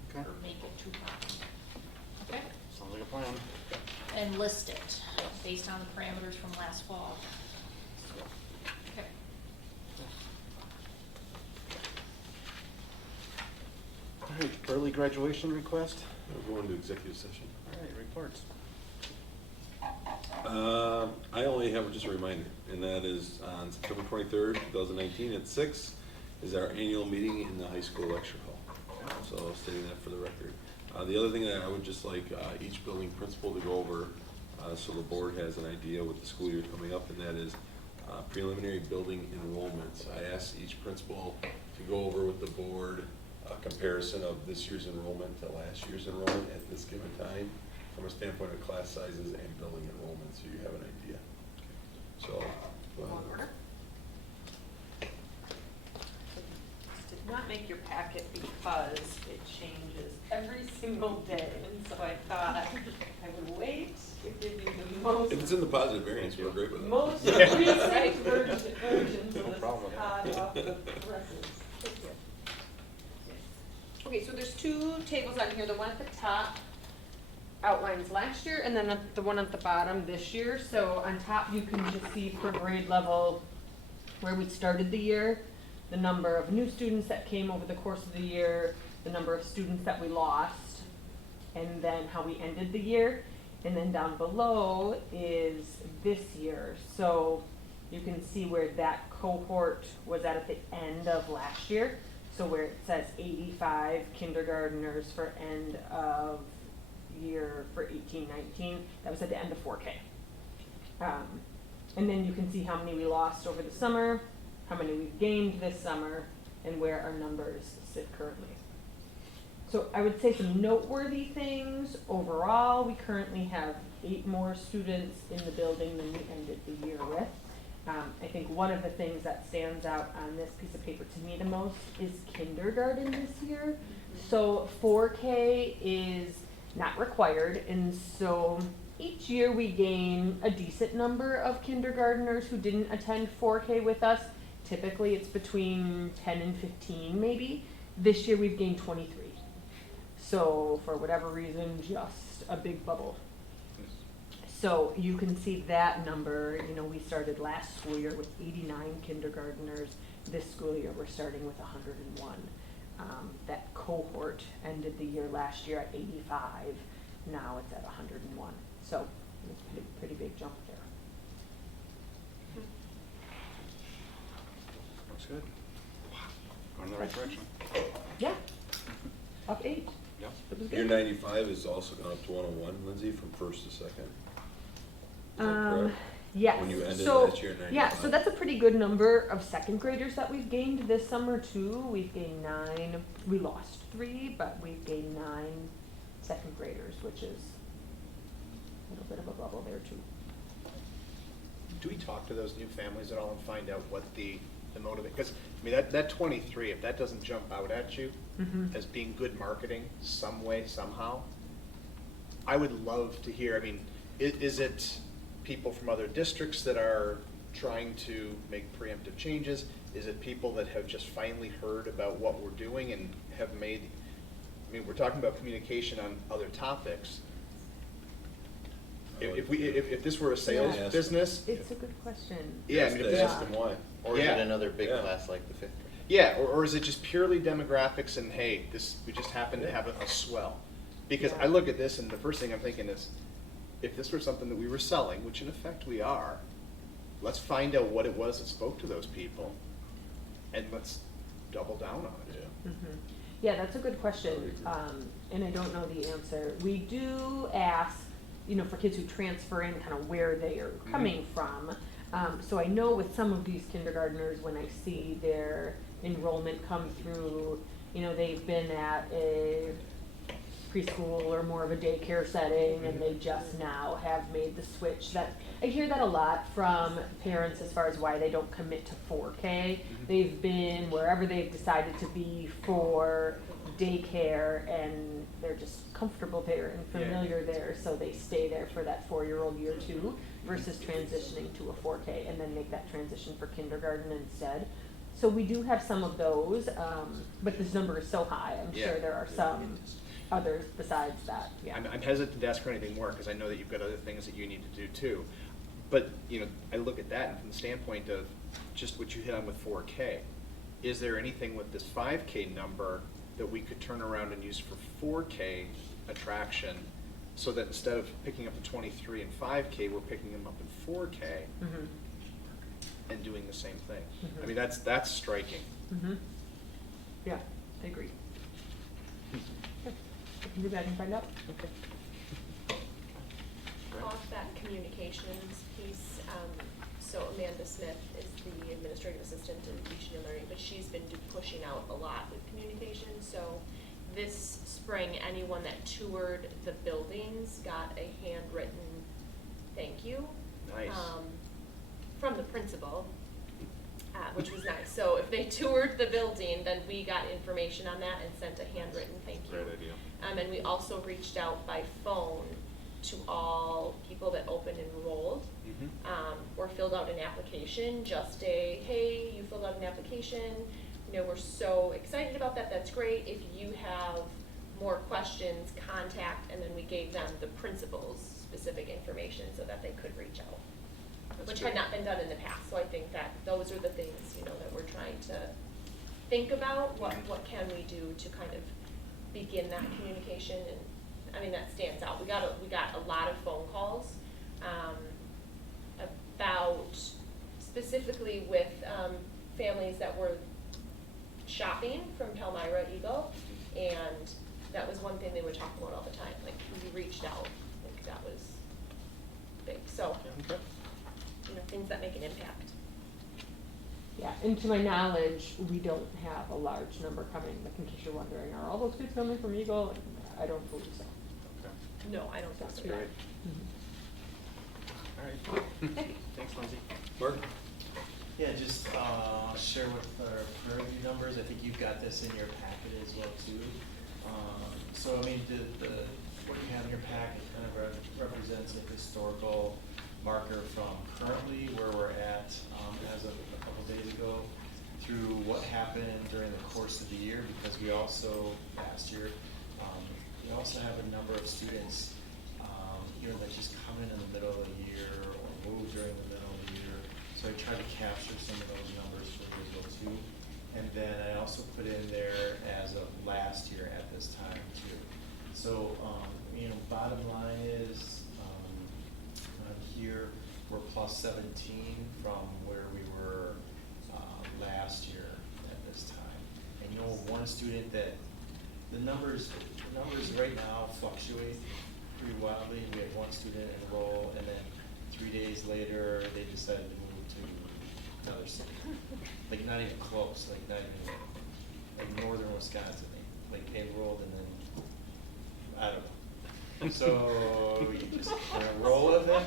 Okay. Or make it two properties. Okay? Sounds like a plan. And list it based on the parameters from last fall. Okay. All right, early graduation request? We'll go into executive session. All right, reports. I only have just a reminder, and that is on September 23rd, 2019 at 6 is our annual meeting in the high school lecture hall. So stating that for the record. The other thing that I would just like each building principal to go over, so the board has an idea with the school year coming up, and that is preliminary building enrollments. I asked each principal to go over with the board a comparison of this year's enrollment to last year's enrollment at this given time, from a standpoint of class sizes and building enrollment, so you have an idea. So. Order. Did not make your packet because it changes every single day, and so I thought I would wait to give you the most. If it's in the positive variance, we're great with it. Most recent versions of No this problem with off that. the presses. Okay, so there's two tables on here. The one at the top outlines last year, and then the one at the bottom this year. So on top, you can just see per grade level where we started the year, the number of new students that came over the course of the year, the number of students that we lost, and then how we ended the year. And then down below is this year. So you can see where that cohort was at the end of last year. So where it says 85 kindergartners for end of year for 18-19, that was at the end of 4K. And then you can see how many we lost over the summer, how many we've gained this summer, and where our numbers sit currently. So I would say some noteworthy things. Overall, we currently have 8 more students in the building than we ended the year with. I think one of the things that stands out on this piece of paper to me the most is kindergarten this year. So 4K is not required, and so each year we gain a decent number of kindergartners who didn't attend 4K with us. Typically it's between 10 and 15 maybe. This year we've gained 23. So for whatever reason, just a big bubble. So you can see that number, you know, we started last school year with 89 kindergartners. This school year we're starting with 101. That cohort ended the year last year at 85. Now it's at 101. So it's a pretty big jump there. Looks good. Going in the right direction. Yeah. Up 8. Yep. It was Year good. 95 is also gone up to 101, Lindsay, from first to second. Is that correct? Yes. When you ended So, last year at 95? yeah, so that's a pretty good number of second graders that we've gained this summer too. We've gained 9. We lost 3, but we've gained 9 second graders, which is a little bit of a bubble there too. Do we talk to those new families at all and find out what the motivation, because, I mean, that 23, if that doesn't jump out at you Mhm. as being good marketing some way, somehow, I would love to hear, I mean, is it people from other districts that are trying to make preemptive changes? Is it people that have just finally heard about what we're doing and have made, I mean, we're talking about communication on other topics. If this were a sales Yeah. business, It's a good question. yeah, I mean, if this Ask them why. Or is Yeah. it another big Yeah. class like the 5th grade? yeah, or is it just purely demographics and hey, we just happen to have a swell? Because I look at this and the first thing I'm thinking is, if this were something that we were selling, which in effect we are, let's find out what it was that spoke to those people and let's double down on it. Mhm. Yeah, that's a good question, and I don't know the answer. We do ask, you know, for kids who transfer in, kind of where they are coming from. So I know with some of these kindergartners, when I see their enrollment come through, you know, they've been at a preschool or more of a daycare setting, and they just now have made the switch. That I hear that a lot from parents as far as why they don't commit to 4K. They've been wherever they've decided to be for daycare, and they're just comfortable there and familiar there, so they stay there for that 4-year-old year too, versus transitioning to a 4K and then make that transition for kindergarten instead. So we do have some of those, but this number is so high, I'm Yeah. sure there are some others besides that, yeah. I'm hesitant to ask for anything more because I know that you've got other things that you need to do too. But, you know, I look at that and from the standpoint of just what you hit on with 4K, is there anything with this 5K number that we could turn around and use for 4K attraction so that instead of picking up the 23 and 5K, we're picking them up in 4K Mhm. and doing the same thing? Mhm. I mean, that's striking. Mhm. Yeah, I agree. Okay, I can do that and find out. Okay. Off that communications piece, so Amanda Smith is the administrative assistant in teaching and learning, but she's been pushing out a lot with communication. So this spring, anyone that toured the buildings got a handwritten thank you. Nice. From the principal, which was nice. So if they toured the building, then we got information on that and sent a handwritten thank you. Great idea. And we also reached out by phone to all people that open enrolled, or filled out an application, just a, hey, you filled out an application, you know, we're so excited about that, that's great. If you have more questions, contact, and then we gave them the principal's specific information so that they could reach out. Which had not been done in the past, so I think that those are the things, you know, that we're trying to think about, what can we do to kind of begin that communication, and, I mean, that stands out. We got a lot of phone calls, about, specifically with, families that were shopping from Palmyra Eagle, and that was one thing they would talk about all the time, like, we reached out, like, that was big, so. Okay. You know, things that make an impact. Yeah, and to my knowledge, we don't have a large number coming, like in case you're wondering, are all those kids coming from Eagle? I don't believe so. No, I don't think so. Great. All right. Thanks, Lindsay. Mark? Yeah, just share with our Prairie View numbers. I think you've got this in your packet as well too. So I mean, what you have in your packet kind of represents a historical marker from currently where we're at as of a couple days ago through what happened during the course of the year, because we also last year we also have a number of students that just come in the middle of the year or move during the middle of the year. So I tried to capture some of those numbers for you as well too. And then I also put in there as of last year at this time too. So, bottom line is, here we're plus 17 from where we were last year at this time. And one student that the numbers right now fluctuate pretty wildly. We had one student enroll, and then 3 days later they decided to move to another city. Like not even close, like not even like northern Wisconsin. They enrolled and then I don't know. So you just roll with it.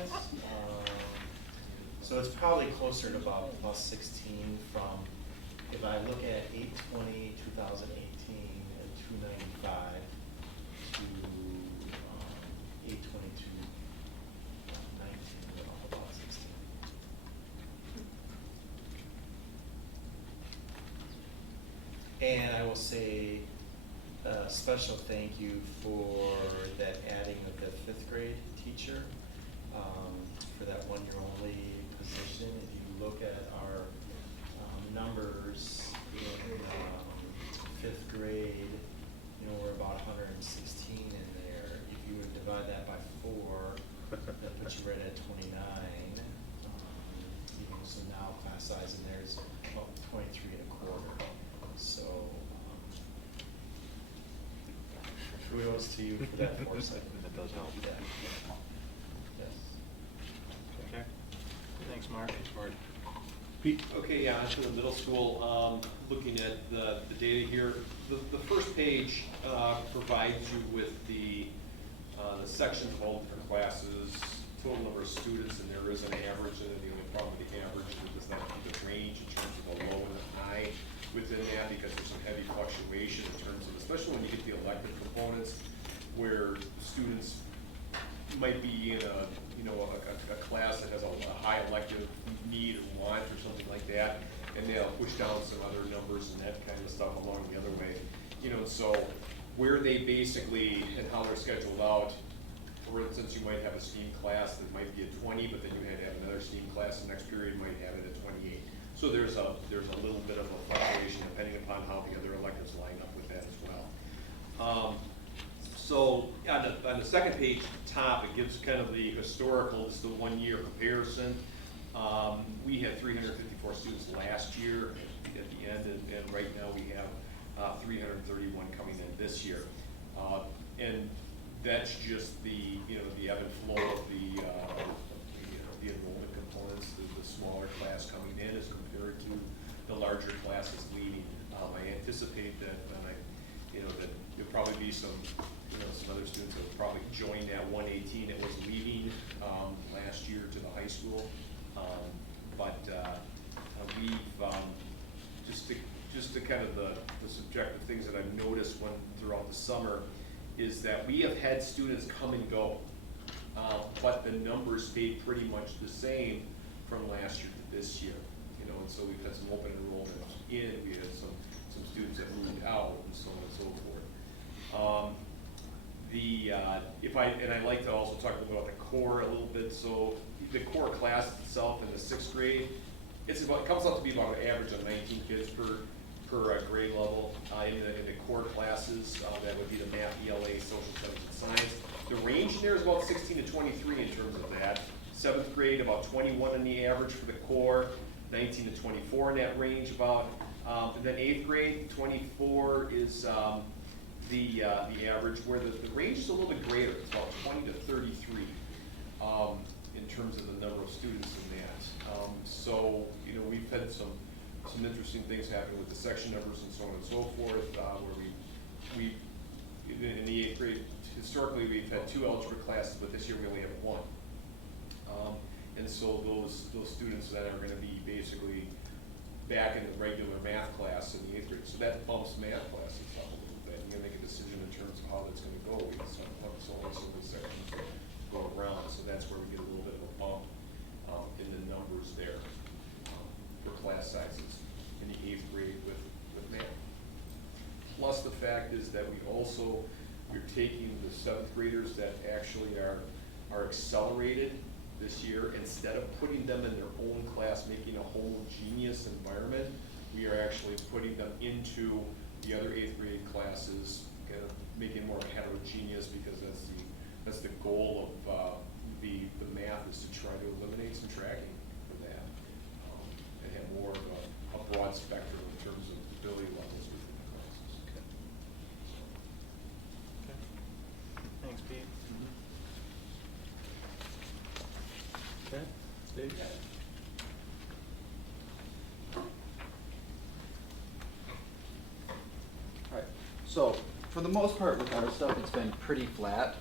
So it's probably closer to about plus 16 from, if I look at 8/20/2018 and 295 to 8/22/19, about 16. And I will say a special thank you for that adding of the 5th grade teacher for that 1-year only position. If you look at our numbers in 5th grade, we're about 116 in there. If you would divide that by 4, that puts you right at 29. So now class size in there is about 23.25. So kudos to you for that foresight. That does help. Yeah. Yes. Okay. Thanks, Mark. Pete? Okay, yeah, onto the middle school. Looking at the data here, the first page provides you with the sections of all different classes, total number of students, and there is an average, and the only problem with the average is that the range in terms of the low and the high within that, because there's some heavy fluctuation in terms of, especially when you get the elective components, where students might be in a class that has a high elective need or want or something like that, and they'll push down some other numbers and that kind of stuff along the other way. So where they basically, and how they're scheduled out, for instance, you might have a STEAM class that might be at 20, but then you had to have another STEAM class the next period might have it at 28. So there's a little bit of a fluctuation depending upon how the other electives line up with that as well. So on the second page at the top, it gives kind of the historical, just the 1-year comparison. We had 354 students last year at the end, and right now we have 331 coming in this year. And that's just the ebb and flow of the enrollment components, the smaller class coming in as compared to the larger classes leaving. I anticipate that that there'll probably be some other students that will probably join that 118 that was leaving last year to the high school. But we've just to kind of the subjective things that I've noticed throughout the summer is that we have had students come and go, but the numbers stayed pretty much the same from last year to this year. And so we've had some open enrollment in, we had some students that moved out, and so on and so forth. I like to also talk about the core a little bit. So the core class itself in the 6th grade, it comes out to be about an average of 19 kids per grade level in the core classes. That would be the math, ELA, social studies, and science. The range in there is about 16 to 23 in terms of that. 7th grade, about 21 in the average for the core, 19 to 24 in that range about. And then 8th grade, 24 is the average, where the range is a little bit greater. It's about 20 to 33 in terms of the number of students in that. So we've had some some interesting things happening with the section numbers and so on and so forth, where we, in the 8th grade, historically, we've had 2 algebra classes, but this year we only have 1. And so those students then are gonna be basically back in the regular math class in the 8th grade. So that bumps math classes up a little bit. You're gonna make a decision in terms of how that's gonna go, because so many sections go around. So that's where we get a little bit of a bump in the numbers there for class sizes in the 8th grade with math. Plus the fact is that we're taking the 7th graders that actually are accelerated this year, instead of putting them in their own class, making a homogeneous environment, we are actually putting them into the other 8th grade classes, kind of making it more heterogeneous, because that's the goal of the math, is to try to eliminate some tracking for that, and have more of a broad spectrum in terms of ability levels within the classes. Okay. Thanks, Pete. Okay, Steve? Alright, so for the most part with our stuff, it's been pretty flat.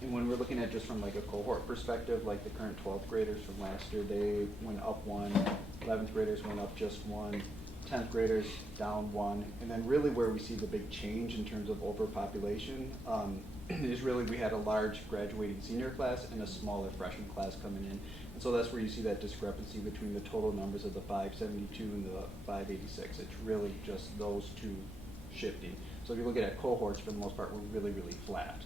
And when we're looking at just from like a cohort perspective, like the current 12th graders from last year, they went up 1, 11th graders went up just 1, 10th graders down 1. And then really where we see the big change in terms of overpopulation is really we had a large graduating senior class and a smaller freshman class coming in. And so that's where you see that discrepancy between the total numbers of the 572 and the 586. It's really just those two shifting. So if you look at cohorts, for the most part, we're really, really flat.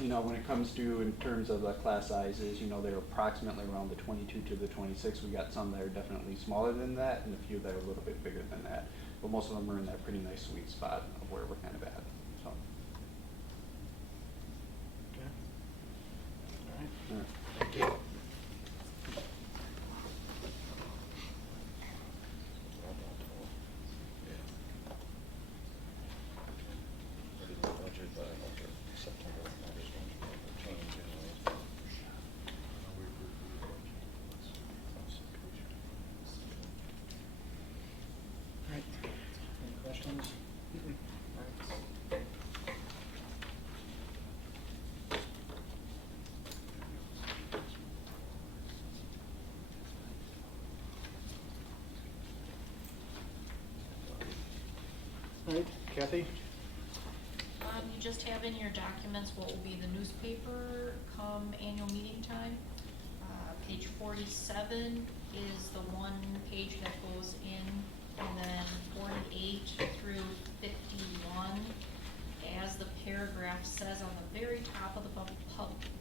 You know, when it comes to in terms of the class sizes, you know, they're approximately around the 22 to the 26. We got some that are definitely smaller than that, and a few that are a little bit bigger than that. But most of them are in that pretty nice sweet spot of where we're kind of at. So. Okay. All right. All right. Thank you. Any questions? All right, Kathy? You just have in your documents what will be the newspaper come annual meeting time. Page 47 is the one page that goes in, and then 48 through 51, as the paragraph says on the very top of the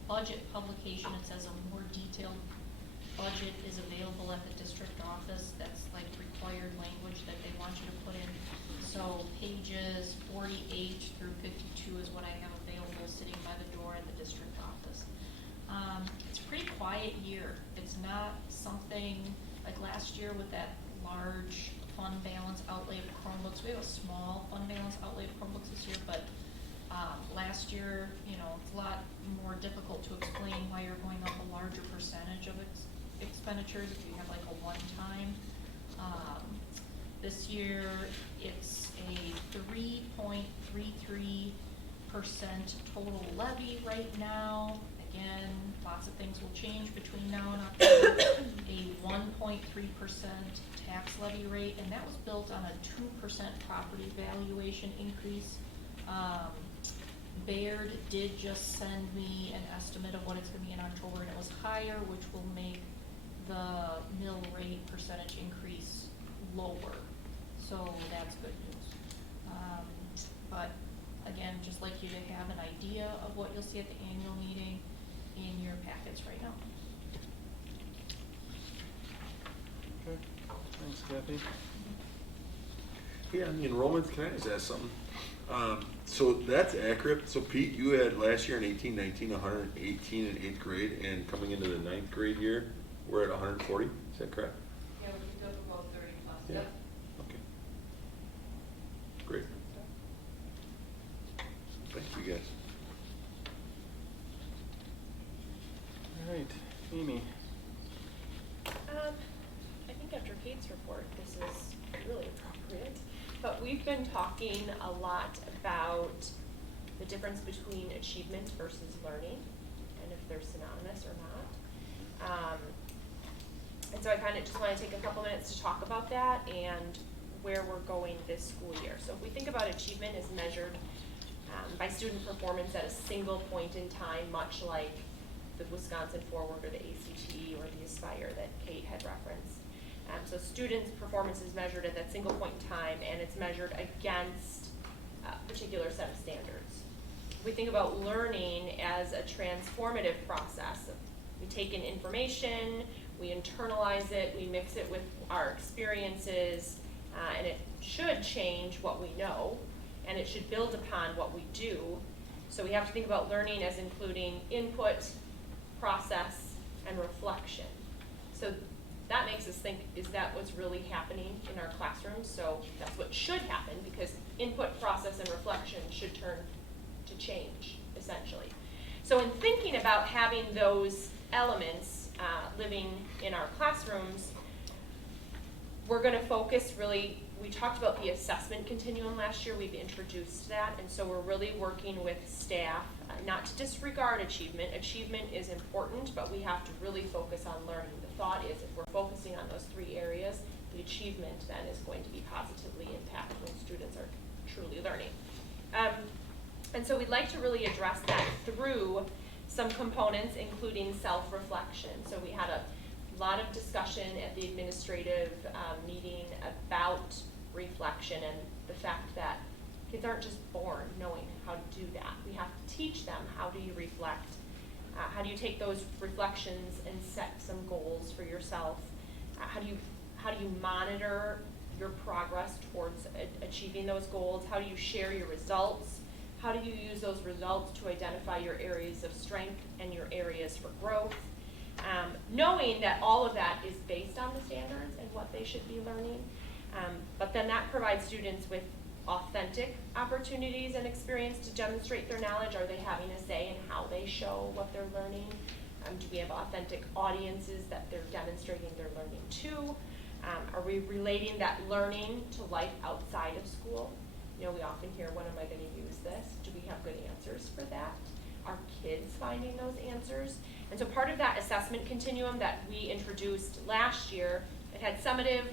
budget publication, it says a more detailed budget is available at the district office. That's like required language that they want you to put in. So pages 48 through 52 is what I have available sitting by the door at the district office. It's a pretty quiet year. It's not something like last year with that large fund balance outlay of Chromebooks. We have a small fund balance outlay of Chromebooks this year, but last year, you know, it's a lot more difficult to explain why you're going up a larger percentage of expenditures if you have like a one-time. This year, it's a 3.33% total levy right now. Again, lots of things will change between now and October. A 1.3% tax levy rate, and that was built on a 2% property valuation increase. Baird did just send me an estimate of what it's going to be in October, and it was higher, which will make the mill rate percentage increase lower. So that's good news. But again, just like you to have an idea of what you'll see at the annual meeting in your packets right now. Okay, thanks, Kathy. Yeah, on the enrollments, can I just ask something? So that's accurate. So Pete, you had last year in 18-19, 118 in 8th grade, and coming into the 9th grade year, we're at 140. Is that correct? Yeah, we can go for about 30 plus. Yeah. Yep. Okay. Great. Thank you, guys. All right, Amy. I think after Kate's report, this is really appropriate. But we've been talking a lot about the difference between achievement versus learning, and if they're synonymous or not. And so I kind of just want to take a couple minutes to talk about that and where we're going this school year. So if we think about achievement as measured by student performance at a single point in time, much like the Wisconsin Forward or the ACT or the Aspire that Kate had referenced. So students' performance is measured at that single point in time, and it's measured against a particular set of standards. We think about learning as a transformative process. We take in information, we internalize it, we mix it with our experiences, and it should change what we know, and it should build upon what we do. So we have to think about learning as including input, process, and reflection. So that makes us think, is that what's really happening in our classrooms? So that's what should happen, because input, process, and reflection should turn to change, essentially. So in thinking about having those elements living in our classrooms, we're going to focus really, we talked about the assessment continuum last year, we've introduced that, and so we're really working with staff, not to disregard achievement. Achievement is important, but we have to really focus on learning. The thought is if we're focusing on those three areas, the achievement then is going to be positively impacted when students are truly learning. And so we'd like to really address that through some components, including self-reflection. So we had a lot of discussion at the administrative meeting about reflection and the fact that kids aren't just born knowing how to do that. We have to teach them, how do you reflect? How do you take those reflections and set some goals for yourself? How do you monitor your progress towards achieving those goals? How do you share your results? How do you use those results to identify your areas of strength and your areas for growth? Knowing that all of that is based on the standards and what they should be learning, but then that provides students with authentic opportunities and experience to demonstrate their knowledge. Are they having a say in how they show what they're learning? Do we have authentic audiences that they're demonstrating their learning to? Are we relating that learning to life outside of school? You know, we often hear, when am I going to use this? Do we have good answers for that? Are kids finding those answers? And so part of that assessment continuum that we introduced last year, it had summative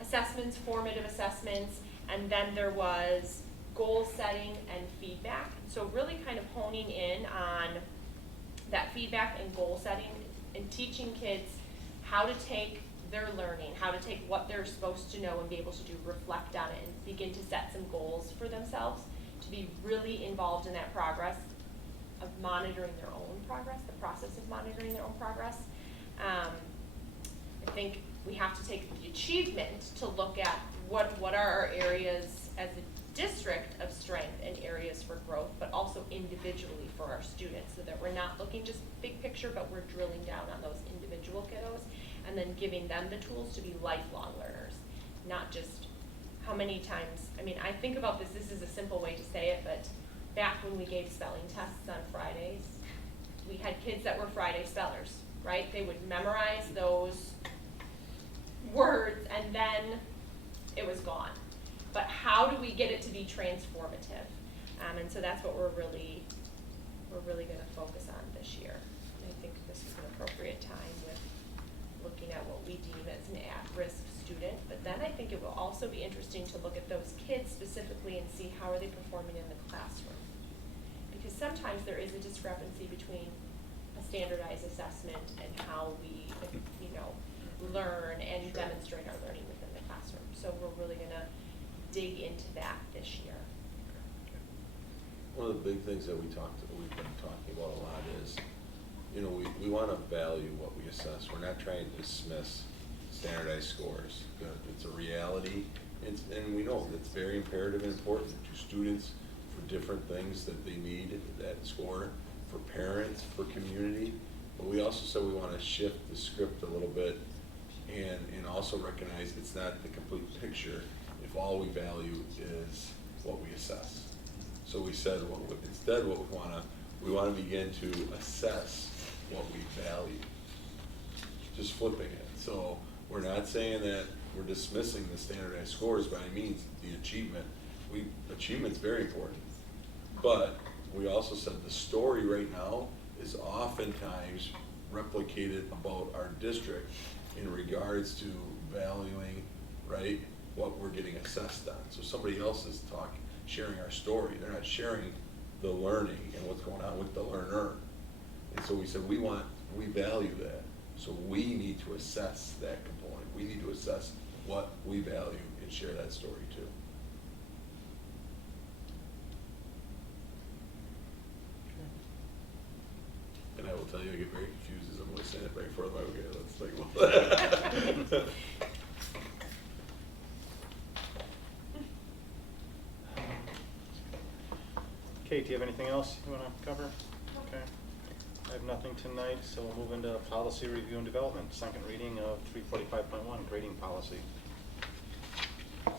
assessments, formative assessments, and then there was goal setting and feedback. So really kind of honing in on that feedback and goal setting and teaching kids how to take their learning, how to take what they're supposed to know and be able to reflect on it and begin to set some goals for themselves, to be really involved in that progress of monitoring their own progress, the process of monitoring their own progress. I think we have to take the achievement to look at what are our areas as a district of strength and areas for growth, but also individually for our students, so that we're not looking just big picture, but we're drilling down on those individual kiddos and then giving them the tools to be lifelong learners, not just how many times. I mean, I think about this is a simple way to say it, but back when we gave spelling tests on Fridays, we had kids that were Friday spellers, right? They would memorize those words and then it was gone. But how do we get it to be transformative? And so that's what we're really going to focus on this year. And I think this is an appropriate time with looking at what we deem as an at-risk student. But then I think it will also be interesting to look at those kids specifically and see how are they performing in the classroom. Because sometimes there is a discrepancy between a standardized assessment and how we, learn and demonstrate our learning within the classroom. So we're really going to dig into that this year. One of the big things that we've been talking about a lot is, we want to value what we assess. We're not trying to dismiss standardized scores. It's a reality, and we know it's very imperative and important to students for different things that they need that score, for parents, for community. But we also said we want to shift the script a little bit and also recognize it's not the complete picture if all we value is what we assess. So we said instead we want to begin to assess what we value. Just flipping it. So We're not saying that we're dismissing the standardized scores by any means, the achievement. Achievement's very important. But we also said the story right now is oftentimes replicated about our district in regards to valuing, right, what we're getting assessed on. So somebody else is sharing our story. They're not sharing the learning and what's going on with the learner. And so we said we value that. So we need to assess that component. We need to assess what we value and share that story too. And I will tell you, I get very confused as I'm going to stand it back further. Okay, let's think about that. Kate, do you have anything else you want to cover? Okay. I have nothing tonight, so we'll move into policy review and development. Second reading of 345.1, grading policy.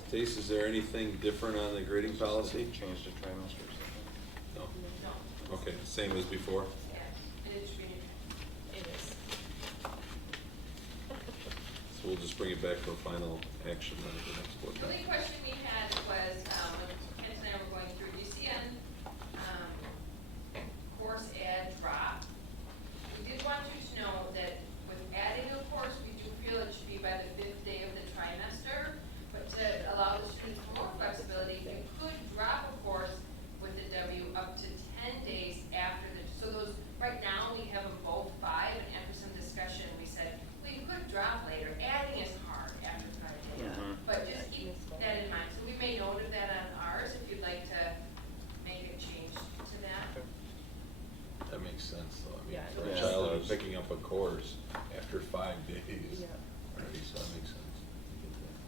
Stace, is there anything different on the grading policy? Changed to trimesters. No? No. Okay, same as before? Yeah, it is. So we'll just bring it back for final action then at the next board The only meeting. question we had was, when Kent and I were going through, do you see on course add drop? We did want you to know that with adding a course, we do feel it should be by the 5th day of the trimester, but to allow the students more flexibility, you could drop a course with the W up to 10 days after the, so those, right now, we have them both 5, and after some discussion, we said, well, you could drop later. Adding is hard after 5 days. But just keep that in mind. So we made note of that on ours, if you'd like to make a change to that. That makes sense though. I mean, Yeah, for it a does. child who's picking up a course after 5 days, Yeah. already, so that makes sense.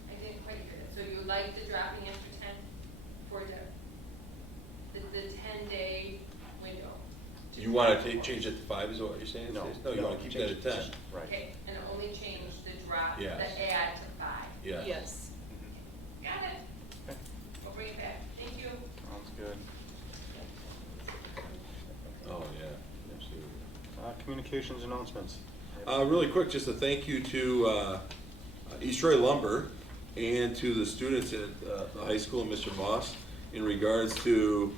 I didn't quite hear that. So you like the dropping after 10 for the 10-day window? You want to change it to 5 is what you're saying? No. Stace? No, you No, want to keep that change at it 10? to- Right. Okay, and only change the drop, the Yes. add to 5. Yes. Yes. Got it. We'll bring it back. Thank you. Sounds good. Oh, yeah, absolutely. Communications announcements. Really quick, just a thank you to East Troy Lumber and to the students at the high school and Mr. Moss in regards to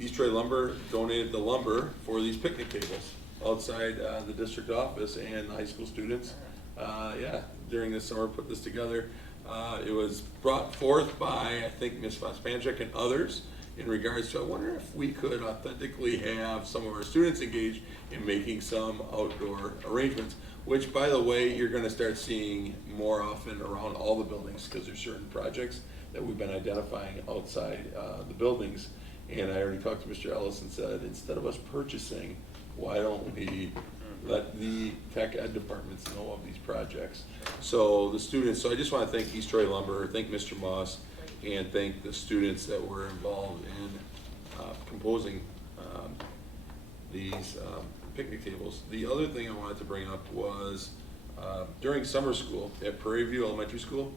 East Troy Lumber donated the lumber for these picnic tables outside the district office, and the high school students, during the summer put this together. It was brought forth by, I think, Ms. Vospanchik and others in regards to, I wonder if we could authentically have some of our students engaged in making some outdoor arrangements, which, by the way, you're gonna start seeing more often around all the buildings, because there's certain projects that we've been identifying outside the buildings. And I already talked to Mr. Ellis and said, instead of us purchasing, why don't we let the tech ed departments know of these projects? So the students, so I just want to thank East Troy Lumber, thank Mr. Moss, and thank the students that were involved in composing these picnic tables. The other thing I wanted to bring up was during summer school at Prairie View Elementary School,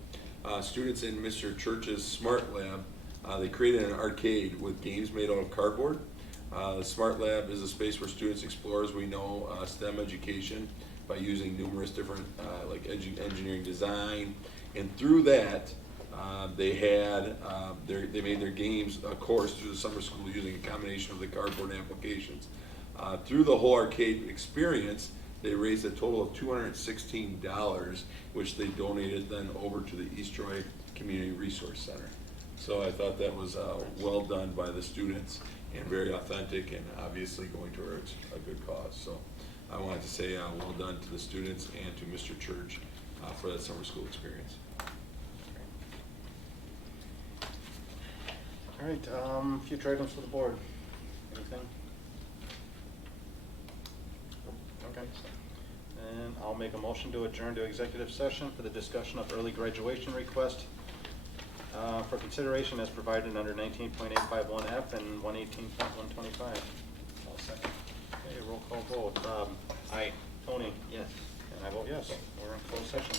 students in Mr. Church's Smart Lab, they created an arcade with games made out of cardboard. The Smart Lab is a space where students explore, as we know, STEM education by using numerous different engineering design, and through that they made their games course through the summer school using a combination of the cardboard applications. Through the whole arcade experience, they raised a total of $216, which they donated then over to the East Troy Community Resource Center. So I thought that was well done by the students and very authentic, and obviously going towards a good cause. So I wanted to say well done to the students and to Mr. Church for that summer school experience. All right, future items for the board. Anything? Okay. And I'll make a motion to adjourn to executive session for the discussion of early graduation request for consideration as provided under 19.851F and 118.125. I'll second. Okay, roll call vote. Bob? Aye. Tony? Yes. And I vote yes. We're in closed session.